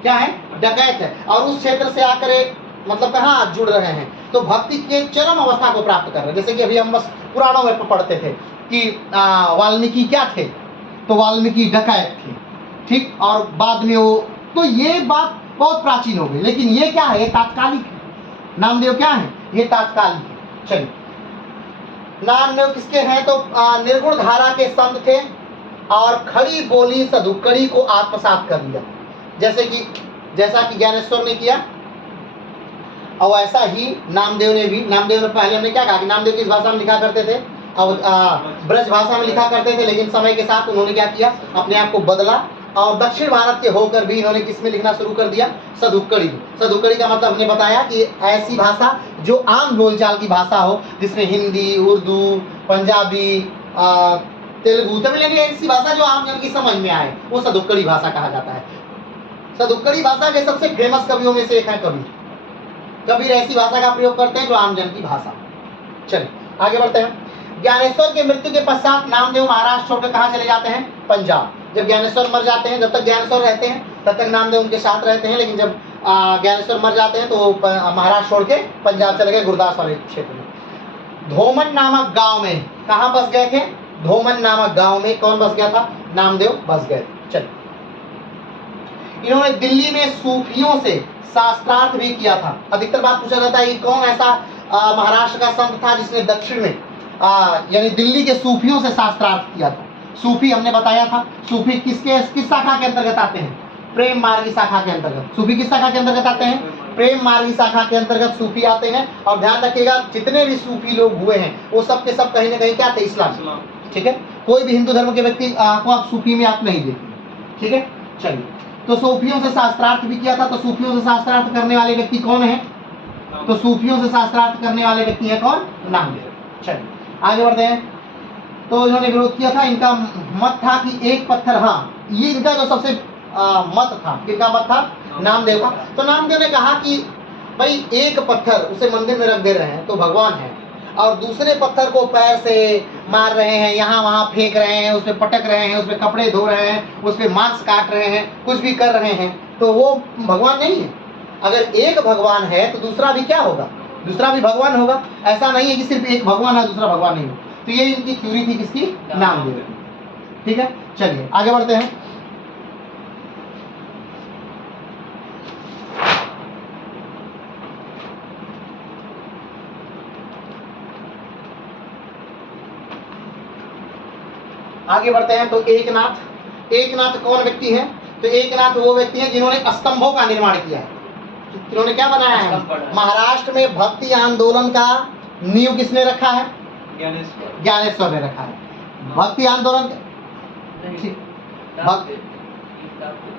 क्या है? डकैत है। और उस क्षेत्र से आकर एक मतलब कहाँ जुड़ रहे हैं? तो भक्ति के चरम अवस्था को प्राप्त कर रहे हैं। जैसे कि अभी हम बस पुराणों में पढ़ते थे कि वाल्मीकि क्या थे? तो वाल्मीकि डकैत थे। ठीक, और बाद में वो, तो ये बात बहुत प्राचीन हो गई। लेकिन ये क्या है? ये तात्कालिक है। नामदेव क्या है? ये तात्कालिक है। चलिए नामदेव किसके हैं? तो निर्गुण धारा के संत थे और खड़ी बोली सदुक्कड़ी को आत्मसात कर लिया, जैसा कि ज्ञानेश्वर ने किया, और ऐसा ही नामदेव ने भी। नामदेव ने पहले हमने क्या कहा कि नामदेव किस भाषा में लिखा करते थे? और ब्रज भाषा में लिखा करते थे, लेकिन समय के साथ उन्होंने क्या किया? अपने आप को बदला और दक्षिण भारत के होकर भी इन्होंने किस में लिखना शुरू कर दिया? सदुक्कड़ी। सदुक्कड़ी का मतलब हमने बताया कि ऐसी भाषा जो आम बोलचाल की भाषा हो, जिसमें हिंदी, उर्दू, पंजाबी, तेलुगु, तमिल, यानी ऐसी भाषा जो आम जन की समझ में आए, वो सदुक्कड़ी भाषा कहा जाता है। सदुक्कड़ी भाषा के सबसे फेमस कवियों में से एक है कबीर। कबीर ऐसी भाषा का प्रयोग करते हैं जो आम जन की भाषा। चलिए आगे बढ़ते हैं। ज्ञानेश्वर के मृत्यु के पश्चात नामदेव महाराष्ट्र छोड़कर कहाँ चले जाते हैं? पंजाब। जब ज्ञानेश्वर मर जाते हैं, जब तक ज्ञानेश्वर रहते हैं तब तक नामदेव उनके साथ रहते हैं, लेकिन जब ज्ञानेश्वर मर जाते हैं तो महाराष्ट्र छोड़ के पंजाब चले गए, गुरदास वाले क्षेत्र में। धोमन नामक गांव में कहाँ बस गए थे? धोमन नामक गांव में कौन बस गया था? नामदेव बस गए थे। चलिए, इन्होंने दिल्ली में सूफियों से शास्त्रार्थ भी किया था। अधिकतर बात पूछा जाता है कि कौन ऐसा महाराष्ट्र का संत था जिसने दक्षिण में यानी दिल्ली के सूफियों से शास्त्रार्थ किया था। सूफी हमने बताया था, सूफी किस शाखा के अंतर्गत आते हैं? प्रेम मार्गी शाखा के अंतर्गत। सूफी किस शाखा के अंतर्गत आते हैं? प्रेम मार्गी शाखा के अंतर्गत सूफी आते हैं। और ध्यान रखिएगा, जितने भी सूफी लोग हुए हैं वो सब के सब कहीं ना कहीं क्या थे? इस्लाम। ठीक है, कोई भी हिंदू धर्म के व्यक्ति को आप सूफी में आप नहीं देखेंगे। ठीक है, चलिए, तो सूफियों से शास्त्रार्थ भी किया था। तो सूफियों से शास्त्रार्थ करने वाले व्यक्ति कौन है? तो सूफियों से शास्त्रार्थ करने वाले व्यक्ति है कौन? नामदेव। चलिए आगे बढ़ते हैं। तो इन्होंने विरोध किया था। इनका मत था कि एक पत्थर, हाँ, ये इनका जो सबसे मत था, किनका मत था? नामदेव का। तो नामदेव ने कहा कि भाई एक पत्थर उसे मंदिर में रख दे रहे हैं तो भगवान है, और दूसरे पत्थर को पैर से मार रहे हैं, यहाँ वहाँ फेंक रहे हैं, उस पर पटक रहे हैं, उस पर कपड़े धो रहे हैं, उस पर मांस काट रहे हैं, कुछ भी कर रहे हैं, तो वो भगवान नहीं है। अगर एक भगवान है तो दूसरा भी क्या होगा? दूसरा भी भगवान होगा। ऐसा नहीं है कि सिर्फ एक भगवान है दूसरा भगवान नहीं हो। तो ये इनकी थ्योरी थी किसकी? नामदेव की। ठीक है, चलिए आगे बढ़ते हैं। आगे बढ़ते हैं। तो एकनाथ कौन व्यक्ति है? तो एकनाथ वो व्यक्ति है जिन्होंने स्तंभों का निर्माण किया है। इन्होंने क्या बनाया है? महाराष्ट्र में भक्ति आंदोलन का नींव किसने रखा है? ज्ञानेश्वर ने रखा है। भक्ति आंदोलन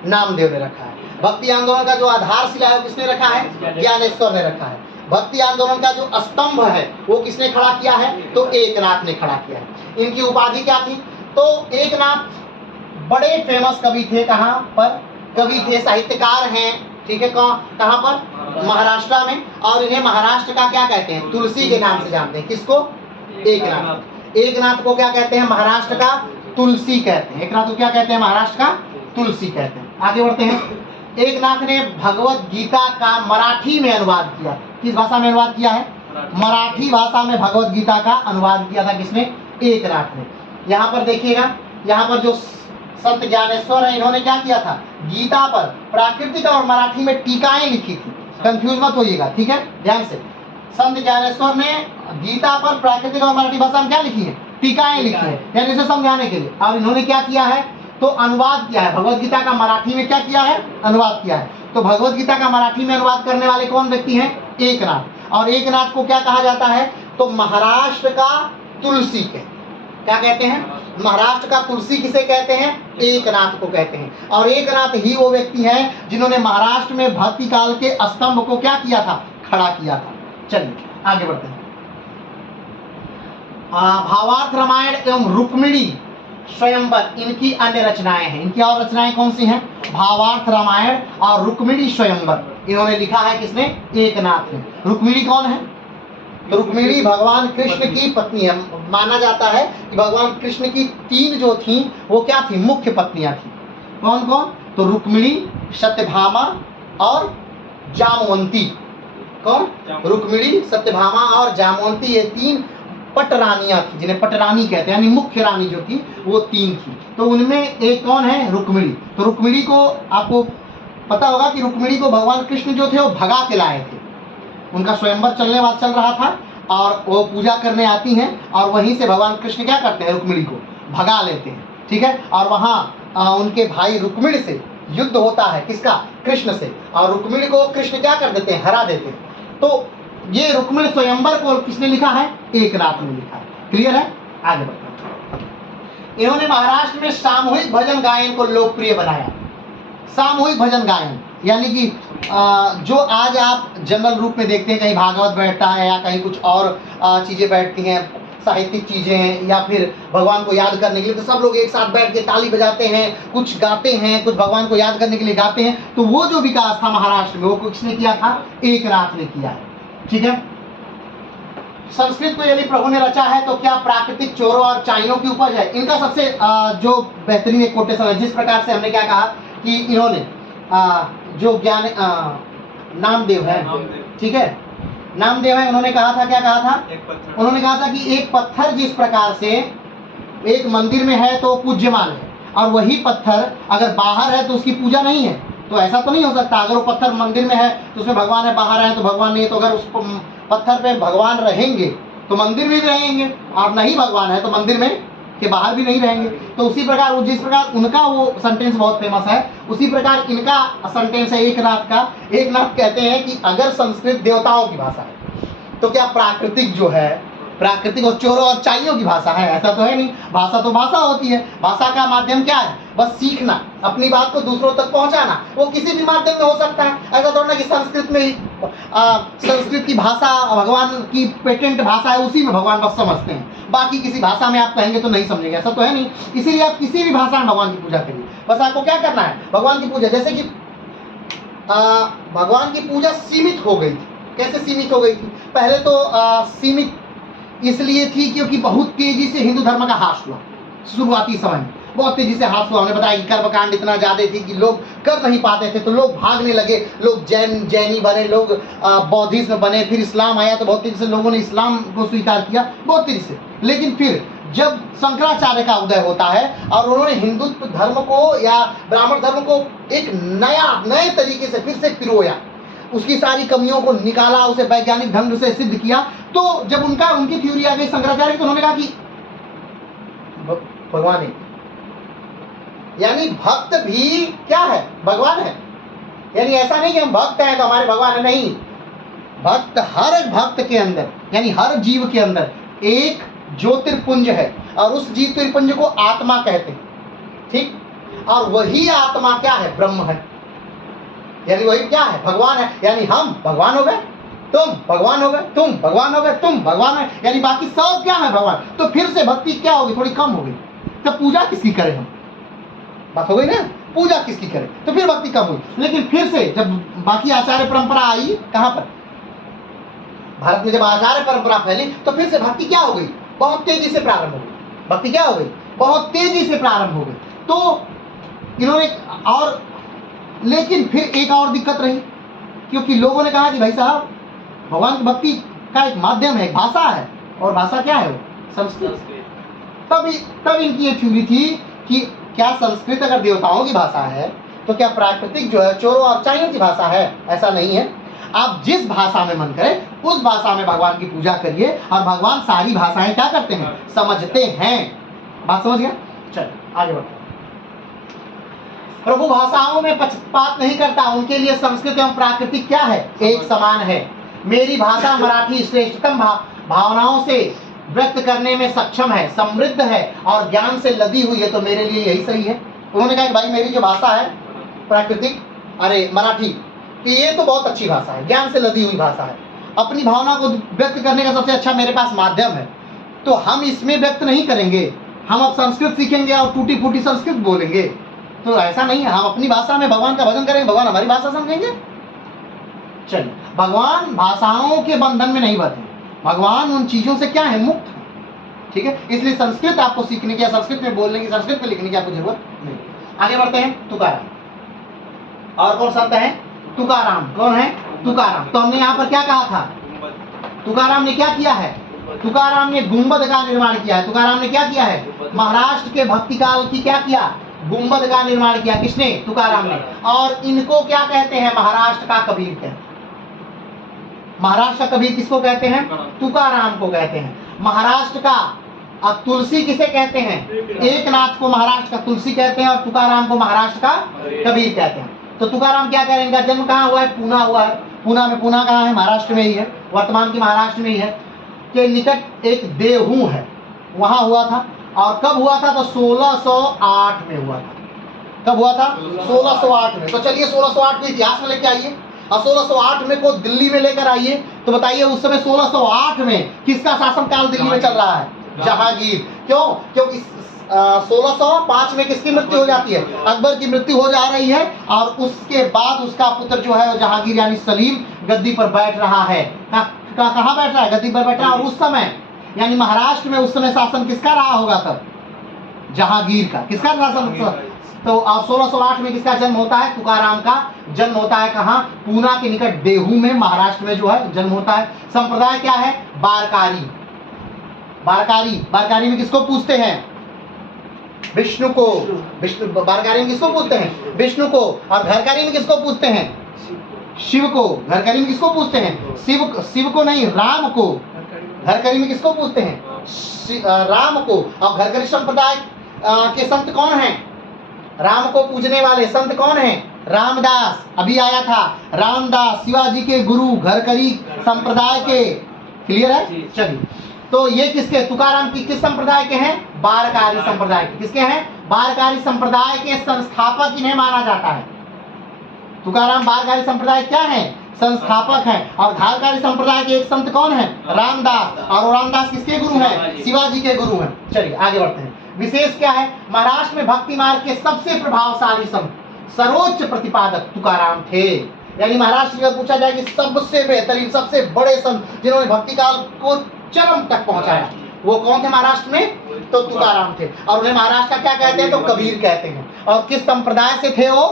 नामदेव ने रखा है। भक्ति आंदोलन का जो आधारशिला है किसने रखा है? ज्ञानेश्वर ने रखा है। भक्ति आंदोलन का जो स्तंभ है वो किसने खड़ा किया है? तो एकनाथ ने खड़ा किया है। इनकी उपाधि क्या थी? तो एकनाथ बड़े फेमस कवि थे। कहाँ पर कवि थे? साहित्यकार हैं। ठीक है, कहाँ पर? महाराष्ट्र में। और इन्हें महाराष्ट्र का क्या कहते हैं? तुलसी के नाम से जानते हैं। किसको? एकनाथ। एकनाथ को क्या कहते हैं? महाराष्ट्र का तुलसी कहते हैं। एकनाथ को क्या कहते हैं? महाराष्ट्र का तुलसी कहते हैं। आगे बढ़ते हैं। एकनाथ ने भगवत गीता का मराठी में अनुवाद किया। किस भाषा में अनुवाद किया है? मराठी भाषा में भगवत गीता का अनुवाद किया था। किसने? एकनाथ ने। यहाँ पर देखिएगा, यहाँ पर जो संत ज्ञानेश्वर है इन्होंने क्या किया था? गीता पर प्राकृतिक और मराठी में टीकाएं लिखी थी। कंफ्यूज मत होइएगा, ठीक है, ध्यान से। संत ज्ञानेश्वर ने गीता पर प्राकृतिक और मराठी भाषा में क्या लिखी है? टीकाएं लिखी है, यानी इसे समझाने के लिए। और इन्होंने क्या किया है? तो अनुवाद किया है। भगवत गीता का मराठी में क्या किया है? अनुवाद किया है। तो भगवत गीता का मराठी में अनुवाद करने वाले कौन व्यक्ति हैं? एकनाथ। और एकनाथ को क्या कहा जाता है? तो महाराष्ट्र का तुलसी के क्या कहते हैं? महाराष्ट्र का तुलसी किसे कहते हैं? एकनाथ को कहते हैं। और एकनाथ ही वो व्यक्ति हैं जिन्होंने महाराष्ट्र में भक्ति काल के स्तंभ को क्या किया था? खड़ा किया था। चलिए आगे बढ़ते हैं। भावार्थ रामायण एवं रुक्मिणी स्वयंवर इनकी अन्य रचनाएं हैं। इनकी और रचनाएं कौन सी हैं? भावार्थ रामायण और रुक्मिणी स्वयंवर इन्होंने लिखा है। किसने? एकनाथ ने। रुक्मिणी कौन है? तो रुक्मिणी भगवान कृष्ण की पत्नी है। माना जाता है कि भगवान कृष्ण की तीन जो थी वो क्या थी? मुख्य पत्नियां थी। कौन कौन? तो रुक्मिणी, सत्यभामा और जामवंती। कौन? रुक्मिणी, सत्यभामा और जामवंती, ये तीन पटरानियां थी, जिन्हें पटरानी कहते हैं, यानी मुख्य रानी जो थी वो तीन थी। तो उनमें एक कौन है? रुक्मिणी। तो रुक्मिणी को आपको पता होगा कि रुक्मिणी को भगवान कृष्ण जो थे वो भगा के लाए थे। उनका स्वयंवर चल रहा था और वो पूजा करने आती हैं और वहीं से भगवान कृष्ण क्या करते हैं, रुक्मिणी को भगा लेते हैं, ठीक है। और वहाँ उनके भाई रुक्मिणी से युद्ध होता है, किसका, कृष्ण से, और रुक्मिणी को कृष्ण क्या कर देते हैं, हरा देते हैं। तो ये रुक्मिणी स्वयंवर को किसने लिखा है, एकनाथ ने लिखा है। क्लियर है, आगे बढ़ते हैं। इन्होंने महाराष्ट्र में सामूहिक भजन गायन को लोकप्रिय बनाया। सामूहिक भजन गायन यानी कि जो आज आप जनरल रूप में देखते हैं, कहीं भागवत बैठता है या कहीं कुछ और चीज़ें बैठती हैं, साहित्यिक चीज़ें हैं, या फिर भगवान को याद करने के लिए, तो सब लोग एक साथ बैठ के ताली बजाते हैं, कुछ गाते हैं, कुछ भगवान को याद करने के लिए गाते हैं। तो वो जो विकास था महाराष्ट्र में, वो किसने किया था, एकनाथ ने किया है, ठीक है। संस्कृत को यदि प्रभु ने रचा है तो क्या प्राकृतिक चोरों और चाइयों की उपज है। इनका सबसे जो बेहतरीन एक कोटेशन है, जिस प्रकार से हमने क्या कहा कि इन्होंने जो ज्ञान नामदेव है, ठीक है, नामदेव है, उन्होंने कहा था, क्या कहा था, उन्होंने कहा था कि एक पत्थर जिस प्रकार से एक मंदिर में है तो पूज्यमान है, और वही पत्थर अगर बाहर है तो उसकी पूजा नहीं है। तो ऐसा तो नहीं हो सकता, अगर वो पत्थर मंदिर में है तो उसमें भगवान है, बाहर है तो भगवान नहीं है। तो अगर उस पत्थर पे भगवान रहेंगे तो मंदिर में भी रहेंगे, और नहीं भगवान है तो मंदिर में के बाहर भी नहीं रहेंगे। तो उसी प्रकार वो, जिस प्रकार उनका वो सेंटेंस बहुत फेमस है, उसी प्रकार इनका सेंटेंस है एकनाथ का। एकनाथ कहते हैं कि अगर संस्कृत देवताओं की भाषा है तो क्या प्राकृतिक जो है, प्राकृतिक और चोरों और चाहियों की भाषा है, ऐसा तो है नहीं। भाषा तो भाषा होती है, भाषा का माध्यम क्या है, बस सीखना, अपनी बात को दूसरों तक पहुंचाना। वो किसी भी माध्यम में हो सकता है, ऐसा थोड़ा ना कि संस्कृत में ही संस्कृत की भाषा भगवान की पेटेंट भाषा है, उसी में भगवान बस समझते हैं, बाकी किसी भाषा में आप कहेंगे तो नहीं समझेंगे, ऐसा तो है नहीं। इसीलिए आप किसी भी भाषा में भगवान की पूजा करिए, बस आपको क्या करना है, भगवान की पूजा। जैसे कि भगवान की पूजा सीमित हो गई थी। कैसे सीमित हो गई थी, पहले तो सीमित इसलिए थी क्योंकि बहुत तेजी से हिंदू धर्म का ह्रास हुआ। शुरुआती समय में बहुत तेजी से ह्रास हुआ। हमने बताया कि कर्मकांड इतना ज्यादा थी कि लोग कर नहीं पाते थे, तो लोग भागने लगे, लोग जैनी बने, लोग बौद्धिज्म बने, फिर इस्लाम आया तो बहुत तेजी से लोगों ने इस्लाम को स्वीकार किया, बहुत तेजी से। लेकिन फिर जब शंकराचार्य का उदय होता है और उन्होंने हिंदुत्व धर्म को या ब्राह्मण धर्म को एक नए तरीके से फिर से पिरोया, उसकी सारी कमियों को निकाला, उसे वैज्ञानिक ढंग से सिद्ध किया, तो जब उनकी थ्योरी आ गई शंकराचार्य की, तो उन्होंने कहा कि भगवान है, यानी भक्त भी क्या है, भगवान है। यानी ऐसा नहीं कि हम भक्त हैं तो हमारे भगवान है, नहीं। भक्त, हर एक भक्त के अंदर, यानी हर जीव के अंदर एक ज्योतिर्पुंज है, और उस ज्योतिर्पुंज को आत्मा कहते हैं, ठीक। और वही आत्मा क्या है, ब्रह्म है, यानी वही क्या है, भगवान है। यानी हम भगवान हो गए, तुम भगवान हो गए, तुम भगवान हो गए, तुम भगवान है, यानी बाकी सब क्या है, भगवान। तो फिर से भक्ति क्या होगी, थोड़ी कम हो गई। तो पूजा किसकी करें हम, बात हो गई ना, पूजा किसकी करें, तो फिर भक्ति कम हुई। लेकिन फिर से जब बाकी आचार्य परंपरा आई, कहां पर, भारत में जब आचार्य परंपरा फैली, तो फिर से भक्ति क्या हो गई, बहुत तेजी से प्रारंभ हो गई। भक्ति क्या हो गई, बहुत तेजी से प्रारंभ हो गई। तो इन्होंने और, लेकिन फिर एक और दिक्कत रही, क्योंकि लोगों ने कहा कि भाई साहब, भगवान की भक्ति का एक माध्यम है, एक भाषा है, और भाषा क्या है, वो संस्कृत। तब इनकी ये थ्योरी थी कि क्या संस्कृत अगर देवताओं की भाषा है तो क्या प्राकृतिक जो है चोरों और चाइयों की भाषा है, ऐसा नहीं है। आप जिस भाषा में मन करे उस भाषा में भगवान की पूजा करिए, और भगवान सारी भाषाएं क्या करते हैं, समझते हैं। बात समझ गया, चलिए आगे बढ़ते हैं। प्रभु भाषाओं में पक्षपात नहीं करता, उनके लिए संस्कृत एवं प्राकृतिक क्या है, एक समान है। मेरी भाषा मराठी श्रेष्ठतम भावनाओं से व्यक्त करने में सक्षम है, समृद्ध है और ज्ञान से लदी हुई है, तो मेरे लिए यही सही है। उन्होंने कहा कि भाई मेरी जो भाषा है प्राकृतिक, अरे मराठी, तो ये तो बहुत अच्छी भाषा है, ज्ञान से लदी हुई भाषा है, अपनी भावना को व्यक्त करने का सबसे अच्छा मेरे पास माध्यम है। तो हम इसमें व्यक्त नहीं करेंगे, हम अब संस्कृत सीखेंगे और टूटी फूटी संस्कृत बोलेंगे, तो ऐसा नहीं है। हम अपनी भाषा में भगवान का भजन करेंगे, भगवान हमारी भाषा समझेंगे। चलिए, भगवान भाषाओं के बंधन में नहीं बंधे, भगवान उन चीजों से क्या है, मुक्त है, ठीक है। इसलिए संस्कृत आपको सीखने की या संस्कृत में बोलने की, संस्कृत में लिखने की आपको जरूरत नहीं। आगे बढ़ते हैं, तुकाराम। और कौन संत है, तुकाराम। कौन है, तुकाराम। तो हमने यहाँ पर क्या कहा था, तुकाराम ने क्या किया है, तुकाराम ने गुंबद का निर्माण किया है। तुकाराम ने क्या किया है, महाराष्ट्र के भक्ति काल की क्या किया, गुंबद का निर्माण किया। किसने, तुकाराम ने। और इनको क्या कहते हैं, महाराष्ट्र का कबीर कहते हैं। महाराष्ट्र का कबीर किसको कहते हैं? तुकाराम को कहते हैं। महाराष्ट्र का अब तुलसी किसे कहते हैं? एकनाथ को महाराष्ट्र का तुलसी कहते हैं और तुकाराम को महाराष्ट्र का कबीर कहते हैं। तो तुकाराम क्या कह रहे हैं? इनका जन्म कहाँ हुआ है? पूना हुआ है। पूना में, पूना कहाँ है? महाराष्ट्र में ही है, वर्तमान की महाराष्ट्र में ही है, के निकट एक देहू है, वहां हुआ था। और कब हुआ था? तो 1608 में हुआ था। कब हुआ था? 1608 में। तो चलिए 1608 को इतिहास में लेके आइए और 1608 में को दिल्ली में लेकर आइए। तो बताइए उस समय 1608 में किसका शासनकाल दिल्ली में चल रहा है? जहांगीर। क्यों? क्योंकि 1605 में किसकी मृत्यु हो जाती है? अकबर की मृत्यु हो जा रही है और उसके बाद उसका पुत्र जो है जहांगीर यानी सलीम गद्दी पर बैठ रहा है। कहाँ बैठ रहा है? गद्दी पर बैठ रहा है। और उस समय यानी महाराष्ट्र में उस समय शासन किसका रहा होगा तब? जहांगीर का। किसका शासन? तो अब 1608 में किसका जन्म होता है? तुकाराम का जन्म होता है। कहाँ? पूना के निकट देहू में, महाराष्ट्र में जो है जन्म होता है। संप्रदाय क्या है? बारकारी। बारकारी, बारकारी में किसको पूछते हैं? विष्णु को। विष्णु, बारकारी में किसको पूछते हैं? विष्णु को। और घरकारी में किसको पूछते हैं? शिव को। घरकारी में किसको पूछते हैं? शिव को नहीं, राम को। घरकारी में किसको पूछते हैं? राम को। अब घरकरी संप्रदाय के संत कौन हैं? राम को पूजने वाले संत कौन हैं? रामदास। अभी आया था रामदास, शिवाजी के गुरु, घरकरी संप्रदाय के। क्लियर है? चलिए, तो ये किसके? तुकाराम की किस संप्रदाय के हैं? बारकारी संप्रदाय के। किसके हैं? बारकारी संप्रदाय के संस्थापक इन्हें माना जाता है। तुकाराम बारकारी संप्रदाय क्या है? संस्थापक हैं। और घरकारी संप्रदाय के एक संत कौन है? रामदास। और रामदास किसके गुरु हैं? शिवाजी के गुरु हैं। चलिए आगे बढ़ते हैं। विशेष क्या है? महाराष्ट्र में भक्ति मार्ग के सबसे प्रभावशाली संत, सर्वोच्च प्रतिपादक तुकाराम थे। यानी महाराष्ट्र में पूछा जाए कि सबसे बेहतरीन, सबसे बड़े संत जिन्होंने भक्ति काल को चरम तक पहुंचाया, वो कौन थे महाराष्ट्र में? तो तुकाराम थे। और उन्हें महाराष्ट्र का क्या कहते हैं? तो कबीर कहते हैं। और किस संप्रदाय से थे वो?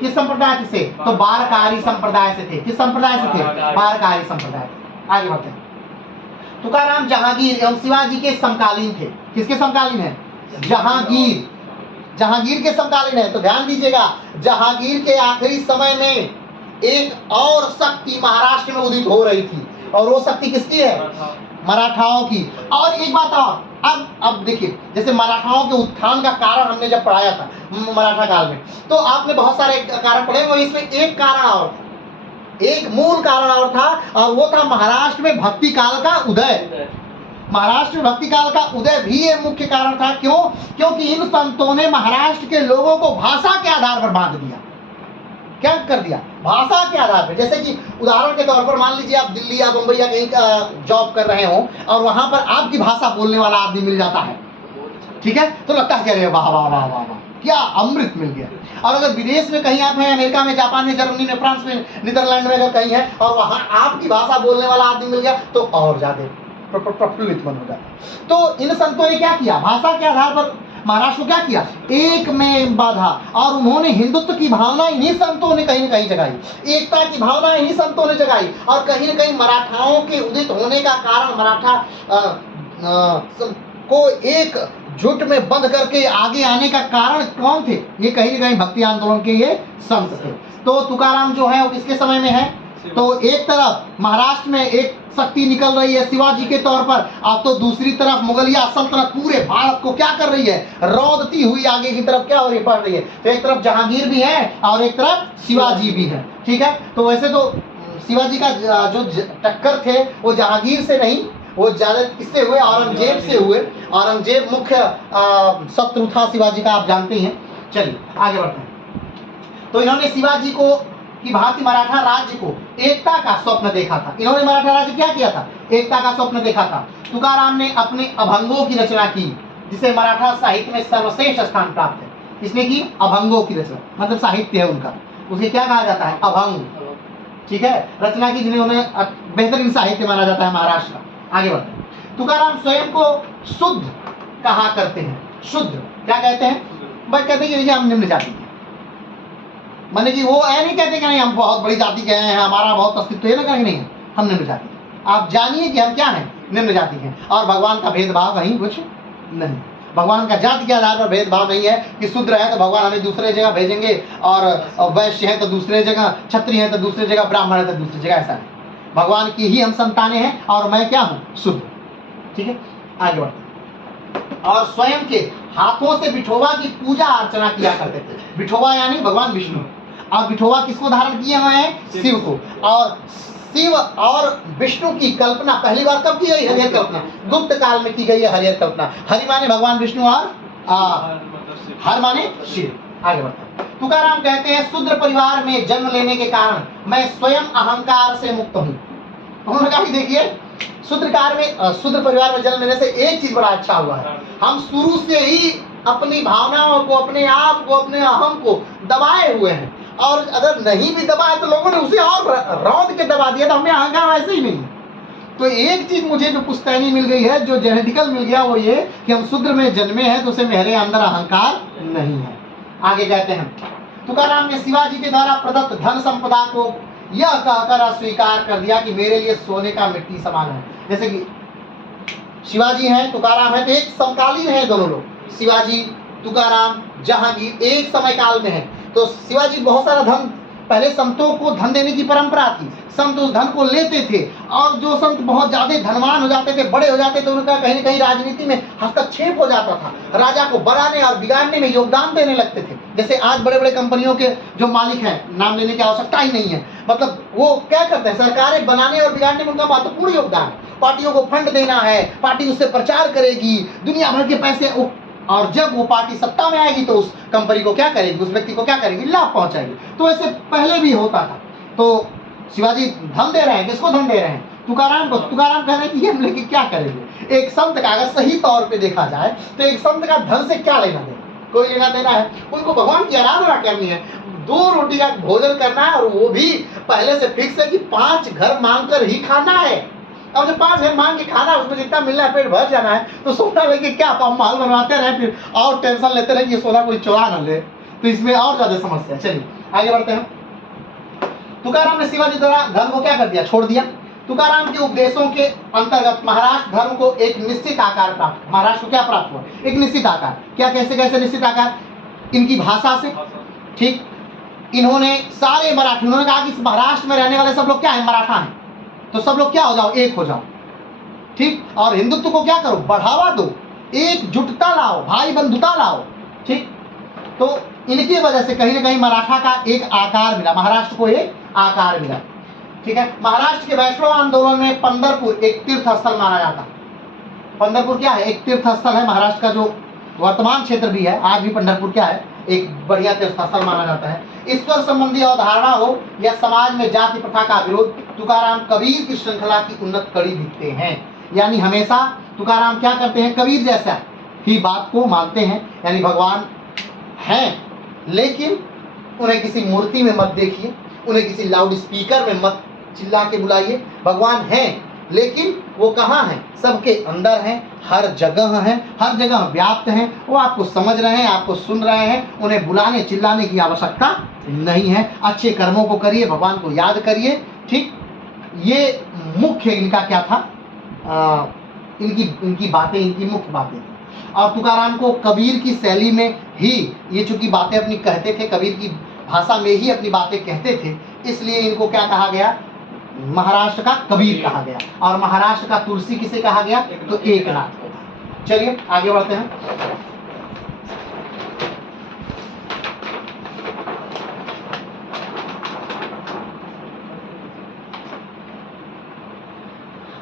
किस संप्रदाय से? तो बारकारी संप्रदाय से थे। किस संप्रदाय से थे? बारकारी संप्रदाय। आगे बढ़ते हैं। तुकाराम जहांगीर एवं शिवाजी के समकालीन थे। किसके समकालीन है? जहांगीर। जहांगीर के समकालीन है। तो ध्यान दीजिएगा, जहांगीर के आखिरी समय में एक और शक्ति महाराष्ट्र में उदित हो रही थी, और वो शक्ति किसकी है? मराठाओं की। और एक बात और, अब देखिए, जैसे मराठाओं के उत्थान का कारण हमने जब पढ़ाया था मराठा काल में, तो आपने बहुत सारे कारण पढ़े, वो इसमें एक कारण और, एक मूल कारण और था, और वो था महाराष्ट्र में भक्ति काल का उदय। महाराष्ट्र में भक्ति काल का उदय भी एक मुख्य कारण था। क्यों? क्योंकि इन संतों ने महाराष्ट्र के लोगों को भाषा के आधार पर बांध दिया। क्या कर दिया? भाषा के आधार पर। जैसे कि उदाहरण के तौर पर मान लीजिए आप दिल्ली या मुंबई या कहीं जॉब कर रहे हो और वहां पर आपकी भाषा बोलने वाला आदमी मिल जाता है, ठीक है, तो लगता है कि वाह वाह वाह वाह वाह, क्या अमृत मिल गया। और अगर विदेश में कहीं आप हैं, अमेरिका में, जापान में, जर्मनी में, फ्रांस में, नीदरलैंड में अगर कहीं है और वहां आपकी भाषा बोलने वाला आदमी मिल गया तो और ज्यादा प्रफुल्लित मन हो जाता। तो इन संतों ने क्या किया? भाषा के आधार पर महाराष्ट्र को क्या किया? एक में बांधा। और उन्होंने हिंदुत्व की भावना इन्हीं संतों ने कहीं न कहीं जगाई, एकता की भावना इन्हीं संतों ने जगाई। और कहीं न कहीं मराठाओं के उदित होने का कारण, मराठा को एक जुट में बंध करके आगे आने का कारण कौन थे? ये कहीं न कहीं भक्ति आंदोलन के ये संत थे। तो तुकाराम जो है वो किसके समय में है? तो एक तरफ महाराष्ट्र में एक शक्ति निकल रही है शिवाजी के तौर पर, अब तो दूसरी तरफ मुगलिया सल्तनत पूरे भारत को क्या कर रही है? रौंदती हुई आगे की तरफ क्या हो रही, बढ़ रही है। तो एक तरफ जहांगीर भी है और एक तरफ शिवाजी भी है, ठीक है। तो वैसे तो शिवाजी का जो टक्कर थे वो जहांगीर से नहीं, वो ज्यादा किससे हुए? औरंगजेब से हुए। औरंगजेब मुख्य शत्रु था शिवाजी का, आप जानते हैं। चलिए आगे बढ़ते हैं। तो इन्होंने शिवाजी को कि भांति मराठा राज्य को एकता का स्वप्न देखा था। इन्होंने मराठा राज्य क्या किया था? एकता का स्वप्न देखा था। तुकाराम ने अपने अभंगों की रचना की, जिसे मराठा साहित्य में सर्वश्रेष्ठ स्थान प्राप्त है। इसने की अभंगों की रचना, मतलब साहित्य है उनका, उसे क्या कहा जाता है? अभंग, ठीक है, रचना की, जिन्हें उन्हें बेहतरीन साहित्य माना जाता है महाराष्ट्र का। आगे बढ़ते हैं। तुकाराम स्वयं को शुद्ध कहा करते हैं। शुद्ध क्या कहते हैं? बस कहते हैं कि हम निम्न जाति के, माने कि वो ऐ नहीं कहते कि नहीं हम बहुत बड़ी जाति के हैं, हमारा बहुत अस्तित्व है, ना कहेंगे नहीं, हम निम्न जाति के। आप जानिए कि हम क्या हैं? निम्न जाति के हैं। और भगवान का भेदभाव कहीं कुछ नहीं। भगवान का जाति के आधार पर भेदभाव नहीं है कि शूद्र है तो भगवान हमें दूसरे जगह भेजेंगे, और वैश्य है तो दूसरे जगह, क्षत्रिय है तो दूसरे जगह, ब्राह्मण है तो दूसरी जगह, ऐसा नहीं। भगवान की ही हम संतानें हैं और मैं क्या हूँ, शुद्ध। ठीक है, आगे बढ़ते हैं। और स्वयं के हाथों से बिठोवा की पूजा अर्चना किया करते थे। बिठोवा यानी भगवान विष्णु, और बिठोवा किसको धारण किए हुए हैं, शिव को। और शिव और विष्णु की कल्पना पहली बार कब की गई, हरिहर कल्पना, गुप्त काल में की गई है हरिहर कल्पना। हरि माने भगवान विष्णु और हर माने शिव। आगे बढ़ते हैं। तुकाराम कहते हैं शूद्र परिवार में जन्म लेने के कारण मैं स्वयं अहंकार से मुक्त हूँ। उन्होंने कहा कि देखिए शूद्र परिवार में जन्म लेने से एक चीज बड़ा अच्छा हुआ है, हम शुरू से ही अपनी भावनाओं को, अपने आप को, अपने अहम को दबाए हुए हैं, और अगर नहीं भी दबाए तो लोगों ने उसे और रौंद के दबा दिया, तो हमें अहंकार वैसे ही नहीं। तो एक चीज मुझे जो पुश्तैनी मिल गई है, जो जेनेटिकल मिल गया, वो ये कि हम शूद्र में जन्मे हैं, तो उसे मेरे अंदर अहंकार नहीं है। आगे कहते हैं, तुकाराम ने शिवाजी के द्वारा प्रदत्त धन संपदा को यह कहकर अस्वीकार कर दिया कि मेरे लिए सोने का मिट्टी समान है। जैसे कि शिवाजी हैं, तुकाराम है, तो एक समकालीन है दोनों लोग, शिवाजी, तुकाराम, जहांगीर एक समय काल में है। तो शिवाजी बहुत सारा धन, पहले संतों को धन देने की परंपरा थी, संत उस धन को लेते थे, और जो संत बहुत ज्यादा धनवान हो जाते थे, बड़े हो जाते थे, उनका कहीं न कहीं राजनीति में हस्तक्षेप हो जाता था, राजा को बढ़ाने और बिगाड़ने में योगदान देने लगते थे। जैसे आज बड़े बड़े कंपनियों के जो मालिक हैं, नाम लेने की आवश्यकता ही नहीं है, मतलब वो क्या करते हैं, सरकारें बनाने और बिगाड़ने में उनका महत्वपूर्ण योगदान है। पार्टियों को फंड देना है, पार्टी उससे प्रचार करेगी, दुनिया भर के पैसे, और जब वो पार्टी सत्ता में आएगी तो उस कंपनी को क्या करेगी, उस व्यक्ति को क्या करेगी, लाभ पहुंचाएगी। तो ऐसे पहले भी होता था। तो शिवाजी धन दे रहे हैं, किसको धन दे रहे हैं, तुकाराम को। तुकाराम कह रहे हैं कि हम लेके क्या करेंगे। एक संत का अगर सही तौर पे देखा जाए तो एक संत का धन से क्या लेना देना, कोई लेना देना है। उनको भगवान की आराधना करनी है, 2 रोटी का भोजन करना है, और वो भी पहले से फिक्स है कि 5 घर मांग कर ही खाना है। अब जो 5 घर मांग के खाना, उसमें जितना मिलना है पेट भर जाना है, तो सोना लेके क्या हम माल बनवाते रहे, फिर और टेंशन लेते रहे कि सोना कोई चुरा न ले, तो इसमें और ज्यादा समस्या। चलिए आगे बढ़ते हैं। तुकाराम ने शिवाजी द्वारा धर्म को क्या कर दिया, छोड़ दिया। तुकाराम के उपदेशों के अंतर्गत महाराष्ट्र धर्म को एक निश्चित आकार प्राप्त, महाराष्ट्र को क्या प्राप्त हुआ, एक निश्चित आकार। क्या, कैसे कैसे निश्चित आकार, इनकी भाषा से। ठीक, इन्होंने सारे मराठी, उन्होंने कहा कि इस महाराष्ट्र में रहने वाले सब लोग क्या है, मराठा हैं, तो सब लोग क्या हो जाओ, एक हो जाओ। ठीक, और हिंदुत्व को क्या करो, बढ़ावा दो, एकजुटता लाओ, भाई बंधुता लाओ। ठीक, तो इनकी वजह से कहीं ना कहीं मराठा का एक आकार मिला, महाराष्ट्र को एक आकार मिला। ठीक है, महाराष्ट्र के वैष्णव आंदोलन में पंढरपुर एक तीर्थ स्थल माना जाता है। पंढरपुर क्या है, एक तीर्थ स्थल है, महाराष्ट्र का जो वर्तमान क्षेत्र भी है, आज भी पंढरपुर क्या है, एक बढ़िया तीर्थ स्थल माना जाता है। ईश्वर संबंधी अवधारणा हो या समाज में जाति प्रथा का विरोध, तुकाराम कबीर की श्रृंखला की उन्नत कड़ी दिखते हैं। यानी हमेशा तुकाराम क्या करते हैं, कबीर जैसा ही बात को मानते हैं, यानी भगवान हैं, लेकिन उन्हें किसी मूर्ति में मत देखिए, उन्हें किसी लाउड स्पीकर में मत चिल्ला के बुलाइए। भगवान हैं, लेकिन वो कहाँ हैं, सबके अंदर हैं, हर जगह हैं, हर जगह व्याप्त हैं। वो आपको समझ रहे हैं, आपको सुन रहे हैं, उन्हें बुलाने चिल्लाने की आवश्यकता नहीं है। अच्छे कर्मों को करिए, भगवान को याद करिए। ठीक, ये मुख्य इनका क्या था, इनकी बातें, इनकी मुख्य बातें थी। और तुकाराम को कबीर की शैली में ही ये चूंकि बातें अपनी कहते थे, कबीर की भाषा में ही अपनी बातें कहते थे, इसलिए इनको क्या कहा गया, महाराष्ट्र का कबीर कहा गया। और महाराष्ट्र का तुलसी किसे कहा गया, तो एकनाथ को। चलिए आगे बढ़ते हैं।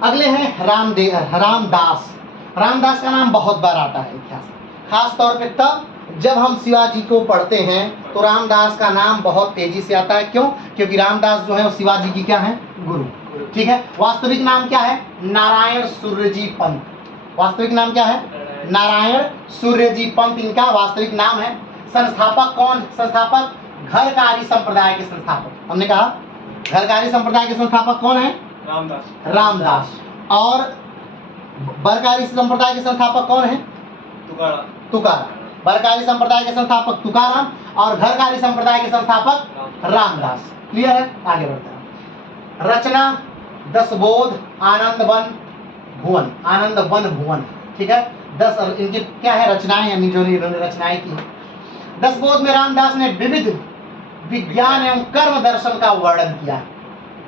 अगले हैं रामदास। रामदास का नाम बहुत बार आता है इतिहास में, खास तौर पे तब जब हम शिवाजी को पढ़ते हैं तो रामदास का नाम बहुत तेजी से आता है। क्यों, क्योंकि रामदास जो है वो शिवाजी की क्या है, गुरु। ठीक है, वास्तविक नाम क्या है, नारायण सूर्यजी पंत। वास्तविक नाम क्या है, नारायण सूर्यजी पंत इनका वास्तविक नाम है। संस्थापक कौन, संस्थापक घरकारी संप्रदाय के संस्थापक। हमने कहा घरकारी संप्रदाय के संस्थापक कौन है, रामदास। और बरकारी संप्रदाय के संस्थापक कौन है, तुकाराम। बरकारी संप्रदाय के संस्थापक तुकाराम और घरकारी संप्रदाय के संस्थापक रामदास। क्लियर है, आगे बढ़ते हैं। रचना 10 बोध आनंद वन भुवन, आनंद वन भुवन। ठीक है, 10 इनकी क्या है, रचनाएं, यानी जो इन्होंने रचनाएं की। 10 बोध में रामदास ने विविध विज्ञान एवं कर्म दर्शन का वर्णन किया है।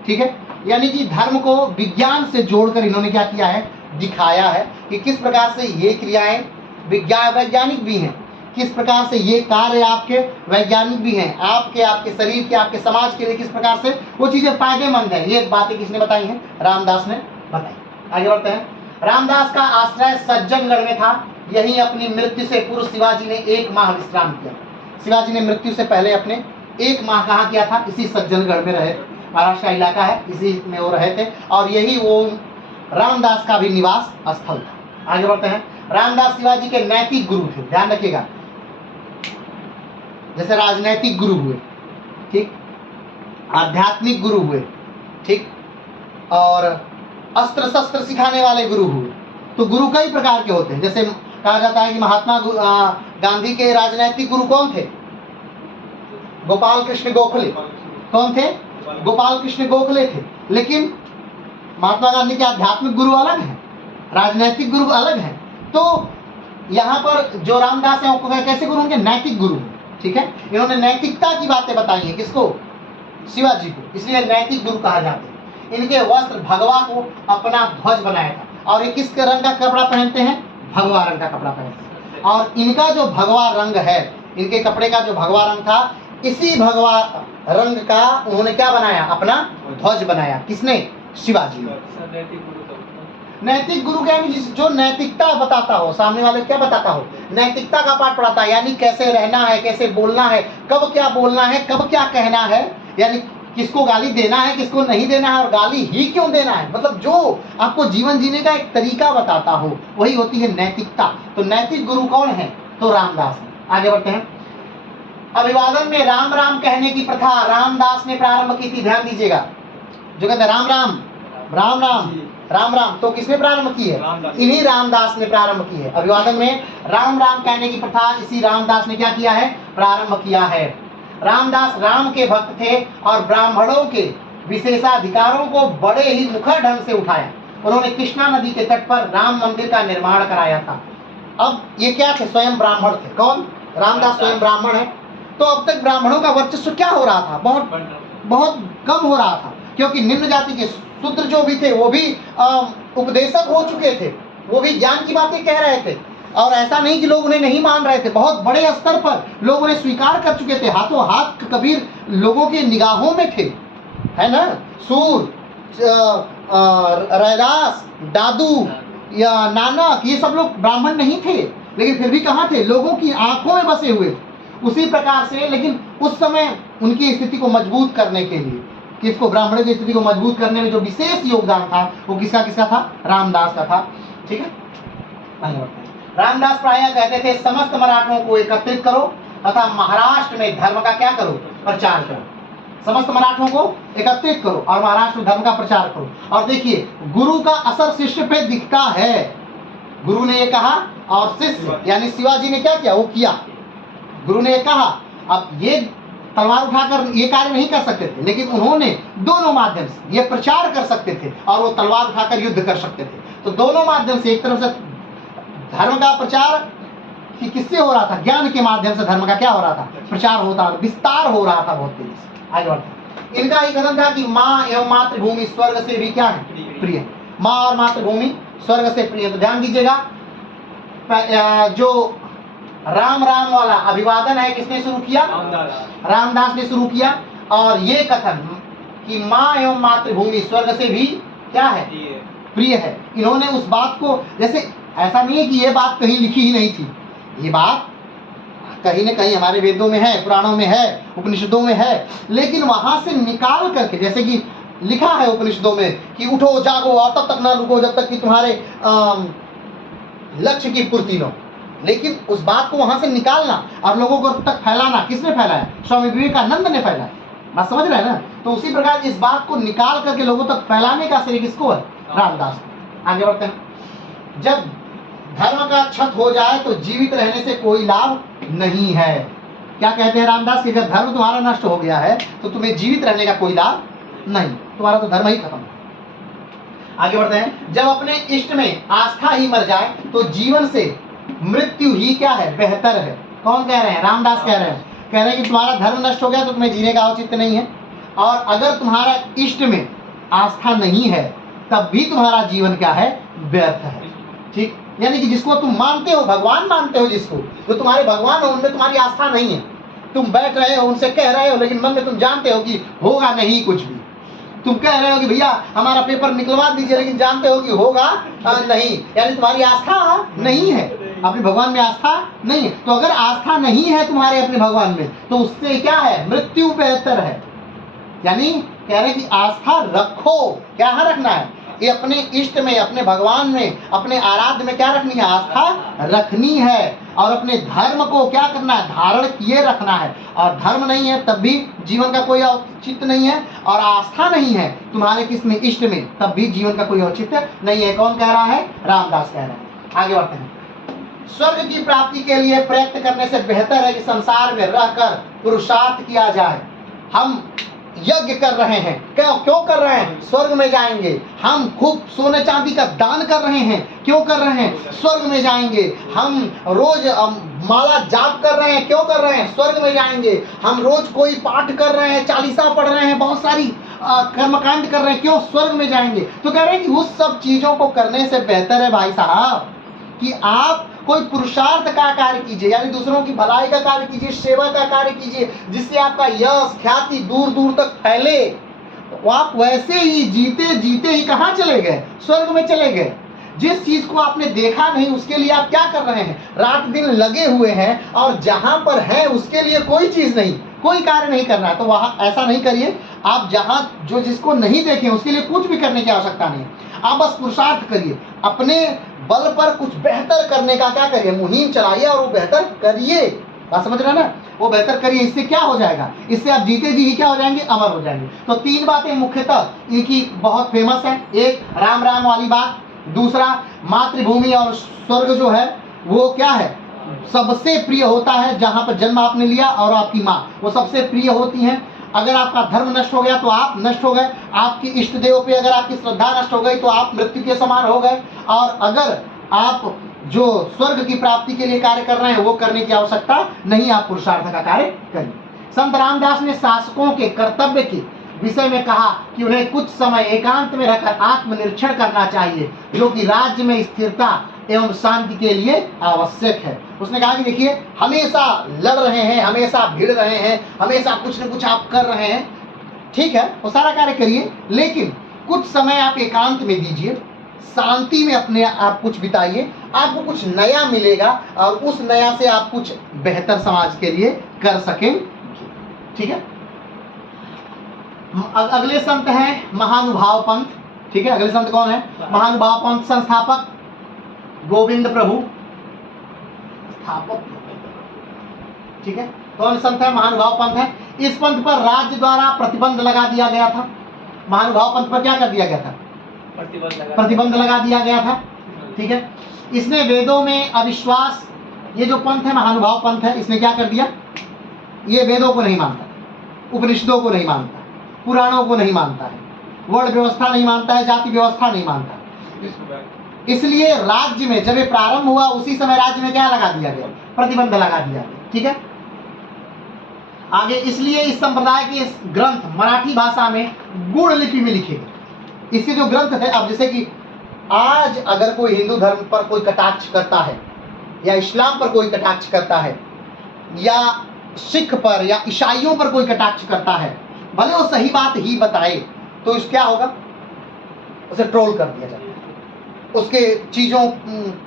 ठीक है, यानी कि धर्म को विज्ञान से जोड़कर इन्होंने क्या किया है, दिखाया है कि किस प्रकार से ये क्रियाएं वैज्ञानिक भी हैं, किस प्रकार से ये कार्य आपके वैज्ञानिक भी हैं, आपके शरीर के, आपके समाज के लिए किस प्रकार से वो चीजें फायदेमंद है। ये बातें किसने बताई हैं, रामदास ने बताई। आगे बढ़ते हैं। रामदास का आश्रय सज्जनगढ़ में था। यही अपनी मृत्यु से पूर्व शिवाजी ने 1 माह विश्राम किया। शिवाजी ने मृत्यु से पहले अपने 1 माह कहाँ किया था, इसी सज्जनगढ़ में रहे। महाराष्ट्र का इलाका है, इसी में वो रहे थे और यही वो रामदास का भी निवास स्थल था। आगे बढ़ते हैं। रामदास शिवाजी के नैतिक गुरु थे, ध्यान रखिएगा, जैसे राजनैतिक गुरु हुए, ठीक, आध्यात्मिक गुरु हुए, ठीक, और अस्त्र शस्त्र सिखाने वाले गुरु हुए। तो गुरु कई प्रकार के होते हैं। जैसे कहा जाता है कि महात्मा गांधी के राजनैतिक गुरु कौन थे, गोपाल कृष्ण गोखले। कौन थे, गोपाल कृष्ण गोखले थे। लेकिन महात्मा गांधी के आध्यात्मिक गुरु अलग हैं, राजनैतिक गुरु अलग हैं। तो यहाँ पर जो रामदास है वो कैसे गुरु होंगे, नैतिक गुरु, ठीक है। इन्होंने नैतिकता की बातें बताई हैं, किसको, शिवाजी को, इसलिए नैतिक गुरु कहा जाते हैं। इनके वस्त्र भगवा को अपना ध्वज बनाया था। और ये किस रंग का कपड़ा पहनते हैं, भगवा रंग का कपड़ा पहनते हैं। और इनका जो भगवा रंग है, इनके कपड़े का जो भगवा रंग था, इसी भगवा रंग का उन्होंने क्या बनाया, अपना ध्वज बनाया। किसने, शिवाजी ने। नैतिक गुरु क्या है, जो नैतिकता बताता हो, सामने वाले क्या बताता हो, नैतिकता का पाठ पढ़ाता है। यानी कैसे रहना है, कैसे बोलना है, कब क्या बोलना है, कब क्या कहना है, यानी किसको गाली देना है, किसको नहीं देना है, और गाली ही क्यों देना है, मतलब जो आपको जीवन जीने का एक तरीका बताता हो, वही होती है नैतिकता। तो नैतिक गुरु कौन है, तो रामदास है। आगे बढ़ते हैं। अभिवादन में राम राम कहने की प्रथा रामदास ने प्रारंभ की थी। ध्यान दीजिएगा, जो कहते हैं राम राम राम राम राम राम, तो किसने प्रारंभ की है, इन्हीं रामदास ने प्रारंभ की है। अभिवादन में राम राम कहने की प्रथा इसी रामदास ने क्या किया है, प्रारंभ किया है। रामदास राम के भक्त थे और ब्राह्मणों के विशेषाधिकारों को बड़े ही मुखर ढंग से उठाया। उन्होंने कृष्णा नदी के तट पर राम मंदिर का निर्माण कराया था। अब ये क्या थे, स्वयं ब्राह्मण थे। कौन, रामदास स्वयं ब्राह्मण है। तो अब तक ब्राह्मणों का वर्चस्व क्या हो रहा था, बहुत कम हो रहा था, क्योंकि निम्न जाति के शूद्र जो भी थे वो भी उपदेशक हो चुके थे, वो भी ज्ञान की बातें कह रहे थे। और ऐसा नहीं कि लोग उन्हें नहीं मान रहे थे, बहुत बड़े स्तर पर लोग उन्हें स्वीकार कर चुके थे। हाथों हाथ कबीर लोगों के निगाहों में थे, है ना। सूर, रैदास, दादू या नानक, ये सब लोग ब्राह्मण नहीं थे, लेकिन फिर भी कहाँ थे, लोगों की आंखों में बसे हुए थे। उसी प्रकार से, लेकिन उस समय उनकी स्थिति को मजबूत करने के लिए, किसको, ब्राह्मणों की स्थिति को मजबूत करने में जो विशेष योगदान था वो किसका था, रामदास का था। ठीक है। रामदास प्रायः कहते थे समस्त मराठों को एकत्रित करो तथा महाराष्ट्र में धर्म का क्या करो, प्रचार करो। समस्त मराठों को एकत्रित करो और महाराष्ट्र में धर्म का प्रचार करो। और देखिए, गुरु का असर शिष्य पे दिखता है। गुरु ने ये कहा और शिष्य यानी शिवाजी ने क्या किया, वो किया। गुरु ने ये कहा, अब ये तलवार उठाकर ये कार्य नहीं कर सकते थे, लेकिन उन्होंने दोनों माध्यम से ये प्रचार कर सकते थे और वो तलवार उठाकर युद्ध कर सकते थे। तो दोनों माध्यम से, एक तरफ से धर्म का प्रचार कि किससे हो रहा था, ज्ञान के माध्यम से धर्म का क्या हो रहा था, प्रचार होता, विस्तार हो रहा था बहुत तेजी से। आगे बढ़ते, इनका ही कथन था कि माँ एवं मातृभूमि स्वर्ग से भी क्या है, प्रिय। माँ और मातृभूमि स्वर्ग से प्रिय। तो ध्यान दीजिएगा, जो राम राम वाला अभिवादन है किसने शुरू किया, रामदास ने शुरू किया। और ये कथन कि माँ एवं मातृभूमि स्वर्ग से भी क्या है, प्रिय है। इन्होंने उस बात को, जैसे ऐसा नहीं है कि ये बात कहीं लिखी ही नहीं थी, ये बात कहीं न कहीं हमारे वेदों में है, पुराणों में है, उपनिषदों में है, लेकिन वहां से निकाल करके, जैसे कि लिखा है उपनिषदों में कि उठो जागो और तब तक ना रुको जब तक कि तुम्हारे लक्ष्य की पूर्ति न हो। लेकिन उस बात को वहां से निकालना और लोगों को तक फैलाना किसने फैलाया, स्वामी विवेकानंद ने फैलाया। बात समझ रहे हैं ना। तो उसी प्रकार इस बात को निकाल करके लोगों तक फैलाने का श्रेय किसको है, रामदास। आगे बढ़ते हैं। जब धर्म का क्षत हो जाए तो जीवित रहने से कोई लाभ नहीं है। क्या कहते हैं रामदास कि अगर धर्म तुम्हारा नष्ट हो गया है तो तुम्हें जीवित रहने का कोई लाभ नहीं, तुम्हारा तो धर्म ही खत्म है। आगे बढ़ते हैं। जब अपने इष्ट में आस्था ही मर जाए तो जीवन से मृत्यु ही क्या है, बेहतर है। कौन कह रहे हैं, रामदास कह रहे हैं। कह रहे हैं कि तुम्हारा धर्म नष्ट हो गया तो तुम्हें जीने का औचित्य नहीं है, और अगर तुम्हारा इष्ट में आस्था नहीं है तब भी तुम्हारा जीवन क्या है, व्यर्थ है। ठीक, यानी कि जिसको तुम मानते हो, भगवान मानते हो, जिसको, जो तुम्हारे भगवान हो, उनमें तुम्हारी आस्था नहीं है। तुम बैठ रहे हो, उनसे कह रहे हो, लेकिन मन में तुम जानते हो कि होगा नहीं कुछ भी। तुम कह रहे हो कि भैया हमारा पेपर निकलवा दीजिए, लेकिन जानते हो कि होगा नहीं, यानी तुम्हारी आस्था नहीं है, अपने भगवान में आस्था नहीं है। तो अगर आस्था नहीं है तुम्हारे अपने भगवान में, तो उससे क्या है, मृत्यु बेहतर है। यानी कह रहे कि आस्था रखो, क्या रखना है, ये अपने इष्ट में, अपने भगवान में, अपने आराध्य में क्या रखनी है, आस्था रखनी है। और अपने धर्म को क्या करना है, धारण किए रखना है। और धर्म नहीं है तब भी जीवन का कोई औचित्य नहीं है, और आस्था नहीं है तुम्हारे किसमें, इष्ट में, तब भी जीवन का कोई औचित्य नहीं है। कौन कह रहा है, रामदास कह रहे हैं। आगे बढ़ते हैं। स्वर्ग की प्राप्ति के लिए प्रयत्न करने से बेहतर है कि संसार में रहकर पुरुषार्थ किया जाए। हम यज्ञ कर रहे हैं, क्यों कर रहे हैं, स्वर्ग में जाएंगे। हम खूब सोने चांदी का दान कर रहे हैं, क्यों कर रहे हैं, स्वर्ग में जाएंगे। हम रोज माला जाप कर रहे हैं, क्यों कर रहे हैं, स्वर्ग में जाएंगे। हम रोज कोई पाठ कर रहे हैं, चालीसा पढ़ रहे हैं, बहुत सारी कर्मकांड कर रहे हैं, क्यों, स्वर्ग में जाएंगे। तो कह रहे हैं कि उस सब चीजों को करने से बेहतर है भाई साहब कि आप कोई पुरुषार्थ का कार्य कीजिए, यानी दूसरों की भलाई का कार्य कीजिए, सेवा का कार्य कीजिए, जिससे आपका यश ख्याति दूर दूर तक फैले। तो आप वैसे ही जीते जीते ही कहाँ चले गए, स्वर्ग में चले गए। जिस चीज को आपने देखा नहीं उसके लिए आप क्या कर रहे हैं, रात दिन लगे हुए हैं, और जहां पर है उसके लिए कोई चीज नहीं, कोई कार्य नहीं करना है। तो वहां ऐसा नहीं करिए, आप जहां जो जिसको नहीं देखे उसके लिए कुछ भी करने की आवश्यकता नहीं। आप बस पुरुषार्थ करिए, अपने बल पर कुछ बेहतर करने का क्या करिए, मुहिम चलाइए और वो बेहतर करिए। बात समझ रहे हैं ना, वो बेहतर करिए। इससे क्या हो जाएगा, इससे आप जीते जी ही क्या हो जाएंगे, अमर हो जाएंगे। तो तीन बातें मुख्यतः इनकी बहुत फेमस है। एक राम राम वाली बात, दूसरा मातृभूमि और स्वर्ग जो है वो क्या है, सबसे प्रिय होता है। जहां पर जन्म आपने लिया और आपकी माँ, वो सबसे प्रिय होती हैं। अगर आपका धर्म नष्ट हो गया तो आप नष्ट हो गए, आपकी इष्ट देव पे अगर आपकी श्रद्धा नष्ट हो गई तो आप मृत्यु के समान हो गए। और अगर आप जो स्वर्ग की प्राप्ति के लिए कार्य कर रहे हैं वो करने की आवश्यकता नहीं, आप पुरुषार्थ का कार्य करिए। संत रामदास ने शासकों के कर्तव्य के विषय में कहा कि उन्हें कुछ समय एकांत में रहकर आत्मनिरीक्षण करना चाहिए, जो कि राज्य में स्थिरता एवं शांति के लिए आवश्यक है। उसने कहा कि देखिए, हमेशा लड़ रहे हैं, हमेशा भिड़ रहे हैं, हमेशा कुछ न कुछ आप कर रहे हैं, ठीक है, वो सारा कार्य करिए, लेकिन कुछ समय आप एकांत में दीजिए, शांति में अपने आप कुछ बिताइए, आपको कुछ नया मिलेगा और उस नया से आप कुछ बेहतर समाज के लिए कर सकें। ठीक है, अगले संत हैं महानुभाव पंथ। ठीक है, अगले संत कौन है, महानुभाव पंथ संस्थापक गोविंद प्रभु, स्थापक। ठीक है, कौन संत है, महानुभाव पंथ है। इस पंथ पर राज्य द्वारा प्रतिबंध लगा दिया गया था। महानुभाव पंथ पर क्या कर दिया गया था, प्रतिबंध लगा दिया गया था। ठीक है, इसने वेदों में अविश्वास, ये जो पंथ है महानुभाव पंथ है, इसने क्या कर दिया, ये वेदों को नहीं मानता, उपनिषदों को नहीं मानता, पुराणों को नहीं मानता है, वर्ण व्यवस्था नहीं मानता है, जाति व्यवस्था नहीं मानता। इसलिए राज्य में जब ये प्रारंभ हुआ उसी समय राज्य में क्या लगा दिया गया, प्रतिबंध लगा दिया गया। ठीक है, आगे, इसलिए इस संप्रदाय के ग्रंथ मराठी भाषा में गुण लिपि में लिखे गए। इसके जो ग्रंथ थे, अब जैसे कि आज अगर कोई हिंदू धर्म पर कोई कटाक्ष करता है, या इस्लाम पर कोई कटाक्ष करता है, या सिख पर या ईसाइयों पर कोई कटाक्ष करता है, भले वो सही बात ही बताए, तो इस क्या होगा, उसे ट्रोल कर दिया जाता है, उसके चीज़ों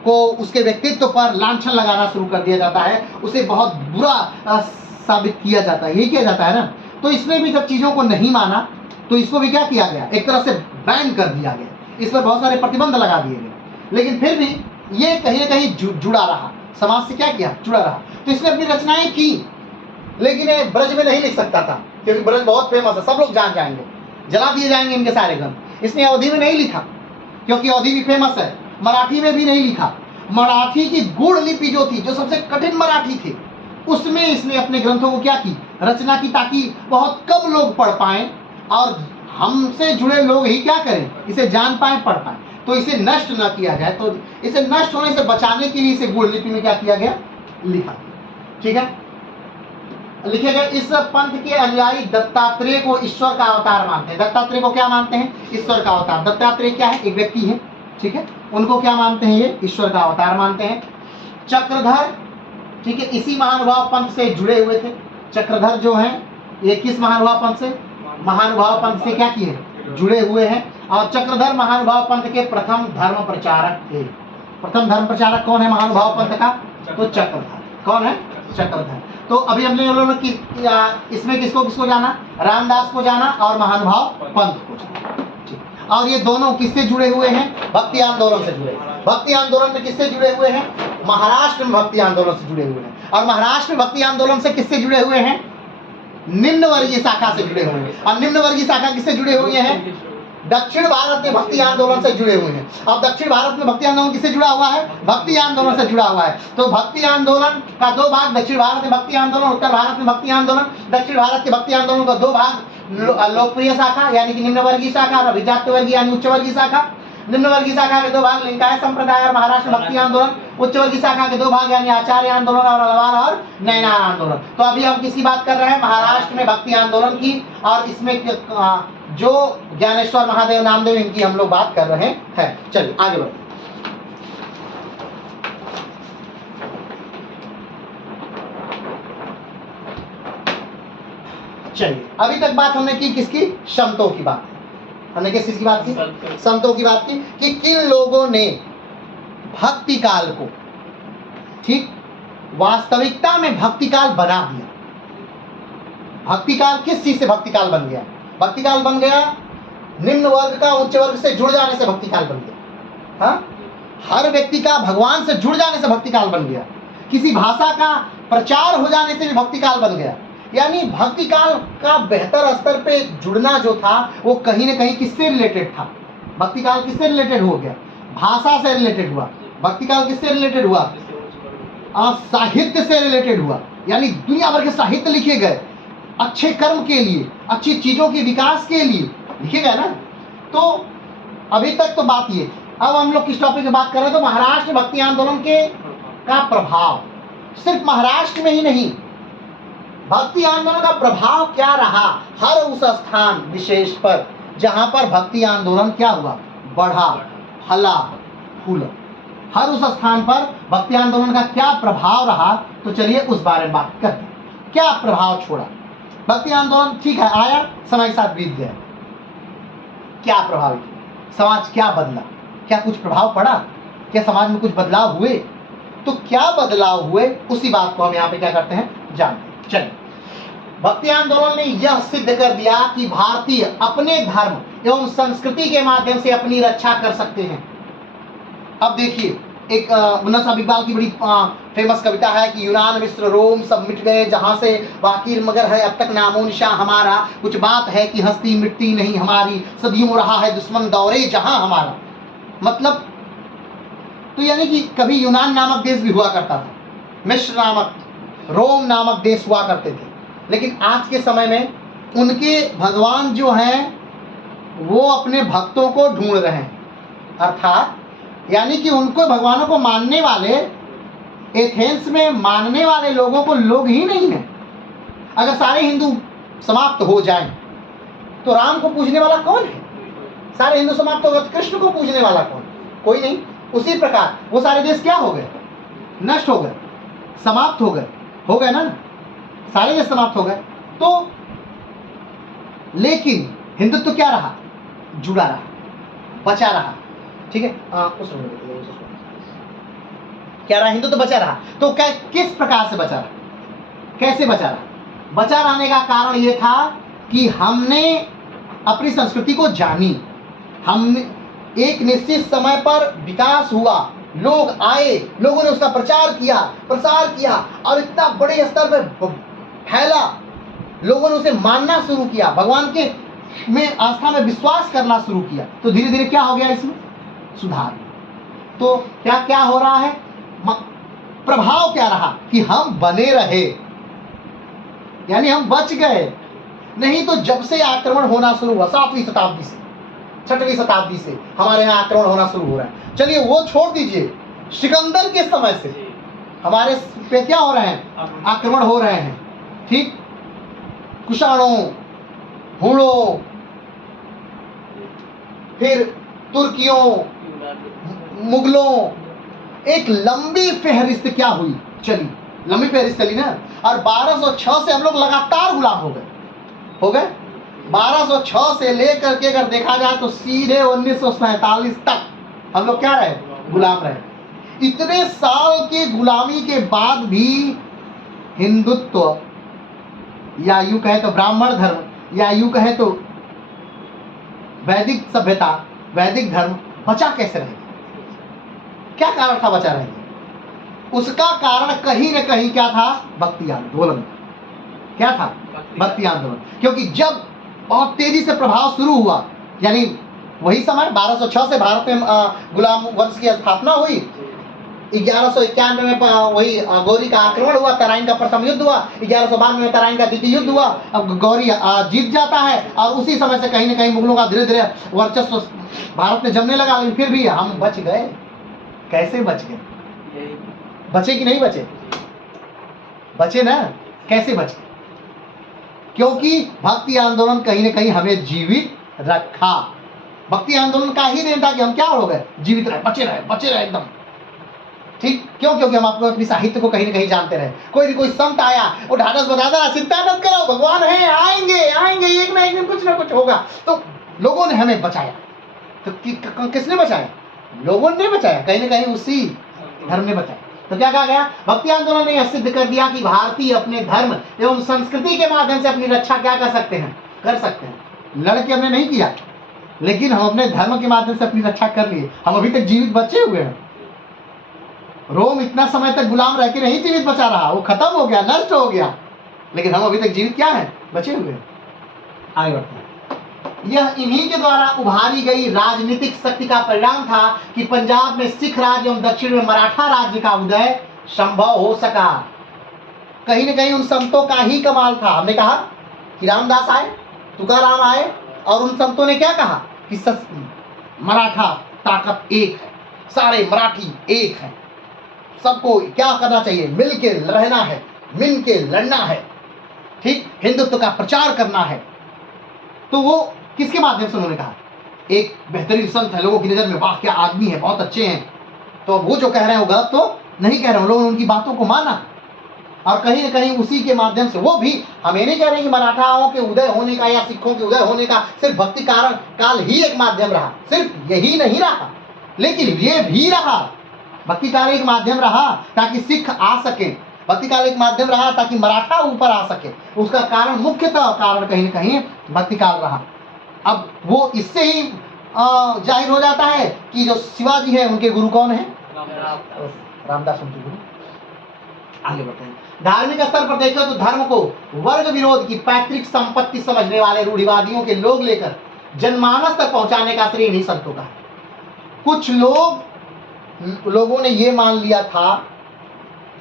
को, उसके व्यक्तित्व पर लांछन लगाना शुरू कर दिया जाता है, उसे बहुत बुरा साबित किया जाता है, यही किया जाता है ना। तो इसने भी जब चीज़ों को नहीं माना तो इसको भी क्या किया गया, एक तरह से बैन कर दिया गया, इस पर बहुत सारे प्रतिबंध लगा दिए गए। लेकिन फिर भी ये कहीं ना कहीं जुड़ा रहा, समाज से क्या किया, जुड़ा रहा। तो इसने अपनी रचनाएं की, लेकिन ये ब्रज में नहीं लिख सकता था, क्योंकि ब्रज बहुत फेमस है, सब लोग जान जाएंगे, जला दिए जाएंगे इनके सारे ग्रंथ। इसने अवधि में नहीं लिखा, क्योंकि अवधि भी फेमस है। मराठी में भी नहीं लिखा। मराठी की गुण लिपि जो थी, जो सबसे कठिन मराठी थी, उसमें इसने अपने ग्रंथों को क्या की, रचना की, ताकि बहुत कम लोग पढ़ पाएं और हमसे जुड़े लोग ही क्या करें, इसे जान पाएं, पढ़ पाएं। तो इसे नष्ट न किया जाए, तो इसे नष्ट होने से बचाने के लिए इसे गुण लिपि में क्या किया गया, लिखा। ठीक है, लिखे गए इस पंथ के अनुयायी दत्तात्रेय को ईश्वर का अवतार मानते हैं। दत्तात्रेय को क्या मानते हैं? ईश्वर का अवतार। दत्तात्रेय क्या है? एक व्यक्ति है, ठीक है, उनको क्या मानते हैं? ये ईश्वर का अवतार मानते हैं। चक्रधर, ठीक है, इसी महानुभाव पंथ से जुड़े हुए थे। चक्रधर जो है ये किस महानुभाव पंथ से? महानुभाव पंथ से क्या किए? जुड़े हुए हैं। और चक्रधर महानुभाव पंथ के प्रथम धर्म प्रचारक थे। प्रथम धर्म प्रचारक कौन है महानुभाव पंथ का? तो चक्रधर। कौन है? चक्रधर। तो अभी हमने लोगों ने इसमें किसको किसको जाना? रामदास को जाना और महानुभाव पंथ को जाना। और ये दोनों किससे जुड़े हुए हैं? भक्ति आंदोलन से जुड़े। भक्ति आंदोलन में किससे जुड़े हुए हैं? महाराष्ट्र में भक्ति आंदोलन से जुड़े हुए हैं। और महाराष्ट्र में भक्ति आंदोलन से किससे जुड़े हुए हैं? निम्न वर्गीय शाखा से जुड़े हुए हैं। और निम्न वर्गीय शाखा किससे जुड़े हुए हैं? दक्षिण भारत में भक्ति आंदोलन से जुड़े हुए हैं। अब दक्षिण भारत में भक्ति आंदोलन किससे जुड़ा हुआ है? भक्ति आंदोलन से जुड़ा हुआ है। तो भक्ति आंदोलन का दो भाग, दक्षिण भारत में भक्ति आंदोलन, उत्तर भारत में भक्ति आंदोलन। दक्षिण भारत के भक्ति आंदोलन का दो भाग, लोकप्रिय शाखा यानी कि निम्न वर्गीय शाखा और अभिजात्य वर्गीय यानी उच्च वर्गीय शाखा। निम्न वर्गीय शाखा के दो भाग, लिंगायत संप्रदाय और महाराष्ट्र भक्ति आंदोलन। उच्च वर्गीय शाखा के दो भाग यानी आचार्य आंदोलन और अलवार और नयनार आंदोलन। तो अभी हम किसकी बात कर रहे हैं? महाराष्ट्र में भक्ति आंदोलन की। और इसमें जो ज्ञानेश्वर महादेव नामदेव इनकी हम लोग बात कर रहे हैं। चलिए आगे बढ़ते। चलिए अभी तक बात हमने की किसकी? संतों की बात। हमने किस चीज की बात की? संतों की बात की कि किन लोगों ने भक्ति काल को, ठीक, वास्तविकता में भक्ति काल बना दिया। भक्ति काल किस चीज से भक्ति काल बन गया? भक्ति काल बन गया निम्न वर्ग का उच्च वर्ग से जुड़ जाने से भक्ति काल बन गया। हाँ, हर व्यक्ति का भगवान से जुड़ जाने से भक्ति काल बन गया। किसी भाषा का प्रचार हो जाने से भी भक्ति काल बन गया। यानी भक्ति काल का बेहतर स्तर पे जुड़ना जो था वो कहीं न कहीं किससे रिलेटेड था? भक्ति काल किससे रिलेटेड हो गया? भाषा से रिलेटेड हुआ। भक्ति काल किससे रिलेटेड हुआ? साहित्य से रिलेटेड हुआ। यानी दुनिया भर के साहित्य लिखे गए अच्छे कर्म के लिए, अच्छी चीजों के विकास के लिए लिखे गए ना। तो अभी तक तो बात ये, अब हम लोग किस टॉपिक की बात कर रहे हैं? तो महाराष्ट्र भक्ति आंदोलन के का प्रभाव सिर्फ महाराष्ट्र में ही नहीं, भक्ति आंदोलन का प्रभाव क्या रहा हर उस स्थान विशेष पर जहां पर भक्ति आंदोलन क्या हुआ? बढ़ा, फला, फूला। हर उस स्थान पर भक्ति आंदोलन का क्या प्रभाव रहा? तो चलिए उस बारे में बात करते हैं। क्या प्रभाव छोड़ा भक्ति आंदोलन? ठीक है, आया, समय के साथ बीत गया, क्या प्रभावित हुआ? समाज क्या बदला? क्या कुछ प्रभाव पड़ा? क्या समाज में कुछ बदलाव हुए? तो क्या बदलाव हुए उसी बात को हम यहाँ पे क्या करते हैं? जानते हैं। चलिए, भक्ति आंदोलन ने यह सिद्ध कर दिया कि भारतीय अपने धर्म एवं संस्कृति के माध्यम से अपनी रक्षा कर सकते हैं। अब देखिए, एक मुन्ना साहब इकबाल की बड़ी फेमस कविता है कि यूनान मिस्र रोम सब मिट गए जहां से, बाकी मगर है अब तक नामो निशा हमारा, कुछ बात है कि हस्ती मिटती नहीं हमारी, सदियों रहा है दुश्मन दौरे जहां हमारा। मतलब तो यानी कि कभी यूनान नामक देश भी हुआ करता था, मिस्र नामक, रोम नामक देश हुआ करते थे, लेकिन आज के समय में उनके भगवान जो हैं वो अपने भक्तों को ढूंढ रहे हैं। अर्थात यानी कि उनको भगवानों को मानने वाले, एथेंस में मानने वाले लोगों को लोग ही नहीं है। अगर सारे हिंदू समाप्त हो जाएं तो राम को पूजने वाला कौन है? सारे हिंदू समाप्त हो गए तो कृष्ण को पूजने वाला कौन? कोई नहीं। उसी प्रकार वो सारे देश क्या हो गए? नष्ट हो गए, समाप्त हो गए ना, सारे देश समाप्त हो गए। तो लेकिन हिंदुत्व क्या रहा? जुड़ा रहा, बचा रहा। ठीक है, क्या रहा? हिंदुत्व बचा रहा। तो क्या, किस प्रकार से बचा रहा? कैसे बचा रहा? बचा रहने का कारण यह था कि हमने अपनी संस्कृति को जानी, हमने एक निश्चित समय पर विकास हुआ, लोग आए, लोगों ने उसका प्रसार किया और इतना बड़े स्तर पर फैला, लोगों ने उसे मानना शुरू किया, भगवान के में आस्था में विश्वास करना शुरू किया। तो धीरे धीरे क्या हो गया? इसमें सुधार। तो क्या क्या हो रहा है? प्रभाव क्या रहा? कि हम बने रहे, यानी हम बच गए। नहीं तो जब से आक्रमण होना शुरू हुआ 7वीं शताब्दी से, 6वीं शताब्दी से हमारे यहाँ आक्रमण होना शुरू हो रहा है। चलिए वो छोड़ दीजिए, सिकंदर के समय से हमारे पे क्या हो रहे हैं? आक्रमण हो रहे हैं। ठीक, कुषाणों, हुणों, फिर तुर्कियों, मुगलों, एक लंबी फहरिस्त क्या हुई, चली, लंबी फहरिस्त चली ना। और 1206 से हम लोग लगातार गुलाम हो गए 1206 से लेकर के अगर देखा जाए तो सीधे 1947 तक हम लोग क्या रहे, गुलाम रहे। इतने साल की गुलामी के बाद भी हिंदुत्व, या यूं कहे तो ब्राह्मण धर्म, या यूं कहे तो वैदिक सभ्यता, वैदिक धर्म बचा कैसे रहे? क्या कारण था बचा रहे? उसका कारण कहीं न कहीं क्या था, भक्ति आंदोलन। क्या था? भक्ति आंदोलन। क्योंकि जब बहुत तेजी से प्रभाव शुरू हुआ, यानी वही समय 1206 से भारत में गुलाम वंश की स्थापना हुई। 1191 में वही गौरी का आक्रमण हुआ, तराइन का प्रथम युद्ध हुआ, 1192 में तराइन का द्वितीय युद्ध हुआ। अब गौरी जीत जाता है और उसी समय से कहीं न कहीं मुगलों का धीरे धीरे वर्चस्व भारत में जमने लगा। लेकिन फिर भी हम बच गए। कैसे बच गए? बचे कि नहीं बचे? बचे ना। कैसे बचे? क्योंकि भक्ति आंदोलन कहीं न कहीं हमें जीवित रखा। भक्ति आंदोलन का ही देन था कि हम क्या हो गए, जीवित रहे, बचे रहे एकदम। ठीक, क्यों? क्योंकि हम आपको अपनी साहित्य को कहीं न कहीं जानते रहे। कोई संत आया, वो ढाढ़स बताता रहा, चिंता मत करो, भगवान है, आएंगे एक ना एक दिन कुछ ना कुछ होगा। तो लोगों ने हमें बचाया। तो किसने बचाया? लोगों ने बचाया, कहीं न कहीं उसी धर्म ने बचाया। तो क्या कहा गया? भक्ति आंदोलन ने यह सिद्ध कर दिया कि भारतीय अपने धर्म एवं संस्कृति के माध्यम से अपनी रक्षा क्या कर सकते हैं। लड़के हमने नहीं किया, लेकिन हम अपने धर्म के माध्यम से अपनी रक्षा कर लिए। हम अभी तक जीवित बचे हुए हैं। रोम इतना समय तक गुलाम रह के नहीं जीवित बचा रहा, वो खत्म हो गया, नष्ट हो गया, लेकिन हम अभी तक जीवित क्या है, बचे हुए हैं। आगे बढ़ते हैं। यह इन्हीं के द्वारा उभारी गई राजनीतिक शक्ति का परिणाम था कि पंजाब में सिख राज्य एवं दक्षिण में मराठा राज्य का उदय संभव हो सका। कहीं न कहीं उन संतों का ही कमाल था। हमने कहा कि रामदास आए, तुकाराम आए, और उन संतों ने क्या कहा कि मराठा ताकत एक है, सारे मराठी एक है, सबको क्या करना चाहिए, मिल के रहना है, मिल के लड़ना है, ठीक, हिंदुत्व का प्रचार करना है। तो वो किसके माध्यम से उन्होंने कहा? एक बेहतरीन संत है, लोगों की नजर में वाह क्या आदमी है, बहुत अच्छे हैं। तो वो जो कह रहे हैं वो गलत तो नहीं कह रहे हैं। लोगों ने उनकी बातों को माना और कहीं न कहीं उसी के माध्यम से, वो भी हम ये नहीं कह रहे कि मराठाओं के उदय होने का या सिखों के उदय होने का सिर्फ भक्ति काल ही एक माध्यम रहा, सिर्फ यही नहीं रहा, लेकिन ये भी रहा। भक्ति काल एक माध्यम रहा ताकि सिख आ सके, भक्ति काल एक माध्यम रहा ताकि मराठा ऊपर आ सके। उसका कारण, मुख्यतः कारण कहीं न कहीं भक्ति काल रहा। अब वो इससे ही जाहिर हो जाता है कि जो शिवाजी है उनके गुरु कौन है? रामदास उनके गुरु। आगे बढ़ते हैं। धार्मिक स्तर पर देखो तो धर्म को वर्ग विरोध की पैतृक संपत्ति समझने वाले रूढ़िवादियों के लोग लेकर जनमानस तक पहुंचाने का श्रेय नहीं संतों का। कुछ लोगों ने ये मान लिया था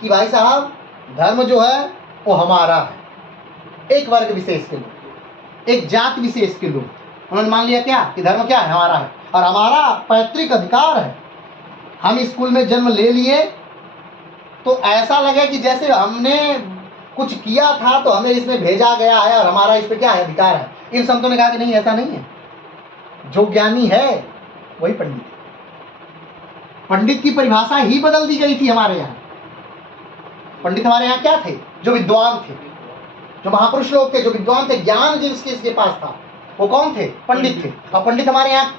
कि भाई साहब धर्म जो है वो हमारा है। एक वर्ग विशेष के लोग, एक जाति विशेष के लोग, उन्होंने मान लिया क्या कि धर्म क्या है, हमारा है और हमारा पैतृक अधिकार है। हम स्कूल में जन्म ले लिए तो ऐसा लगे कि जैसे हमने कुछ किया था तो हमें इसमें भेजा गया है और हमारा इस पे क्या है, अधिकार है। इन संतों ने कहा कि नहीं, ऐसा नहीं है। जो ज्ञानी है वही पंडित। पंडित की परिभाषा ही बदल दी गई थी हमारे यहाँ। पंडित हमारे यहाँ क्या थे? जो विद्वान थे, जो महापुरुष लोग थे, जो विद्वान थे, ज्ञान जिसके पास था वो कौन थे? पंडित थे। और पंडित हमारे यहाँ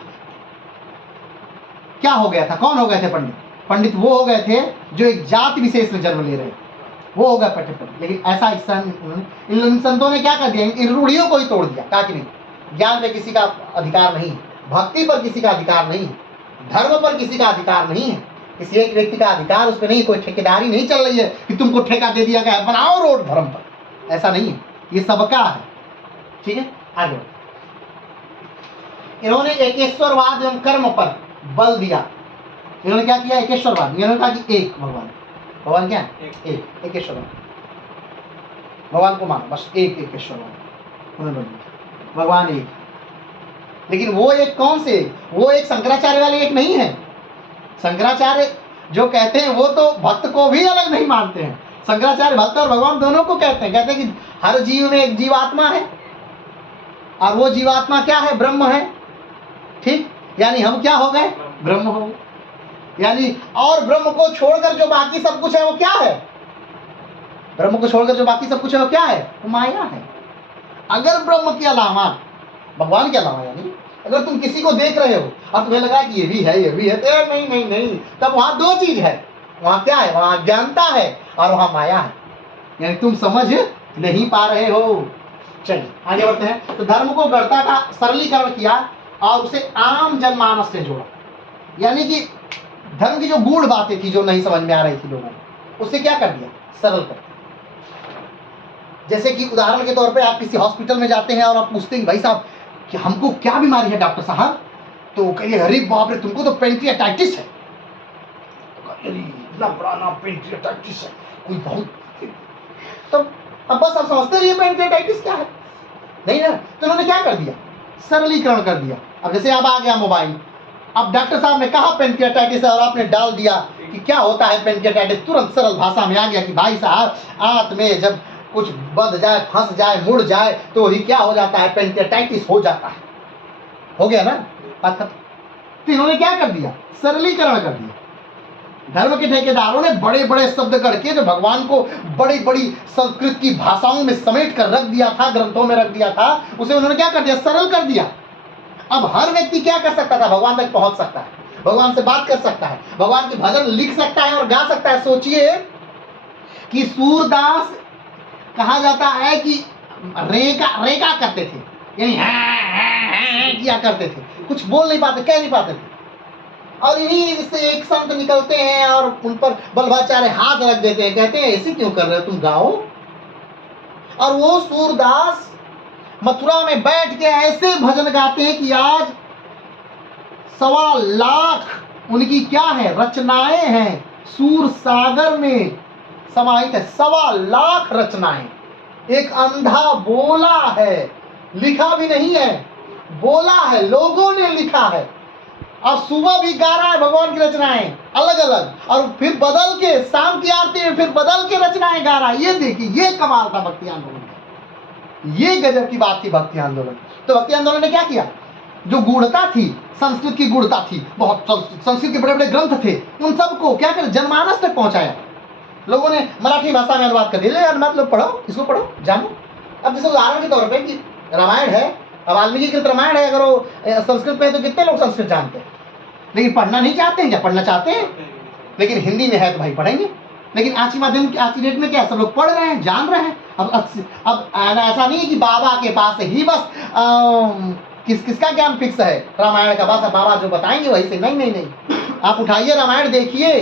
क्या हो गया था? कौन हो गए थे पंडित? पंडित वो हो गए थे जो एक जाति विशेष में जन्म ले रहे, वो हो गए पंडित। लेकिन ऐसा इन संतों ने क्या कर दिया? इन रूढ़ियों को ही तोड़ दिया। कहा कि नहीं, ज्ञान पे किसी का अधिकार नहीं, भक्ति पर किसी का अधिकार नहीं, धर्म पर किसी का अधिकार नहीं है, किसी एक व्यक्ति का अधिकार उस पर नहीं। कोई ठेकेदारी नहीं चल रही है कि तुमको ठेका दे दिया गया है, बनाओ रोड धर्म पर, ऐसा नहीं है। ये सबका है। ठीक है, आगे इन्होंने एकेश्वरवाद एवं कर्म पर बल दिया। इन्होंने क्या किया? एकेश्वरवाद। इन्होंने कहा कि एक भगवान, भगवान क्या है? एक एकेश्वरवाद, भगवान को मानो, बस एक एकेश्वरवाद उन्होंने बोला, भगवान एक। लेकिन वो एक कौन से? वो एक शंकराचार्य वाले एक नहीं है। शंकराचार्य जो कहते हैं वो तो भक्त को भी अलग नहीं मानते हैं। शंकराचार्य भक्त और भगवान दोनों को कहते हैं कि हर जीव में एक जीवात्मा है और वो जीवात्मा क्या है? ब्रह्म है। ठीक, यानी हम क्या हो गए? ब्रह्म हो गए। यानी और ब्रह्म को छोड़कर जो बाकी सब कुछ है वो क्या है? ब्रह्म को छोड़कर जो बाकी सब कुछ है वो क्या है? वो माया है। अगर ब्रह्म के अलावा, भगवान के अलावा, यानी अगर तुम किसी को देख रहे हो और तुम्हें लगा कि ये भी है ये भी है, तो नहीं नहीं नहीं, तब वहां दो चीज है। वहां क्या है? वहां अज्ञानता है और वहां माया है, यानी तुम समझ नहीं पा रहे हो। चलिए आगे बढ़ते हैं। तो धर्म को गढ़ता का सरलीकरण किया और उसे आम जनमानस से जोड़ा, यानी कि धर्म की जो गूढ़ बातें थी जो नहीं समझ में आ रही थी लोगों को, उससे क्या कर दिया? सरल कर दिया। जैसे कि उदाहरण के तौर पे आप किसी हॉस्पिटल में जाते हैं और आप पूछते हैं भाई साहब कि हमको क्या बीमारी है डॉक्टर साहब, तो कहिए अरे बाप रे तुमको तो पेंक्रियाटाइटिस है। इतना बड़ा नाम पेंक्रियाटाइटिस है, कोई बहुत, तो अब बस आप समझते रहिए पेंक्रियाटाइटिस क्या है। नहीं ना, तो उन्होंने क्या कर दिया? सरलीकरण कर दिया। अब जैसे अब आ गया मोबाइल, अब डॉक्टर साहब ने कहा पेंक्रियाटाइटिस है और आपने डाल दिया कि क्या होता है पेंक्रियाटाइटिस, तुरंत सरल भाषा में आ गया कि भाई साहब आंत में जब कुछ बंध जाए, फंस जाए, मुड़ जाए तो वही क्या हो जाता है? पेंक्रियाटाइटिस हो जाता है। हो गया ना बात खत्म। तो इन्होंने क्या कर दिया? सरलीकरण कर दिया। धर्म के ठेकेदारों ने बड़े बड़े शब्द करके जो भगवान को बड़ी बड़ी संस्कृत की भाषाओं में समेट कर रख दिया था, ग्रंथों में रख दिया था, उसे उन्होंने क्या कर दिया? सरल कर दिया। अब हर व्यक्ति क्या कर सकता था? भगवान तक पहुंच सकता है, भगवान से बात कर सकता है, भगवान के भजन लिख सकता है और गा सकता है। सोचिए कि सूरदास कहा जाता है कि रेका करते थे, यानी किया करते थे, कुछ बोल नहीं पाते, कह नहीं पाते थे। और इन्हीं से एक संत निकलते हैं और उन पर बल्भाचार्य हाथ रख देते हैं, कहते हैं ऐसे क्यों कर रहे हो, तुम गाओ। और वो सूरदास मथुरा में बैठ के ऐसे भजन गाते हैं कि आज 1.25 लाख उनकी क्या है? रचनाएं हैं, सूर सागर में समाहित है। 1.25 लाख रचनाएं। एक अंधा बोला है, लिखा भी नहीं है, बोला है, लोगों ने लिखा है। और सुबह भी गा रहा है भगवान की रचनाएं अलग अलग, और फिर बदल के शाम की आरती में फिर बदल के रचनाएं गा रहा है। ये देखिए, ये कमाल था भक्ति आंदोलन का, ये गजब की बात थी भक्ति आंदोलन। तो भक्ति आंदोलन ने क्या किया? जो गूढ़ता थी, संस्कृत की गूढ़ता थी, बहुत संस्कृत के बड़े बड़े ग्रंथ थे, उन सबको क्या कर जनमानस तक पहुंचाया। लोगों ने मराठी भाषा में अनुवाद कर दिया, यार मतलब पढ़ो, इसको पढ़ो, जानो। अब जैसे उदाहरण के तौर पे कि रामायण है, वाल्मीकि कृत रामायण है, अगर वो संस्कृत में, तो कितने लोग संस्कृत जानते हैं, लेकिन पढ़ना नहीं चाहते हैं। क्या पढ़ना चाहते हैं, लेकिन हिंदी में है तो भाई पढ़ेंगे। लेकिन आज की माध्यम, आज की डेट में क्या सब लोग पढ़ रहे हैं, जान रहे हैं। अब ऐसा नहीं है कि बाबा के पास ही बस किसका ज्ञान फिक्स है रामायण का, बस बाबा जो बताएंगे वही से। नहीं नहीं नहीं, आप उठाइए रामायण, देखिए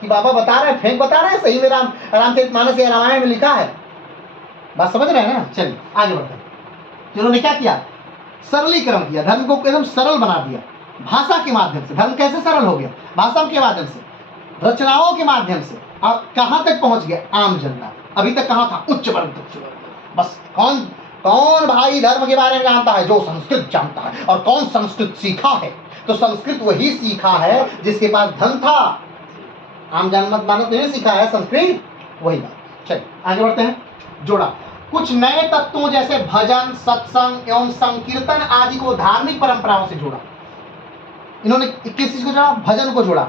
कि बाबा बता रहे हैं, फेंक बता रहे हैं, सही में रामचरितमानस या रामायण में लिखा है। बात समझ रहे हैं ना? चलिए आगे बढ़ते हैं। उन्होंने क्या किया? सरलीकरण किया, धर्म को एकदम सरल बना दिया भाषा के माध्यम से। धर्म कैसे सरल हो गया? भाषा के माध्यम से, रचनाओं के माध्यम से। अब कहां तक पहुंच गया? आम जनता। अभी तक कहां था? उच्च वर्ग तक। बस कौन भाई धर्म के बारे में जानता है? जो संस्कृत जानता है। और कौन संस्कृत सीखा है? तो संस्कृत वही सीखा है जिसके पास धन था। आम जनमानस ने सीखा है संस्कृत, वही बात। चलिए आगे बढ़ते हैं। जोड़ा कुछ नए तत्वों जैसे भजन, सत्संग एवं संकीर्तन आदि को धार्मिक परंपराओं से जोड़ा। इन्होंने किस चीज को जोड़ा? भजन को जोड़ा,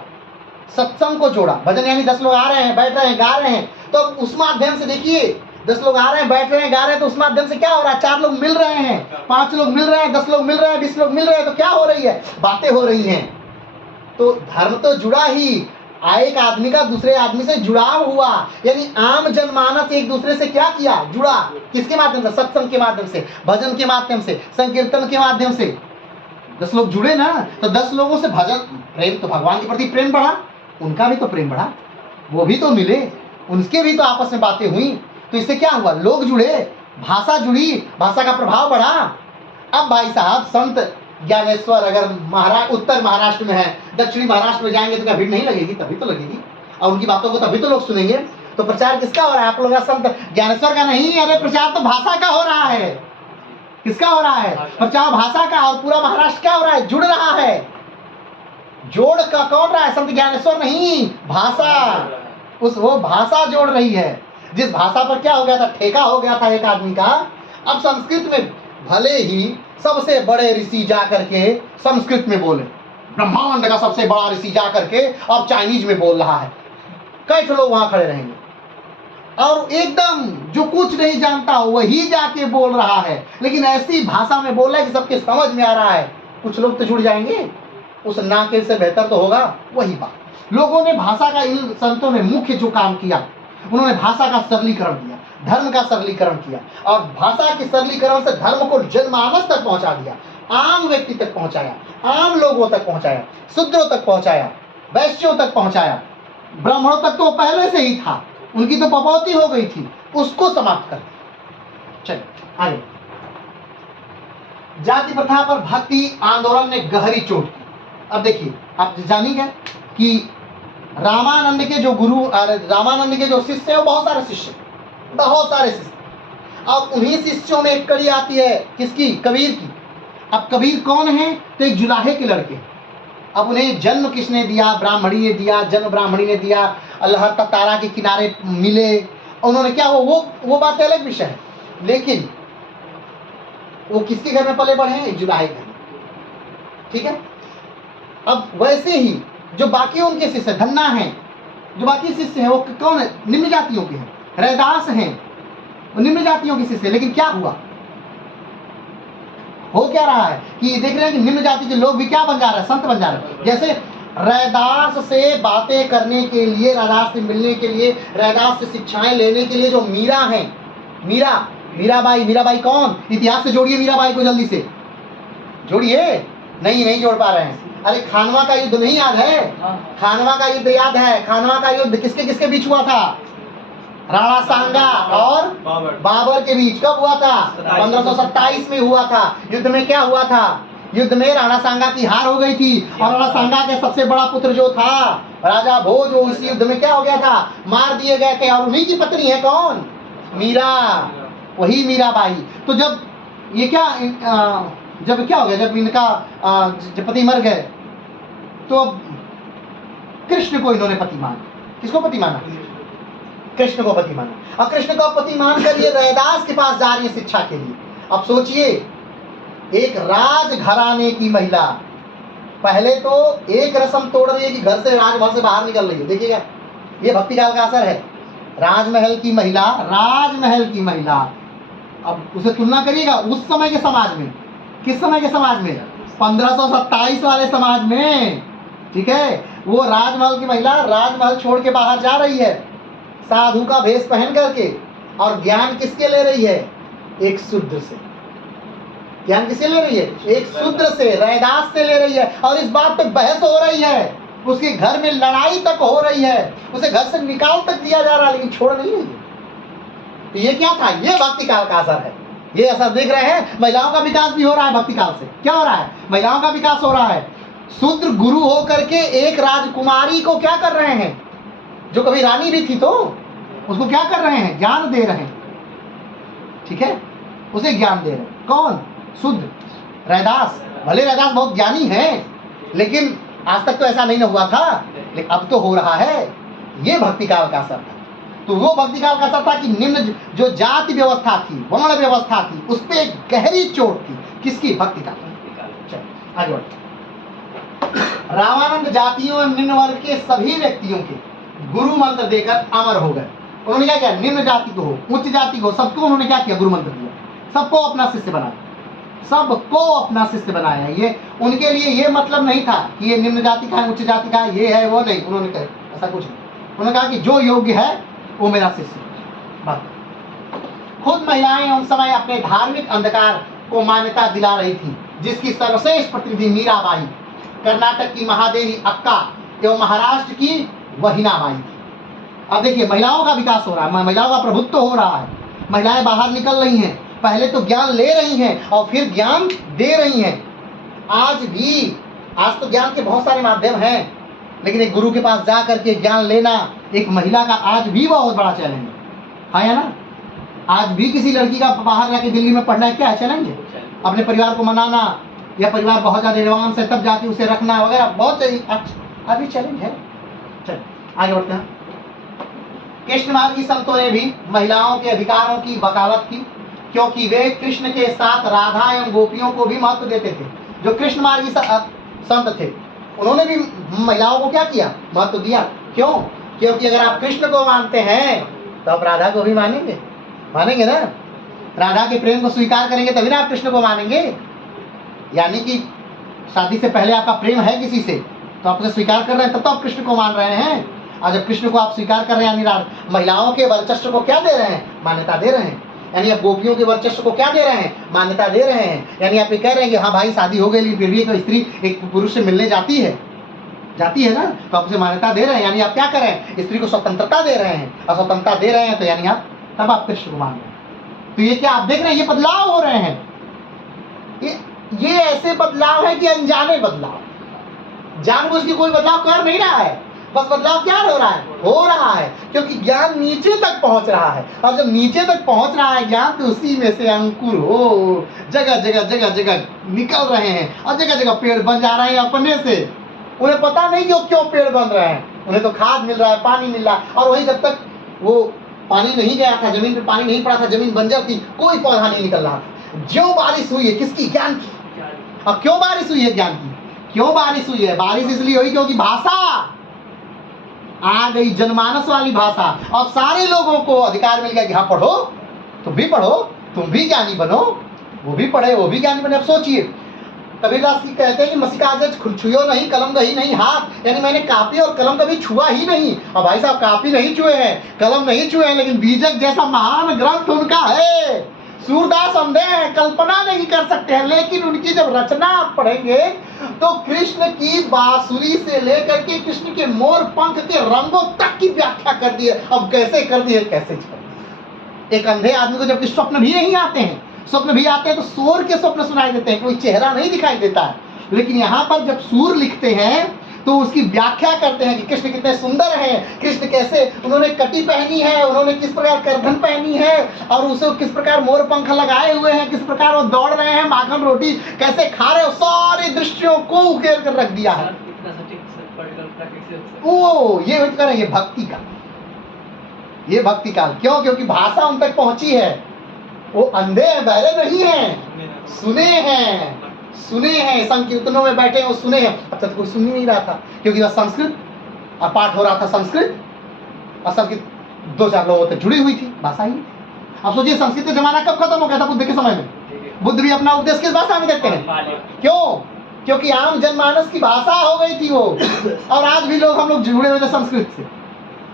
सत्संग को जोड़ा। भजन यानी 10 लोग आ रहे हैं, बैठ रहे हैं, गा रहे हैं, तो उस माध्यम से देखिए 10 लोग आ रहे हैं, बैठ रहे हैं, गा रहे हैं, तो उस माध्यम से क्या हो रहा है? 4 लोग मिल रहे हैं, 5 लोग मिल रहे हैं, 10 लोग मिल रहे हैं, 20 लोग मिल रहे हैं, तो क्या हो रही है? बातें हो रही हैं। तो धर्म तो जुड़ा ही, एक आदमी का दूसरे आदमी से जुड़ाव हुआ, यानी आम जनमानस एक दूसरे से क्या किया? जुड़ा। किसके माध्यम से? सत्संग के माध्यम से, भजन के माध्यम से, संकीर्तन के माध्यम से। 10 लोग जुड़े ना, तो 10 लोगों से भजन, प्रेम, तो भगवान के प्रति प्रेम बढ़ा, उनका भी तो प्रेम बढ़ा, वो भी तो मिले, उनके भी तो आपस में बातें हुई। तो इससे क्या हुआ? लोग जुड़े, भाषा जुड़ी, भाषा का प्रभाव बढ़ा। अब भाई साहब संत ज्ञानेश्वर अगर उत्तर महाराष्ट्र में है, दक्षिणी महाराष्ट्र में जाएंगे तो क्या भीड़ नहीं लगेगी? तभी तो लगेगी, और उनकी बातों को तभी तो लोग सुनेंगे। तो प्रचार किसका हो रहा है? आप लोग संत ज्ञानेश्वर का नहीं, अरे प्रचार तो भाषा का हो रहा है। किसका हो रहा है? प्रचार भाषा का। और पूरा महाराष्ट्र क्या हो रहा है? जुड़ रहा है। जोड़ का कौन रहा है? संत ज्ञानेश्वर नहीं, भाषा। वो भाषा जोड़ रही है। जिस भाषा पर क्या हो गया था, ठेका हो गया था एक आदमी का, अब संस्कृत में भले ही सबसे बड़े ऋषि जा करके संस्कृत में बोले, ब्रह्मांड का सबसे बड़ा ऋषि जा करके अब चाइनीज में बोल रहा है, कई लोग वहां खड़े रहेंगे। और एकदम जो कुछ नहीं जानता वही जाके बोल रहा है, लेकिन ऐसी भाषा में बोल रहा है कि सबके समझ में आ रहा है। कुछ लोग तो जुड़ जाएंगे, उस नाके से बेहतर तो होगा वही बात। लोगों ने भाषा का, इन संतों ने मुख्य जो काम किया, उन्होंने भाषा का सरलीकरण किया, धर्म का सरलीकरण किया, और भाषा के सरलीकरण से धर्म को जनमानस तक पहुंचा दिया, आम व्यक्ति तक पहुंचाया, आम लोगों तक पहुंचाया, शूद्रों तक पहुंचाया, वैश्यों तक पहुंचाया। ब्राह्मणों तक तो पहले से ही था, उनकी तो पपौती हो गई थी, उसको समाप्त कर। चलिए आगे। जाति प्रथा पर भक्ति आंदोलन ने गहरी चोट की। अब देखिए, आप जानिए कि रामानंद के जो गुरु, रामानंद के जो शिष्य है, वो बहुत सारे शिष्य, बहुत सारे शिष्य। अब उन्हीं शिष्यों में एक कड़ी आती है, किसकी? कबीर की। अब कबीर कौन है? तो एक जुलाहे के लड़के। अब उन्हें जन्म किसने दिया? ब्राह्मणी ने दिया, जन्म ब्राह्मणी ने दिया। अल्लाह तारा के किनारे मिले, उन्होंने क्या, वो बात अलग विषय है, लेकिन वो किसके घर में पले बढ़े हैं? जुलाहे घर। ठीक है। अब वैसे ही जो बाकी उनके शिष्य धन्ना हैं, जो बाकी शिष्य हैं, वो कौन है? निम्न जातियों के हैं, रैदास हैं, वो निम्न जातियों के शिष्य। लेकिन क्या हुआ, हो क्या रहा है कि देख रहे हैं कि निम्न जाति के लोग भी क्या बन जा रहे हैं? संत बन जा रहे हैं। जैसे रैदास से बातें करने के लिए, रैदास से मिलने के लिए, रैदास से शिक्षाएं लेने के लिए जो मीरा हैं, मीराबाई कौन? इतिहास से जोड़िए मीराबाई को, जल्दी से जोड़िए। नहीं जोड़ पा रहे हैं। अरे खानवा का युद्ध नहीं याद है? खानवा का युद्ध याद है? खानवा का युद्ध किसके किसके बीच हुआ था? राणा सांगा और बाबर के बीच। कब हुआ था? 1527 में हुआ था। युद्ध में क्या हुआ था? युद्ध में राणा सांगा की हार हो गई थी, और राणा सांगा के सबसे बड़ा पुत्र जो था राजा भोज, वो इस युद्ध में क्या हो गया था? मार दिए गए थे। और उन्हीं की पत्नी है कौन? मीरा, वही मीराबाई। तो जब ये क्या जब क्या हो गया, जब इनका जब पति मर गए, तो अब कृष्ण को इन्होंने पति माना। किसको पति माना? कृष्ण को पति माना। और कृष्ण को पति मान कर ये रैदास के पास जा रही है शिक्षा के लिए। अब सोचिए, एक राजघराने की महिला पहले तो एक रस्म तोड़ रही है कि घर से, राजमहल से बाहर निकल रही है। देखिएगा, ये भक्ति काल का असर है। राजमहल की महिला, अब उसे तुलना करिएगा उस समय के समाज में। किस समय के समाज में? 1527 वाले समाज में। ठीक है, वो राजमहल की महिला राजमहल छोड़ के बाहर जा रही है, साधु का भेष पहन करके, और ज्ञान किसके ले रही है? एक शूद्र से। ज्ञान किससे ले रही है? एक शूद्र से, रैदास से ले रही है। और इस बात पे बहस हो रही है, उसके घर में लड़ाई तक हो रही है, उसे घर से निकाल तक दिया जा रहा है, लेकिन छोड़ नहीं रही है। तो ये क्या था? ये भक्ति काल का असर है। ये असर देख रहे हैं, महिलाओं का विकास भी हो रहा है भक्ति काल से। क्या हो रहा है? महिलाओं का विकास हो रहा है। शूद्र गुरु हो करके एक राजकुमारी को क्या कर रहे हैं, जो कभी रानी भी थी, तो उसको क्या कर रहे हैं? ज्ञान दे रहे हैं। ठीक है, उसे ज्ञान दे रहे हैं। कौन? शूद्र, रैदास। भले रैदास बहुत ज्ञानी है, लेकिन आज तक तो ऐसा नहीं हुआ था, लेकिन अब तो हो रहा है। ये भक्ति काल का असर था। तो वो भक्ति काल का असर था कि निम्न जो जाति व्यवस्था थी, वर्ण व्यवस्था थी, उस पर एक गहरी चोट थी। किसकी? भक्ति काल। चलो आगे बढ़ते। रामानंद जातियों एवं निम्न वर्ग के सभी व्यक्तियों के गुरु मंत्र देकर अमर हो गए। उन्होंने क्या किया? निम्न जाति को हो, उच्च जाति को, सबको उन्होंने क्या किया? गुरु मंत्र दिया। सबको अपना शिष्य बनाया, सबको अपना शिष्य बनाया। ये उनके लिए ये मतलब नहीं था कि ये निम्न जाति का है, उच्च जाति का है, ये है वो नहीं। उन्होंने कहा ऐसा कुछ नहीं। उन्होंने कहा कि जो योग्य है वो मेरा शिष्य। बात खुद महिलाएं उन समय अपने धार्मिक अंधकार को मान्यता दिला रही थी, जिसकी सर्वश्रेष्ठ प्रतिनिधि मीराबाई, कर्नाटक की महादेवी अक्का एवं महाराष्ट्र की वहीनाबाई थी। अब देखिए, महिलाओं का विकास हो रहा है, महिलाओं का प्रभुत्व हो रहा है। महिलाएं बाहर निकल रही हैं, पहले तो ज्ञान ले रही हैं और फिर ज्ञान दे रही हैं। आज तो ज्ञान के बहुत सारे माध्यम हैं, लेकिन एक गुरु के पास जा करके ज्ञान लेना एक महिला का आज भी बहुत बड़ा चैलेंज है ना? आज भी किसी लड़की का बाहर जाके दिल्ली में पढ़ना क्या है? चैलेंज है। अपने परिवार को मनाना, या परिवार बहुत ज़्यादा एडवांस है तब जाके उसे रखना वगैरह, बहुत अभी चैलेंज है। चल आगे बढ़ते हैं। कृष्ण मार्गी संतों ने भी महिलाओं के अधिकारों की वकालत की, क्योंकि वे कृष्ण के साथ राधा एवं गोपियों को भी महत्व देते थे। जो कृष्ण मार्गी संत थे उन्होंने भी महिलाओं को क्या किया, महत्व दिया। क्यों? क्योंकि अगर आप कृष्ण को मानते हैं तो आप राधा को भी मानेंगे, मानेंगे ना। राधा के प्रेम को स्वीकार करेंगे तभी ना आप कृष्ण को मानेंगे। यानी कि शादी से पहले आपका प्रेम है किसी से तो आप उसे स्वीकार कर रहे हैं, तब तो आप कृष्ण को मान रहे हैं। और जब कृष्ण को आप स्वीकार कर रहे हैं यानी महिलाओं के वर्चस्व को क्या दे रहे हैं, मान्यता दे रहे हैं। यानी आप गोपियों के वर्चस्व को क्या दे रहे हैं, मान्यता दे रहे हैं। यानी आप ये कह रहे हैं कि हाँ भाई शादी हो गई लेकिन फिर भी एक स्त्री एक पुरुष से मिलने जाती है ना, तो आप उसे मान्यता दे रहे हैं। यानी आप क्या कर रहे हैं, स्त्री को स्वतंत्रता दे रहे हैं। और स्वतंत्रता दे रहे हैं तो यानी आप तब आप कृष्ण को मान रहे हैं। तो ये क्या आप देख रहे हैं, ये बदलाव हो रहे हैं। ये ऐसे बदलाव है कि अनजाने बदलाव, जानबूझ के कोई बदलाव कर नहीं रहा है। बस बदलाव क्या हो रहा है क्योंकि ज्ञान नीचे तक पहुंच रहा है। और जब नीचे तक पहुंच रहा है ज्ञान तो उसी में से अंकुर हो जगह जगह निकल रहे हैं और जगह जगह पेड़ बन जा रहे हैं अपने से। उन्हें पता नहीं क्यों पेड़ बन रहे हैं, उन्हें तो खाद मिल रहा है, पानी मिल रहा है। और वही जब तक वो पानी नहीं गया था, जमीन पे पानी नहीं पड़ा था, जमीन बंजर थी, कोई पौधा नहीं निकल रहा था। जो बारिश हुई है किसकी, ज्ञान की। और क्यों बारिश हुई है, ज्ञान की। क्यों बारिश हुई है, बारिश इसलिए हुई क्योंकि भाषा आ गई, जनमानस वाली भाषा। और सारे लोगों को अधिकार मिल गया कि हाँ पढ़ो, तुम भी पढ़ो, तुम भी ज्ञानी बनो, वो भी पढ़े वो भी ज्ञानी बने। अब सोचिए कबीरदास जी कहते हैं कि मसीकाजज छुयो नहीं कलम गही नहीं हाथ, यानी मैंने कापी और कलम कभी छुआ ही नहीं। और भाई साहब कापी नहीं छुए हैं, कलम नहीं छुए हैं, लेकिन बीजक जैसा महान ग्रंथ उनका है। सूरदास अंधे हैं, कल्पना नहीं कर सकते हैं, लेकिन उनकी जब रचना आप पढ़ेंगे तो कृष्ण की बांसुरी से लेकर के कृष्ण के मोर पंख के रंगों तक की व्याख्या कर दी है। अब कैसे कर दी है, कैसे कर दी है। एक अंधे आदमी को जबकि स्वप्न भी नहीं आते हैं, स्वप्न भी आते हैं तो सूर के स्वप्न सुनाई देते हैं, कोई चेहरा नहीं दिखाई देता है। लेकिन यहाँ पर जब सूर लिखते हैं तो उसकी व्याख्या करते हैं कि कृष्ण कितने सुंदर हैं, कृष्ण कैसे उन्होंने कटी पहनी है, उन्होंने किस प्रकार करधन पहनी है, और उसे किस प्रकार मोर पंख लगाए हुए हैं, किस प्रकार वो दौड़ रहे हैं, माखन रोटी कैसे खा रहे हो, सारे दृश्यों को उकेर कर रख दिया है। ओ ये करें, ये भक्ति का, ये भक्ति काल। क्यों? क्योंकि भाषा उन तक पहुंची है। वो अंधे हैं, बहरे नहीं हैं, सुने हैं, संकीर्तनों में बैठे हैं, वो सुने हैं। अब तक कोई सुन नहीं रहा था क्योंकि वह संस्कृत और पाठ हो रहा था संस्कृत, और संस्कृत दो चार लोगों तक जुड़ी हुई थी, भाषा ही। अब सोचिए संस्कृत का जमाना कब खत्म हो गया था, बुद्ध के समय में। बुद्ध भी अपना उपदेश किस भाषा में देते हैं? क्यों? क्योंकि आम जनमानस की भाषा हो गई थी वो। और आज भी लोग हम लोग जुड़े हुए थे संस्कृत से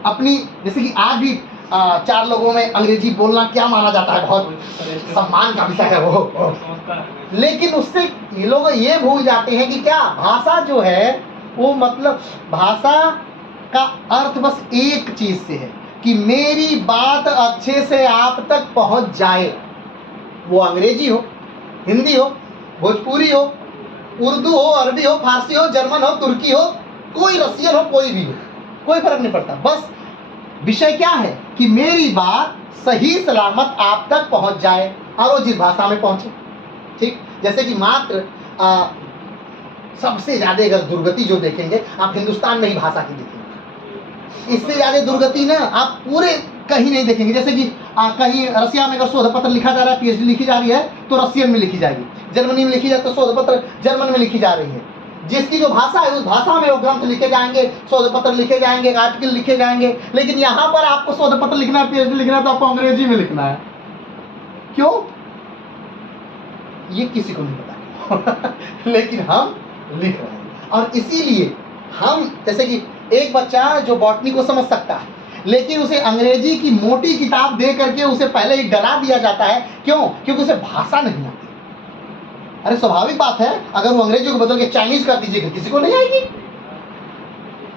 अपनी, जैसे कि आज भी चार लोगों में अंग्रेजी बोलना क्या माना जाता है, बहुत सम्मान का विषय है वो। लेकिन उससे ये लोग ये भूल जाते हैं कि क्या भाषा जो है वो, मतलब भाषा का अर्थ बस एक चीज से है कि मेरी बात अच्छे से आप तक पहुंच जाए। वो अंग्रेजी हो, हिंदी हो, भोजपुरी हो, उर्दू हो, अरबी हो, फारसी हो, जर्मन हो, तुर्की हो, कोई रसियन हो, कोई भी हो, कोई फर्क नहीं पड़ता। बस विषय क्या है कि मेरी बात सही सलामत आप तक पहुंच जाए, और वो जिस भाषा में पहुंचे। ठीक, जैसे कि मात्र सबसे ज्यादा अगर दुर्गति जो देखेंगे आप हिंदुस्तान में ही भाषा की देखेंगे, इससे ज्यादा दुर्गति ना आप पूरे कहीं नहीं देखेंगे। जैसे कि कहीं रसिया में अगर शोध पत्र लिखा जा रहा है, पीएचडी लिखी जा रही है तो रसियन में लिखी जाएगी, जर्मनी में लिखी जाए तो शोध पत्र जर्मन में लिखी जा रही है। जिसकी जो भाषा है उस भाषा में वो ग्रंथ लिखे जाएंगे, शोध पत्र लिखे जाएंगे, आर्टिकल लिखे जाएंगे। लेकिन यहाँ पर आपको शोध पत्र लिखना है, पीएचडी लिखना है तो आपको अंग्रेजी में लिखना है। क्यों? ये किसी को नहीं पता लेकिन हम लिख रहे हैं। और इसीलिए हम, जैसे कि एक बच्चा जो बॉटनी को समझ सकता है लेकिन उसे अंग्रेजी की मोटी किताब दे करके उसे पहले ही डरा दिया जाता है। क्यों? क्योंकि उसे भाषा नहीं आती। अरे स्वाभाविक बात है, अगर वो अंग्रेजी को बदल के चाइनीज कर दीजिएगा, किसी को नहीं आएगी,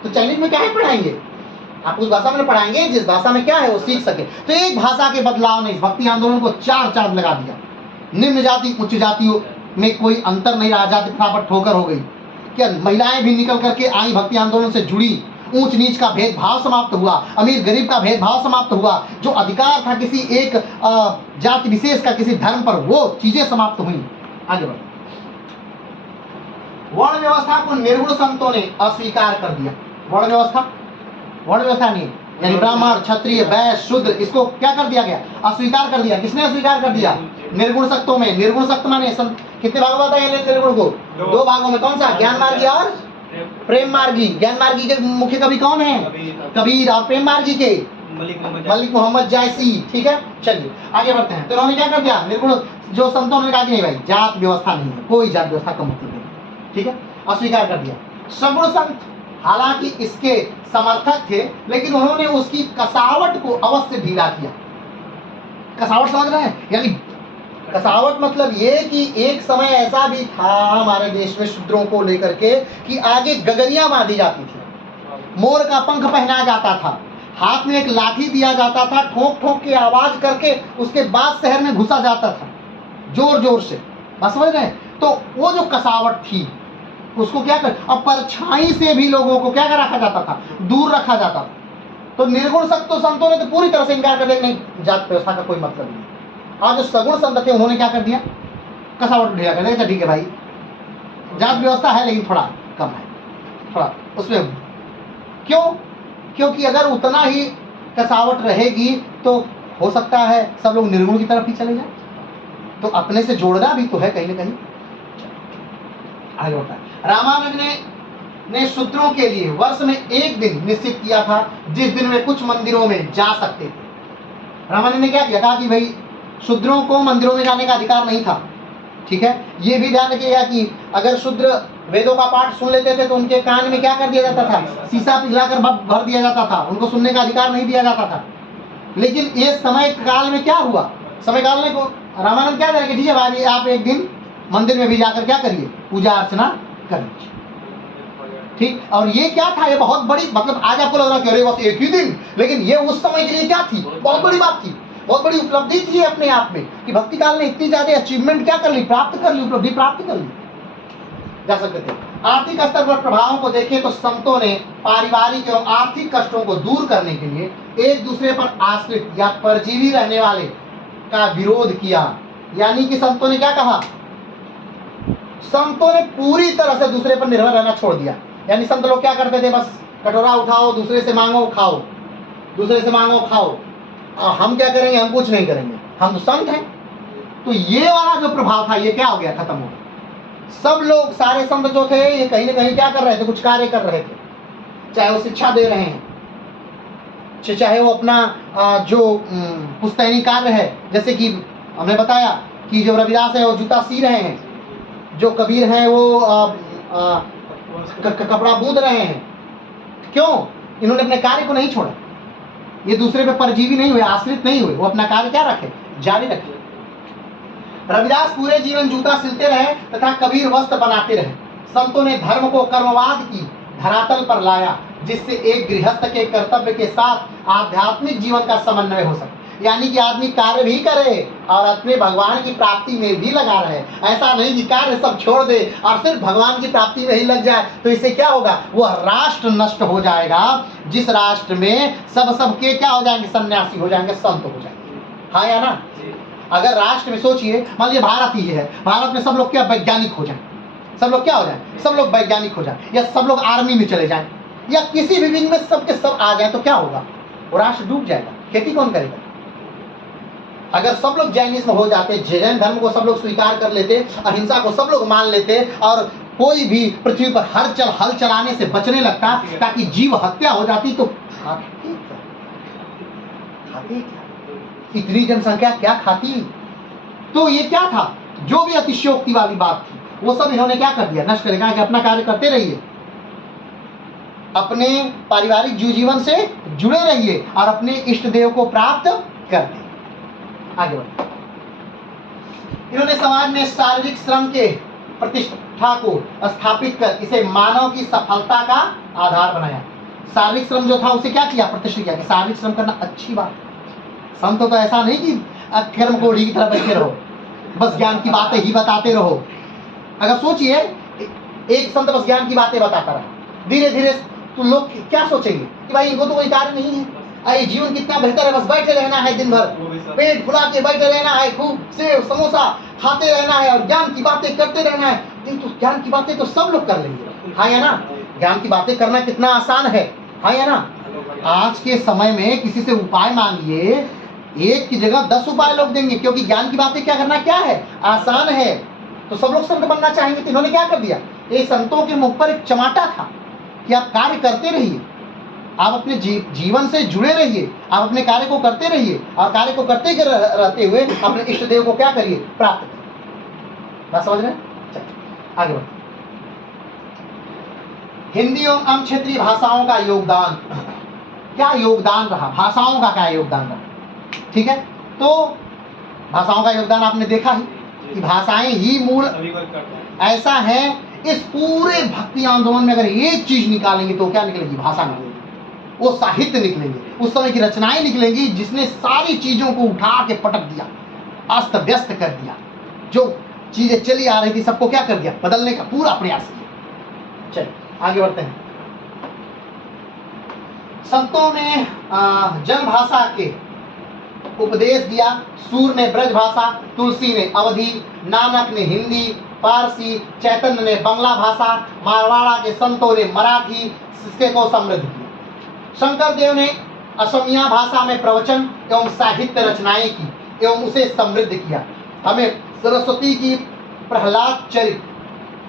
तो चाइनीज में क्या है पढ़ाएंगे? आप उस भाषा में पढ़ाएंगे जिस भाषा में क्या है वो सीख सके। तो एक भाषा के बदलाव ने इस भक्ति आंदोलन को चार चांद लगा दिया। निम्न जाति उच्च जातियों में कोई अंतर नहीं रहा, जाति प्रथा पर ठोकर हो गई। क्या महिलाएं भी निकल करके आई, भक्ति आंदोलन से जुड़ी, ऊंच नीच का भेदभाव समाप्त हुआ, अमीर गरीब का भेदभाव समाप्त हुआ, जो अधिकार था किसी एक जाति विशेष का किसी धर्म पर, वो चीजें समाप्त हुई। आगे बढ़ो। वर्ण व्यवस्था को निर्गुण संतों ने अस्वीकार कर दिया। वर्ण व्यवस्था नहीं, यानी ब्राह्मण, क्षत्रिय, वैश्य, शूद्र, इसको क्या कर दिया गया? अस्वीकार कर दिया। किसने अस्वीकार कर दिया? निर्गुण शक्तों में। निर्गुण शक्त माने कितने भागों में बताया निर्गुण को? दो भागों में। कौन सा? ज्ञान मार्गी और प्रेम मार्गी। ज्ञान मार्गी के मुख्य कवि कौन है? कबीर। और प्रेम मार्गी के मलिक मोहम्मद जायसी। ठीक है, चलिए आगे बढ़ते हैं। तो उन्होंने क्या कर दिया? निर्गुण जो संतों ने कहा कि नहीं भाई, जात व्यवस्था नहीं है, कोई जात व्यवस्था का मतलब नहीं, ठीक है, अस्वीकार कर दिया। सगुण संत हालांकि इसके समर्थक थे, लेकिन उन्होंने उसकी कसावट को अवश्य ढीला किया। कसावट समझ रहे हैं? यानी कसावट मतलब ये कि एक समय ऐसा भी था हमारे देश में शूद्रों को लेकर के कि आगे गगरियां बांधी जाती थी, मोर का पंख पहनाया जाता था, हाथ में एक लाठी दिया जाता था, ठोक ठोक के आवाज करके उसके बाद शहर में घुसा जाता था जोर जोर से। बस समझ रहे हैं? तो वो जो कसावट थी उसको क्या कर, अब परछाई से भी लोगों को क्या कर रखा जाता था? दूर रखा जाता था। तो निर्गुण संत तो संतों ने तो पूरी तरह से इनकार कर दिया, नहीं, जात व्यवस्था का कोई मतलब नहीं। आज जो सगुण संत थे उन्होंने क्या कर दिया? कसावट ढीला कर दिया। अच्छा ठीक है भाई, जात व्यवस्था है लेकिन थोड़ा कम है, थोड़ा उसमें। क्यों? क्योंकि अगर उतना ही कसावट रहेगी तो हो सकता है सब लोग निर्गुण की तरफ ही चले जाए। तो अपने से जोड़ना भी तो है कहीं ना कहीं। आगे बढ़ता है। रामानुज ने शूद्रों के लिए वर्ष में एक दिन निश्चित किया था जिस दिन वे कुछ मंदिरों में जा सकते थे। रामानुज ने क्या किया? कहा कि भाई शूद्रों को मंदिरों में जाने का अधिकार नहीं था। ठीक है, ये भी ध्यान रखिएगा कि अगर शूद्र वेदों का पाठ सुन लेते थे तो उनके कान में क्या कर दिया जाता था? शीशा पिघलाकर भर दिया जाता था, उनको सुनने का अधिकार नहीं दिया जाता था। लेकिन ये समय काल में क्या हुआ? समय काल में रामानंद क्या करेंगे? ठीक है भाई, आप एक दिन मंदिर में भी जाकर क्या करिए? पूजा अर्चना करिए। ठीक, और ये क्या था? ये बहुत बड़ी, मतलब आज आपको लग रहा है कि अरे बस एक ही दिन, लेकिन ये उस समय के लिए क्या थी? बहुत बड़ी बात थी, बहुत बड़ी उपलब्धि थी अपने आप में कि भक्ति काल ने इतनी ज्यादा अचीवमेंट क्या कर ली? प्राप्त कर ली, उपलब्धि प्राप्त कर ली जा सकते थे। आर्थिक स्तर पर प्रभावों को देखें तो संतों ने पारिवारिक एवं आर्थिक कष्टों को दूर करने के लिए एक दूसरे पर आश्रित या परजीवी रहने वाले का विरोध किया। यानी कि संतों ने क्या कहा? संतों ने पूरी तरह से दूसरे पर निर्भर रहना छोड़ दिया। यानी संत लोग क्या करते थे? बस कटोरा उठाओ, दूसरे से मांगो, खाओ, दूसरे से मांगो, खाओ, और हम क्या करेंगे? हम कुछ नहीं करेंगे, हम तो संत हैं। तो ये वाला जो प्रभाव था ये क्या हो गया? खत्म हो गया। सब लोग, सारे संत जो थे ये कहीं ना कहीं क्या कर रहे थे? कुछ कार्य कर रहे थे, चाहे वो शिक्षा दे रहे हैं, चाहे वो अपना जो पुस्तैनी कार्य है, जैसे कि हमने बताया कि जो रविदास है वो जूता सी रहे हैं, जो कबीर हैं वो कपड़ा बूंद रहे हैं। क्यों? इन्होंने अपने कार्य को नहीं छोड़ा, ये दूसरे पे परजीवी नहीं हुए, आश्रित नहीं हुए, वो अपना कार्य क्या रखे? जारी रखे। रविदास पूरे जीवन जूता सिलते रहे तथा कबीर वस्त्र बनाते रहे। संतों ने धर्म को कर्मवाद की धरातल पर लाया जिससे एक गृहस्थ के कर्तव्य के साथ आध्यात्मिक जीवन का समन्वय हो सके। यानी कि आदमी कार्य भी करे और अपने भगवान की प्राप्ति में भी लगा रहे। ऐसा नहीं कि कार्य सब छोड़ दे और सिर्फ भगवान की प्राप्ति में ही लग जाए, तो इससे क्या होगा? वह राष्ट्र नष्ट हो जाएगा, जिस राष्ट्र में सबके क्या हो जाएंगे? सन्यासी हो जाएंगे, संत हो जाएंगे। हाँ या ना? अगर राष्ट्र में सोचिए, मान लीजिए भारत ही है, भारत में सब लोग क्या वैज्ञानिक हो जाए, सब लोग क्या हो जाए? सब लोग वैज्ञानिक हो जाए, या सब लोग आर्मी में चले जाएं, या किसी भी विंग में सबके सब आ जाए, तो क्या होगा? वो राष्ट्र डूब जाएगा। खेती कौन करेगा? अगर सब लोग जैनिज्म हो जाते, जैन धर्म को सब लोग स्वीकार कर लेते, अहिंसा को सब लोग मान लेते, और कोई भी पृथ्वी पर हल चलाने से बचने लगता ताकि जीव हत्या हो जाती, तो खाते क्या? इतनी जनसंख्या क्या खाती? तो ये क्या था? जो भी अतिशयोक्ति वाली बात थी वो सब इन्होंने क्या कर दिया? नष्ट करेगा कि अपना कार्य करते रहिए, अपने पारिवारिक जीवन से जुड़े रहिए और अपने इष्ट देव को प्राप्त करते। आगे बढ़ते। इन्होंने समाज में शारीरिक श्रम के प्रतिष्ठा को स्थापित कर इसे मानव की सफलता का आधार बनाया। शारीरिक श्रम जो था उसे क्या किया? प्रतिष्ठित किया कि शारीरिक श्रम करना अच्छी बात है। संत तो ऐसा नहीं कि कर्म कोढ़ी की तरह बैठे रहो, बस ज्ञान की बातें ही बताते रहो। अगर सोचिए, एक संत बस ज्ञान की बातें बताता रहा, धीरे धीरे तो लोग क्या सोचेंगे कि भाई इनको तो कोई कार्य नहीं है, अरे जीवन कितना बेहतर है, बस बैठे रहना है, दिन भर पेट फुला के बैठे रहना है, खूब सेव समोसा खाते रहना है और ज्ञान की बातें करते रहना है। तो ज्ञान की बातें तो सब लोग कर लेंगे, हाँ या ना? ज्ञान की बातें करना कितना आसान है, हाँ या ना? आज के समय में किसी से उपाय मांगिए, एक की जगह 10 उपाय लोग देंगे, क्योंकि ज्ञान की बातें क्या करना क्या है, आसान है। तो सब लोग संत बनना चाहेंगे, तो इन्होंने क्या कर दिया, ये संतों के मुख पर एक चमाटा था कि आप कार्य करते रहिए, आप अपने जीवन से जुड़े रहिए, आप अपने कार्य को करते रहिए, और कार्य को करते रहते हुए अपने इष्ट देव को क्या करिए, प्राप्त करिए। बात समझ रहे हैं? चलिए आगे बढ़ते। हिंदी एवं अन्य क्षेत्रीय भाषाओं का योगदान, क्या योगदान रहा, भाषाओं का क्या योगदान रहा, ठीक है। तो भाषाओं का योगदान आपने देखा ही कि भाषाएं ही मूल ऐसा है। इस पूरे भक्ति आंदोलन में अगर एक चीज निकालेंगे तो क्या निकलेगी, भाषा निकलेगी, वो साहित्य निकलेंगे, उस समय की रचनाएं निकलेंगी जिसने सारी चीजों को उठा के पटक दिया, अस्त व्यस्त कर दिया, जो चीजें चली आ रही थी सबको क्या कर दिया, बदलने का पूरा प्रयास किया। चलिए आगे बढ़ते हैं। संतों ने जन भाषा के उपदेश दिया। सूर ने ब्रज भाषा, तुलसी ने अवधी, नानक ने हिंदी, पारसी, चैतन्य ने बांग्ला भाषा, मारवाड़ा के संतों ने मराठी इसके को समृद्ध किया। शंकर देव ने असमिया भाषा में प्रवचन एवं साहित्य रचनाएं की एवं उसे समृद्ध किया। हमें सरस्वती की प्रहलाद चरित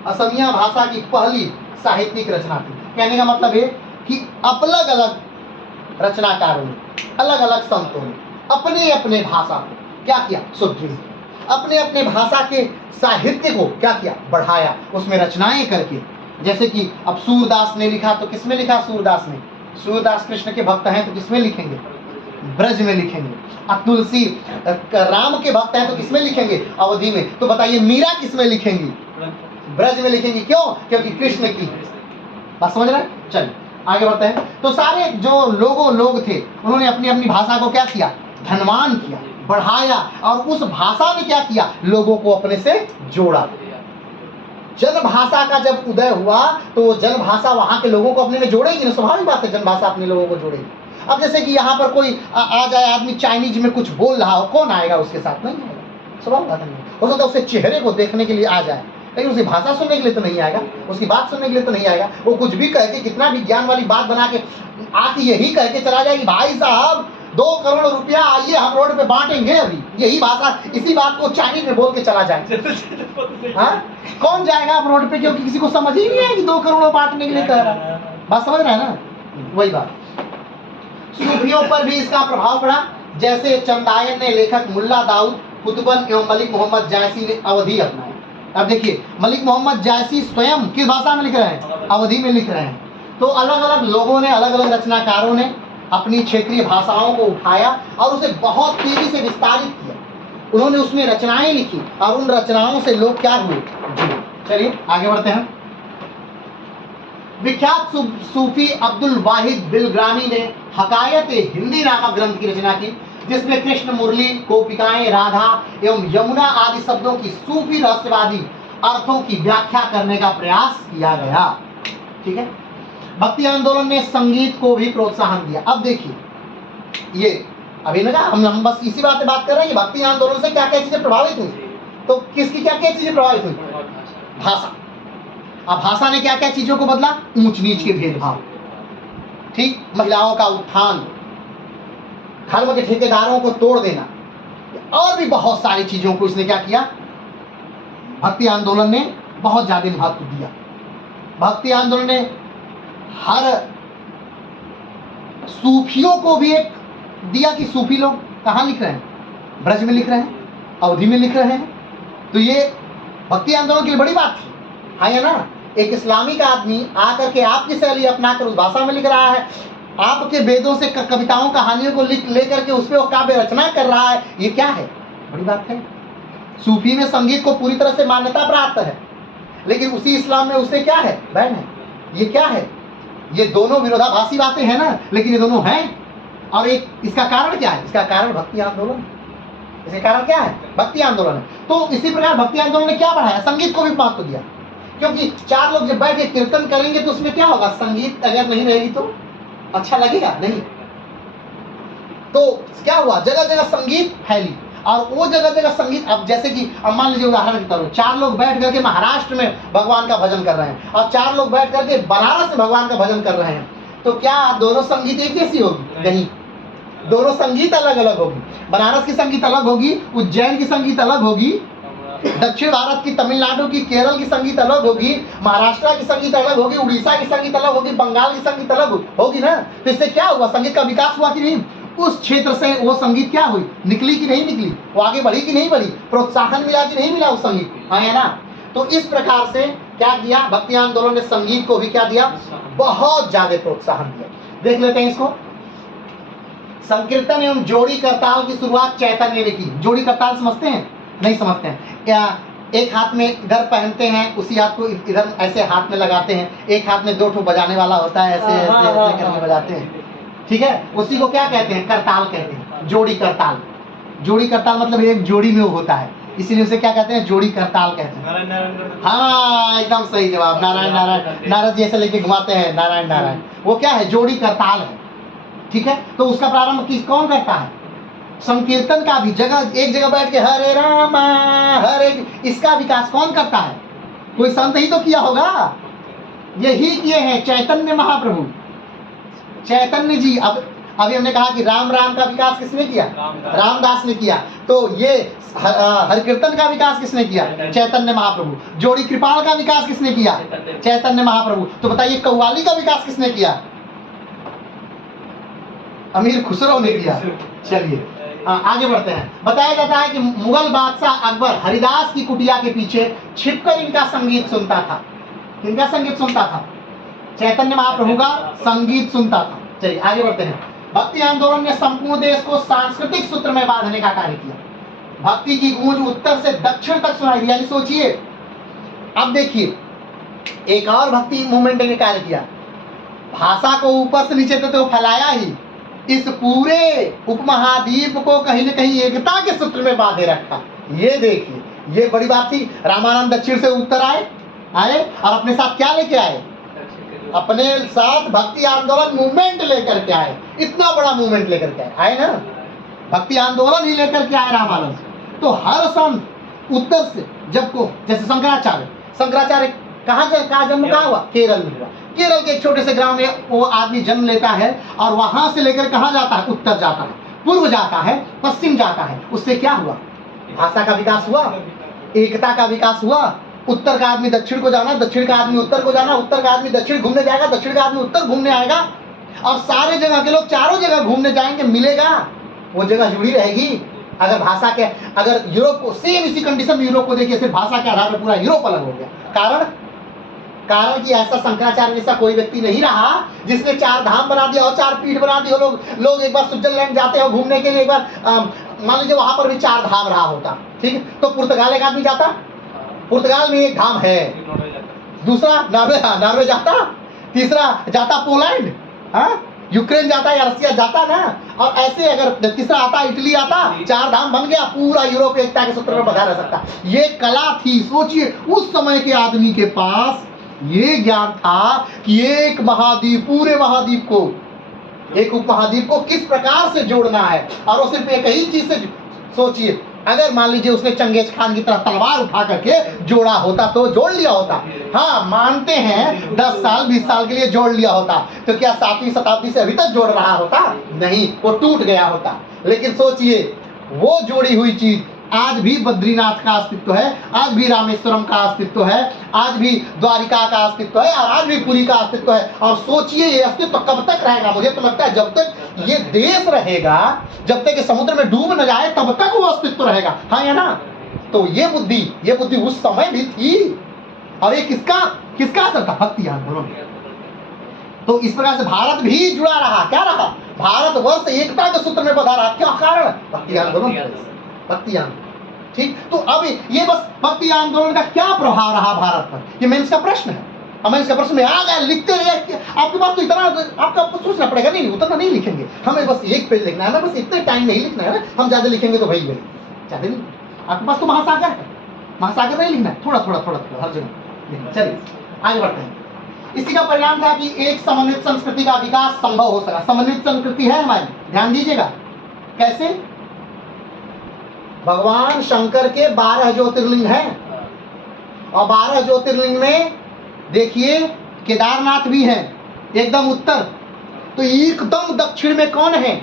असमिया भाषा की पहली साहित्यिक रचना थी। कहने का मतलब है कि अलग अलग रचनाकारों ने, अलग अलग संतों ने अपने अपने भाषा को क्या किया, सुदृढ़, अपने अपने भाषा के साहित्य को क्या किया, बढ़ाया, उसमें रचनाएं करके। जैसे कि अब सूरदास ने लिखा, तो किसमें लिखा सूरदास ने, सूरदास कृष्ण के भक्त हैं तो किसमें लिखेंगे, ब्रज में लिखेंगे। अब तुलसी राम के भक्त हैं तो किसमें लिखेंगे, अवधि में। तो बताइए मीरा किसमें लिखेंगी, ब्रज में लिखेंगी। क्यों, क्योंकि कृष्ण की बात समझ रहे हैं। चलिए आगे बढ़ते हैं। तो सारे जो लोग थे उन्होंने अपनी अपनी भाषा को क्या किया, धनवान किया, बढ़ाया, और उस भाषा ने क्या किया, लोगों को अपने से जोड़ा। जन भाषा का जब उदय हुआ तो जन भाषा वहां के लोगों को अपने में जोड़ेगी ना, स्वाभाविक बात है, जन भाषा अपने लोगों को जोड़ेगी। अब जैसे कि यहाँ पर कोई आ जाए आदमी चाइनीज में कुछ बोल रहा हो, कौन आएगा उसके साथ, नहीं आएगा, स्वाभाविक बात नहीं। हो सकता है उसके चेहरे को देखने के लिए आ जाए, लेकिन उसकी भाषा सुनने के लिए तो नहीं आएगा, उसकी बात सुनने के लिए तो नहीं आएगा। वो कुछ भी कह के, कितना भी ज्ञान वाली बात बना के आके यही कह के चला जाएगी, भाई साहब 2 करोड़ रुपया आइए हम रोड पे बांटेंगे, अभी यही भाषा, इसी बात को चाइनीज में बोल के चला जाए। हाँ, कौन जाएगा आप रोड पे, क्योंकि किसी को समझ ही नहीं है कि 2 करोड़ बांटने के लिए कह रहा है। बात समझ रहे हैं ना, वही बात। सूफियों पर भी इसका प्रभाव पड़ा। जैसे चंदायन ने लेखक मुल्ला दाऊद कुतुबन एवं मलिक मोहम्मद जायसी ने अवधि अपनाई। अब देखिए मलिक मोहम्मद जायसी स्वयं किस भाषा में लिख रहे हैं, अवधि में लिख रहे हैं। तो अलग अलग लोगों ने, अलग अलग रचनाकारों ने अपनी क्षेत्रीय भाषाओं को उठाया और उसे बहुत तेजी से विस्तारित किया। उन्होंने उसमें रचनाएं लिखी और उन रचनाओं से लोग क्या हुए, जुड़े। चलिए आगे बढ़ते हैं। विख्यात सूफी अब्दुल वाहिद बिलग्रामी ने हकायत हिंदी नामक ग्रंथ की रचना की, जिसमें कृष्ण मुरली, गोपिकाएं, राधा एवं यमुना आदि शब्दों की सूफी रहस्यवादी अर्थों की व्याख्या करने का प्रयास किया गया। ठीक है। भक्ति आंदोलन ने संगीत को भी प्रोत्साहन दिया। अब देखिए ये अभी ना हम बस इसी बात पे बात कर रहे हैं, भक्ति आंदोलन से क्या क्या चीजें प्रभावित हुई, तो किसकी क्या क्या चीजें प्रभावित हुई, भाषा। अब भाषा ने क्या क्या चीजों को बदला, ऊंच नीच के भेदभाव, ठीक, महिलाओं का उत्थान, धर्म के ठेकेदारों को तोड़ देना, और भी बहुत सारी चीजों को इसने क्या किया, भक्ति आंदोलन ने बहुत ज्यादा महत्व दिया। भक्ति आंदोलन ने हर सूफियों को भी एक दिया कि सूफी लोग कहाँ लिख रहे हैं, ब्रज में लिख रहे हैं, अवधि में लिख रहे हैं। तो ये भक्ति आंदोलन की बड़ी बात थी, हाँ या ना। एक इस्लामिक आदमी आकर के आपकी शैली अपनाकर उस भाषा में लिख रहा है, आपके वेदों से कविताओं कहानियों को लिख लेकर के उस पर वो काव्य रचना कर रहा है, ये क्या है, बड़ी बात है। सूफी में संगीत को पूरी तरह से मान्यता प्राप्त है, लेकिन उसी इस्लाम में उससे क्या है, बैन है। ये क्या है, ये दोनों विरोधाभासी बातें हैं ना, लेकिन ये दोनों हैं। और एक इसका कारण क्या है, इसका कारण भक्ति आंदोलन, इसका कारण क्या है, भक्ति आंदोलन है। तो इसी प्रकार भक्ति आंदोलन ने क्या बढ़ाया, संगीत को भी महत्व दिया। क्योंकि 4 लोग जब बैठ के कीर्तन करेंगे तो उसमें क्या होगा, संगीत अगर नहीं रहेगी तो अच्छा लगेगा नहीं। तो क्या हुआ, जगह जगह संगीत फैली, और वो जगह जगह संगीत। अब जैसे कि अब मान लीजिए उदाहरण के तौर पर 4 लोग बैठ करके महाराष्ट्र में भगवान का भजन कर रहे हैं और 4 लोग बैठ करके बनारस में भगवान का भजन कर रहे हैं, तो क्या दोनों संगीत एक जैसी होगी? नहीं, दोनों संगीत अलग अलग होगी। बनारस की संगीत अलग होगी, उज्जैन की संगीत अलग होगी, दक्षिण भारत की, तमिलनाडु की, केरल की संगीत अलग होगी, महाराष्ट्र की संगीत अलग होगी, उड़ीसा की संगीत अलग होगी, बंगाल की संगीत अलग होगी ना। तो इससे क्या हुआ? संगीत का विकास हुआ कि नहीं? उस क्षेत्र से वो संगीत क्या हुई? निकली कि नहीं निकली? वो आगे बढ़ी कि नहीं बढ़ी? प्रोत्साहन मिला कि नहीं मिला उस संगीत को? हाँ, है ना। तो इस प्रकार से क्या किया भक्ति आंदोलन ने? संगीत को भी क्या दिया? बहुत ज्यादा प्रोत्साहन दिया। देख लेते हैं इसको। संकीर्तन एवं जोड़ी करताल की शुरुआत चैतन्य ने की। जोड़ी करताल समझते हैं? नहीं समझते हैं क्या? एक हाथ में इधर पहनते हैं, उसी हाथ को इधर ऐसे हाथ में लगाते हैं, एक हाथ में दो ठो बजाने वाला होता है, ऐसे ऐसे ऐसे करके बजाते हैं, ठीक है। उसी को क्या कहते हैं? करताल कहते हैं, जोड़ी करताल। जोड़ी करताल मतलब एक जोड़ी में वो होता है, इसीलिए उसे क्या कहते हैं? जोड़ी करताल कहते हैं। हाँ, एकदम सही जवाब। नारायण नारायण, नारद जी ऐसे लेके घुमाते हैं, नारायण नारायण। वो क्या है? जोड़ी करताल है, ठीक है। तो उसका प्रारंभ कौन करता है? संकीर्तन का भी एक जगह बैठ के हरे रामा हरे, इसका विकास कौन करता है? कोई संत ही तो किया होगा। यही किए हैं चैतन्य महाप्रभु, चैतन्य जी। अब अभी हमने कहा कि राम राम का विकास किसने किया? रामदास ने किया। तो ये हर कीर्तन का विकास किसने किया? चैतन्य महाप्रभु। जोड़ी कृपाल का विकास किसने किया? चैतन्य महाप्रभु। तो बताइए कव्वाली का विकास किसने किया? अमीर खुसरो ने किया। चलिए आगे बढ़ते हैं। बताया जाता है कि मुगल बादशाह अकबर हरिदास की कुटिया के पीछे छिपकर इनका संगीत सुनता था। किनका संगीत सुनता था? चैतन्य महाप्रभु का संगीत सुनता था। चलिए आगे बढ़ते हैं। भक्ति आंदोलन ने संपूर्ण देश को सांस्कृतिक सूत्र में बांधने का कार्य किया। भक्ति की गूंज उत्तर से दक्षिण तक सुनाई दी। यानी सोचिए, अब देखिए, एक और भक्ति मूवमेंट ने कार्य किया। भाषा को ऊपर से नीचे तक तो फैलाया ही, इस पूरे उपमहाद्वीप को कहीं न कहीं एकता के सूत्र में बांधे रखा। ये देखिए, ये बड़ी बात थी। रामानंद दक्षिण से उत्तर आए और अपने साथ क्या लेके आए? अपने साथ भक्ति आंदोलन मूवमेंट लेकर के आए। इतना बड़ा मूवमेंट लेकर के आए ना, भक्ति आंदोलन ही लेकर के आए रामानंद। तो हर संत उत्तर से जब को, जैसे शंकराचार्य कहाँ जन्म कहाँ हुआ? केरल में हुआ। केरल के एक छोटे से ग्राम में वो आदमी जन्म लेता है और वहां से लेकर कहाँ जाता है? उत्तर जाता है, पूर्व जाता है, पश्चिम जाता है। उससे क्या हुआ? भाषा का विकास हुआ, एकता का विकास हुआ। उत्तर का आदमी दक्षिण को जाना, दक्षिण का आदमी उत्तर को जाना, उत्तर का आदमी दक्षिण घूमने जाएगा, दक्षिण का आदमी उत्तर घूमने आएगा, और सारे जगह के लोग चारों जगह घूमने जाएंगे, मिलेगा, वो जगह जुड़ी रहेगी। अगर भाषा के, अगर यूरोप को सेम इसी कंडीशन में यूरोप को देखिए, सिर्फ भाषा के आधार पर पूरा यूरोप अलग हो गया। कारण कि ऐसा शंकराचार्य जैसा कोई व्यक्ति नहीं रहा जिसने 4 धाम बना दिया और 4 पीठ बना दी। लोग एक बार स्विट्जरलैंड जाते हो घूमने के लिए, एक बार मान लीजिए वहां पर भी 4 धाम रहा होता, ठीक है। तो पुर्तगाल एक आदमी जाता, पुर्तगाल में एक धाम है, दूसरा नॉर्वे जाता, तीसरा जाता पोलैंड, यूक्रेन जाता या रसिया जाता ना, और ऐसे अगर तीसरा आता इटली आता, 4 धाम बन गया, पूरा यूरोप एकता के सूत्र में बंधा रह सकता। ये कला थी। सोचिए, उस समय के आदमी के पास ये ज्ञान था कि एक महाद्वीप, पूरे महाद्वीप को, एक उपमहाद्वीप को किस प्रकार से जोड़ना है। और वो सिर्फ एक ही चीज से, सोचिए, अगर मान लीजिए उसने चंगेज खान की तरह तलवार उठा करके जोड़ा होता तो जोड़ लिया होता। हाँ, मानते हैं 10 साल 20 साल के लिए जोड़ लिया होता, तो क्या 7वीं शताब्दी से अभी तक जोड़ रहा होता? नहीं, वो टूट गया होता। लेकिन सोचिए, वो जोड़ी हुई चीज आज भी बद्रीनाथ का अस्तित्व है, आज भी रामेश्वरम का अस्तित्व है, आज भी द्वारिका का अस्तित्व है, और आज भी पुरी का अस्तित्व है। और सोचिए, ये अस्तित्व कब तक रहेगा? मुझे तो लगता है जब तक ये देश रहेगा, जब तक समुद्र में डूब न जाए, तब तक वो अस्तित्व रहेगा। हाँ या ना? तो ये बुद्धि उस समय भी थी। और ये किसका असर था? भक्ति आंदोलन। तो इस प्रकार से भारत भी जुड़ा रहा। क्या रहा? भारतवर्ष एकता के सूत्र में बंधा रहा। क्या कारण? भक्ति आंदोलन, भक्ति आंदोलन। ठीक, तो अब ये बस भक्ति आंदोलन का क्या प्रभाव रहा भारत पर, ये मेंस का प्रश्न है। अब मेंस का प्रश्न में आ गया, लिखते रहिए। आपके पास तो इतना आपका सोचना पड़ेगा, नहीं उतना नहीं लिखेंगे, हमें बस 1 पेज लिखना है, हमें बस इतने टाइम नहीं लिखना है ना। हम ज्यादा लिखेंगे तो भाई ज्यादा नहीं। आपके पास तो महासागर है, महासागर नहीं लिखना है, थोड़ा थोड़ा हर जगह। चलिए आगे बढ़ते हैं। इसी का परिणाम था कि एक समन्वित संस्कृति का विकास संभव हो सका। समन्वित संस्कृति है हमारी, ध्यान दीजिएगा। कैसे? भगवान शंकर के 12 ज्योतिर्लिंग हैं, और 12 ज्योतिर्लिंग में देखिए केदारनाथ भी है, एकदम उत्तर, तो एकदम दक्षिण में कौन है?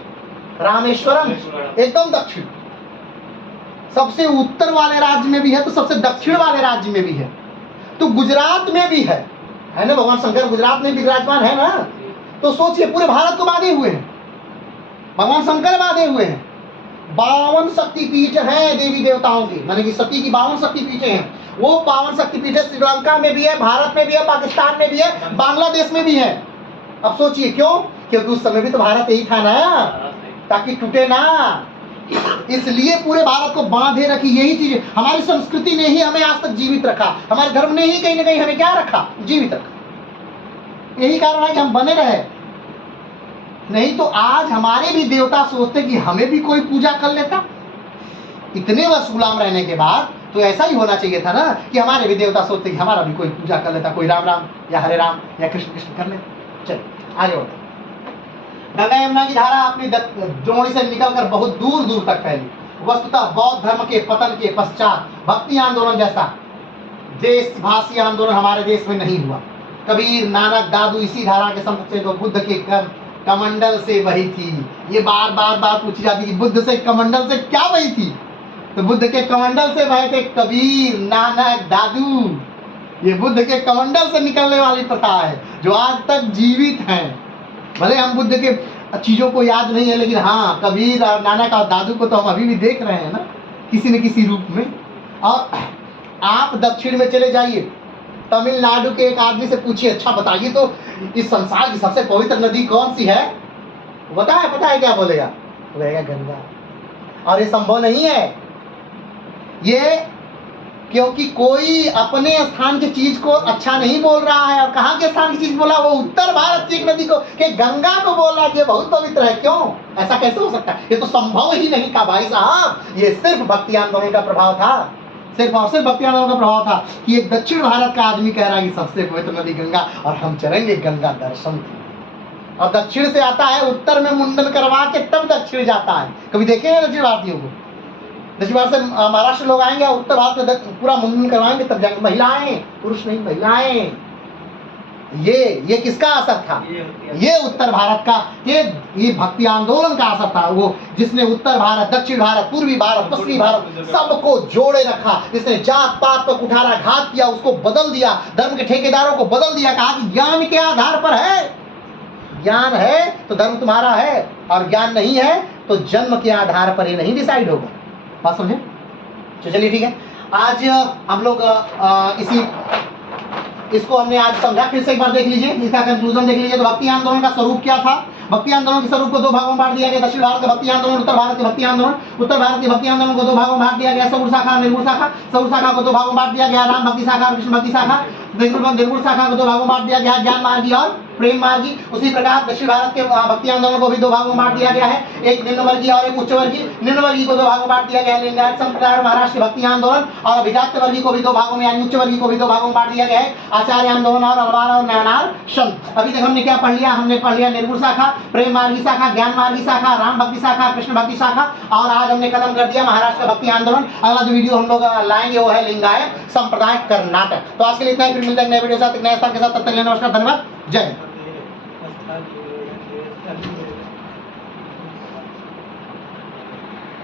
रामेश्वरम, एकदम दक्षिण। सबसे उत्तर वाले राज्य में भी है तो सबसे दक्षिण वाले राज्य में भी है, तो गुजरात में भी है ना। भगवान शंकर गुजरात में भी विराजमान है ना। तो सोचिए पूरे भारत को बांधे हुए हैं, भगवान शंकर बांधे हुए हैं। 52 शक्तिपीठ हैं देवी देवताओं की, माने कि सती की 52 शक्तिपीठे हैं। वो 52 शक्तिपीठ श्रीलंका में भी है, भारत में भी है, पाकिस्तान में भी है, बांग्लादेश में भी है। अब सोचिए क्यों? क्योंकि उस समय भी तो भारत यही था ना, ताकि टूटे ना, इसलिए पूरे भारत को बांधे रखी। यही चीज हमारी संस्कृति ने ही हमें आज तक जीवित रखा, हमारे धर्म ने ही कहीं ना कहीं हमें क्या रखा? जीवित रखा। यही कारण है कि हम बने रहे। नहीं तो आज हमारे भी देवता सोचते कि हमें भी कोई पूजा कर लेता। इतने वर्ष गुलाम रहने के बाद तो ऐसा ही होना चाहिए था ना कि हमारे भी देवता सोचते कि हमारा भी कोई पूजा कर लेता, कोई राम राम या हरे राम या कृष्ण कृष्ण कर लेता। चलिए आगे बढ़ते। गंगा यमुना की धारा अपनी द्रोणी से निकलकर बहुत दूर दूर तक फैली। वस्तुतः बौद्ध धर्म के पतन के पश्चात भक्ति आंदोलन जैसा देशभाषी आंदोलन हमारे देश में नहीं हुआ। कबीर, नानक, दादू इसी धारा के संपर्क से तो बुद्ध के कमंडल से बही थी। ये बार बार बात पूछी जाती कि बुद्ध से कमंडल से क्या बही थी? तो बुद्ध के कमंडल से बहे थे कबीर, नानक, दादू। ये बुद्ध के कमंडल से निकलने वाली प्रथा है जो आज तक जीवित है। भले हम बुद्ध के चीजों को याद नहीं है, लेकिन हाँ कबीर और नानक और दादू को तो हम अभी भी देख रहे हैं ना, किसी न किसी रूप में। और आप दक्षिण में चले जाइए, तमिलनाडु के एक आदमी से पूछिए, अच्छा बताइए तो इस संसार की सबसे पवित्र नदी कौन सी है? पता है क्या बोलेगा? बोलेगा गंगा। और ये संभव नहीं है, ये क्योंकि कोई अपने स्थान की चीज को अच्छा नहीं बोल रहा है। और कहाँ के स्थान की चीज बोला? वो उत्तर भारत की एक नदी को, कि गंगा को बोल रहा है कि ये बहुत पवित्र है। क्यों? ऐसा कैसे हो सकता है? ये तो संभव ही नहीं था भाई साहब। ये सिर्फ भक्ति आंदोलन का प्रभाव था, सिर्फ और सिर्फ भक्ति आंदोलन का प्रभाव था कि एक दक्षिण भारत का आदमी कह रहा है कि सबसे पवित्र नदी गंगा और हम चलेंगे गंगा दर्शन की। और दक्षिण से आता है, उत्तर में मुंडन करवा के तब दक्षिण जाता है। कभी देखे हैं दक्षिण भारतीयों को? दक्षिण भारत से महाराष्ट्र लोग आएंगे, उत्तर भारत में पूरा मुंडन करवाएंगे तब जाएंगे। महिलाएं, पुरुष नहीं, महिलाएं। ये किसका असर था? ये उत्तर भारत का, ये भक्ति आंदोलन का असर था। वो जिसने उत्तर भारत, दक्षिण भारत, पूर्वी भारत, पश्चिमी भारत सबको जोड़े रखा, जिसने जात पात पर कुठाराघात किया, उसको बदल दिया, धर्म के ठेकेदारों को बदल दिया। कहा कि ज्ञान के आधार पर है, ज्ञान है तो धर्म तुम्हारा है, और ज्ञान नहीं है तो जन्म के आधार पर ये नहीं डिसाइड होगा। बात समझे? तो चलिए ठीक है, आज हम लोग इसको हमने आज समझा। फिर से एक बार देख लीजिए, इसका कंक्लूजन देख लीजिए। तो भक्ति आंदोलन का स्वरूप क्या था? भक्ति आंदोलन के स्वरूप को दो भागों में बांट दिया गया। दक्षिण भारत के भक्ति आंदोलन, उत्तर भारत के भक्ति आंदोलन। उत्तर भारत के भक्ति आंदोलन को दो भागों में बांट दिया गया, सौर शाखा, निर्गुण शाखा। सौर शाखा को दो भागों में बांट दिया गया, राम भक्ति शाखा और कृष्ण भक्ति शाखा। निर्गुण शाखा को दो भागों में बांट दिया गया, ज्ञान मार्गी और प्रेम मार्गी। उसी प्रकार दक्षिण भारत के भक्ति आंदोलन को भी दो भागों में बांट दिया गया है, एक निम्न वर्गीय और एक उच्च वर्गीय। निम्न वर्गीय को दो भागों में बांट दिया गया है, लिंगायत संप्रदाय और महाराष्ट्र भक्ति आंदोलन। और अभिजात वर्गीय को भी दो भागों में, यानी उच्च वर्गीय को भी दो भागों में बांट दिया गया है, आचार्य आंदोलन और अलवार और नयनार संत। अभी तक हमने क्या पढ़ लिया? हमने पढ़ लिया निर्गुण शाखा, प्रेम मार्गी शाखा, ज्ञान मार्गी शाखा, राम भक्ति शाखा, कृष्ण भक्ति शाखा। और आज हमने खत्म कर दिया महाराष्ट्र भक्ति आंदोलन। अगला जो वीडियो हम लोग लाएंगे वो है लिंगायत संप्रदाय कर्नाटक। तो आज के लिए इतना ही, फिर मिलते हैं नए वीडियो के साथ, एक नए स्थान के साथ। तब तक के लिए नमस्कार, धन्यवाद, जय हिंद।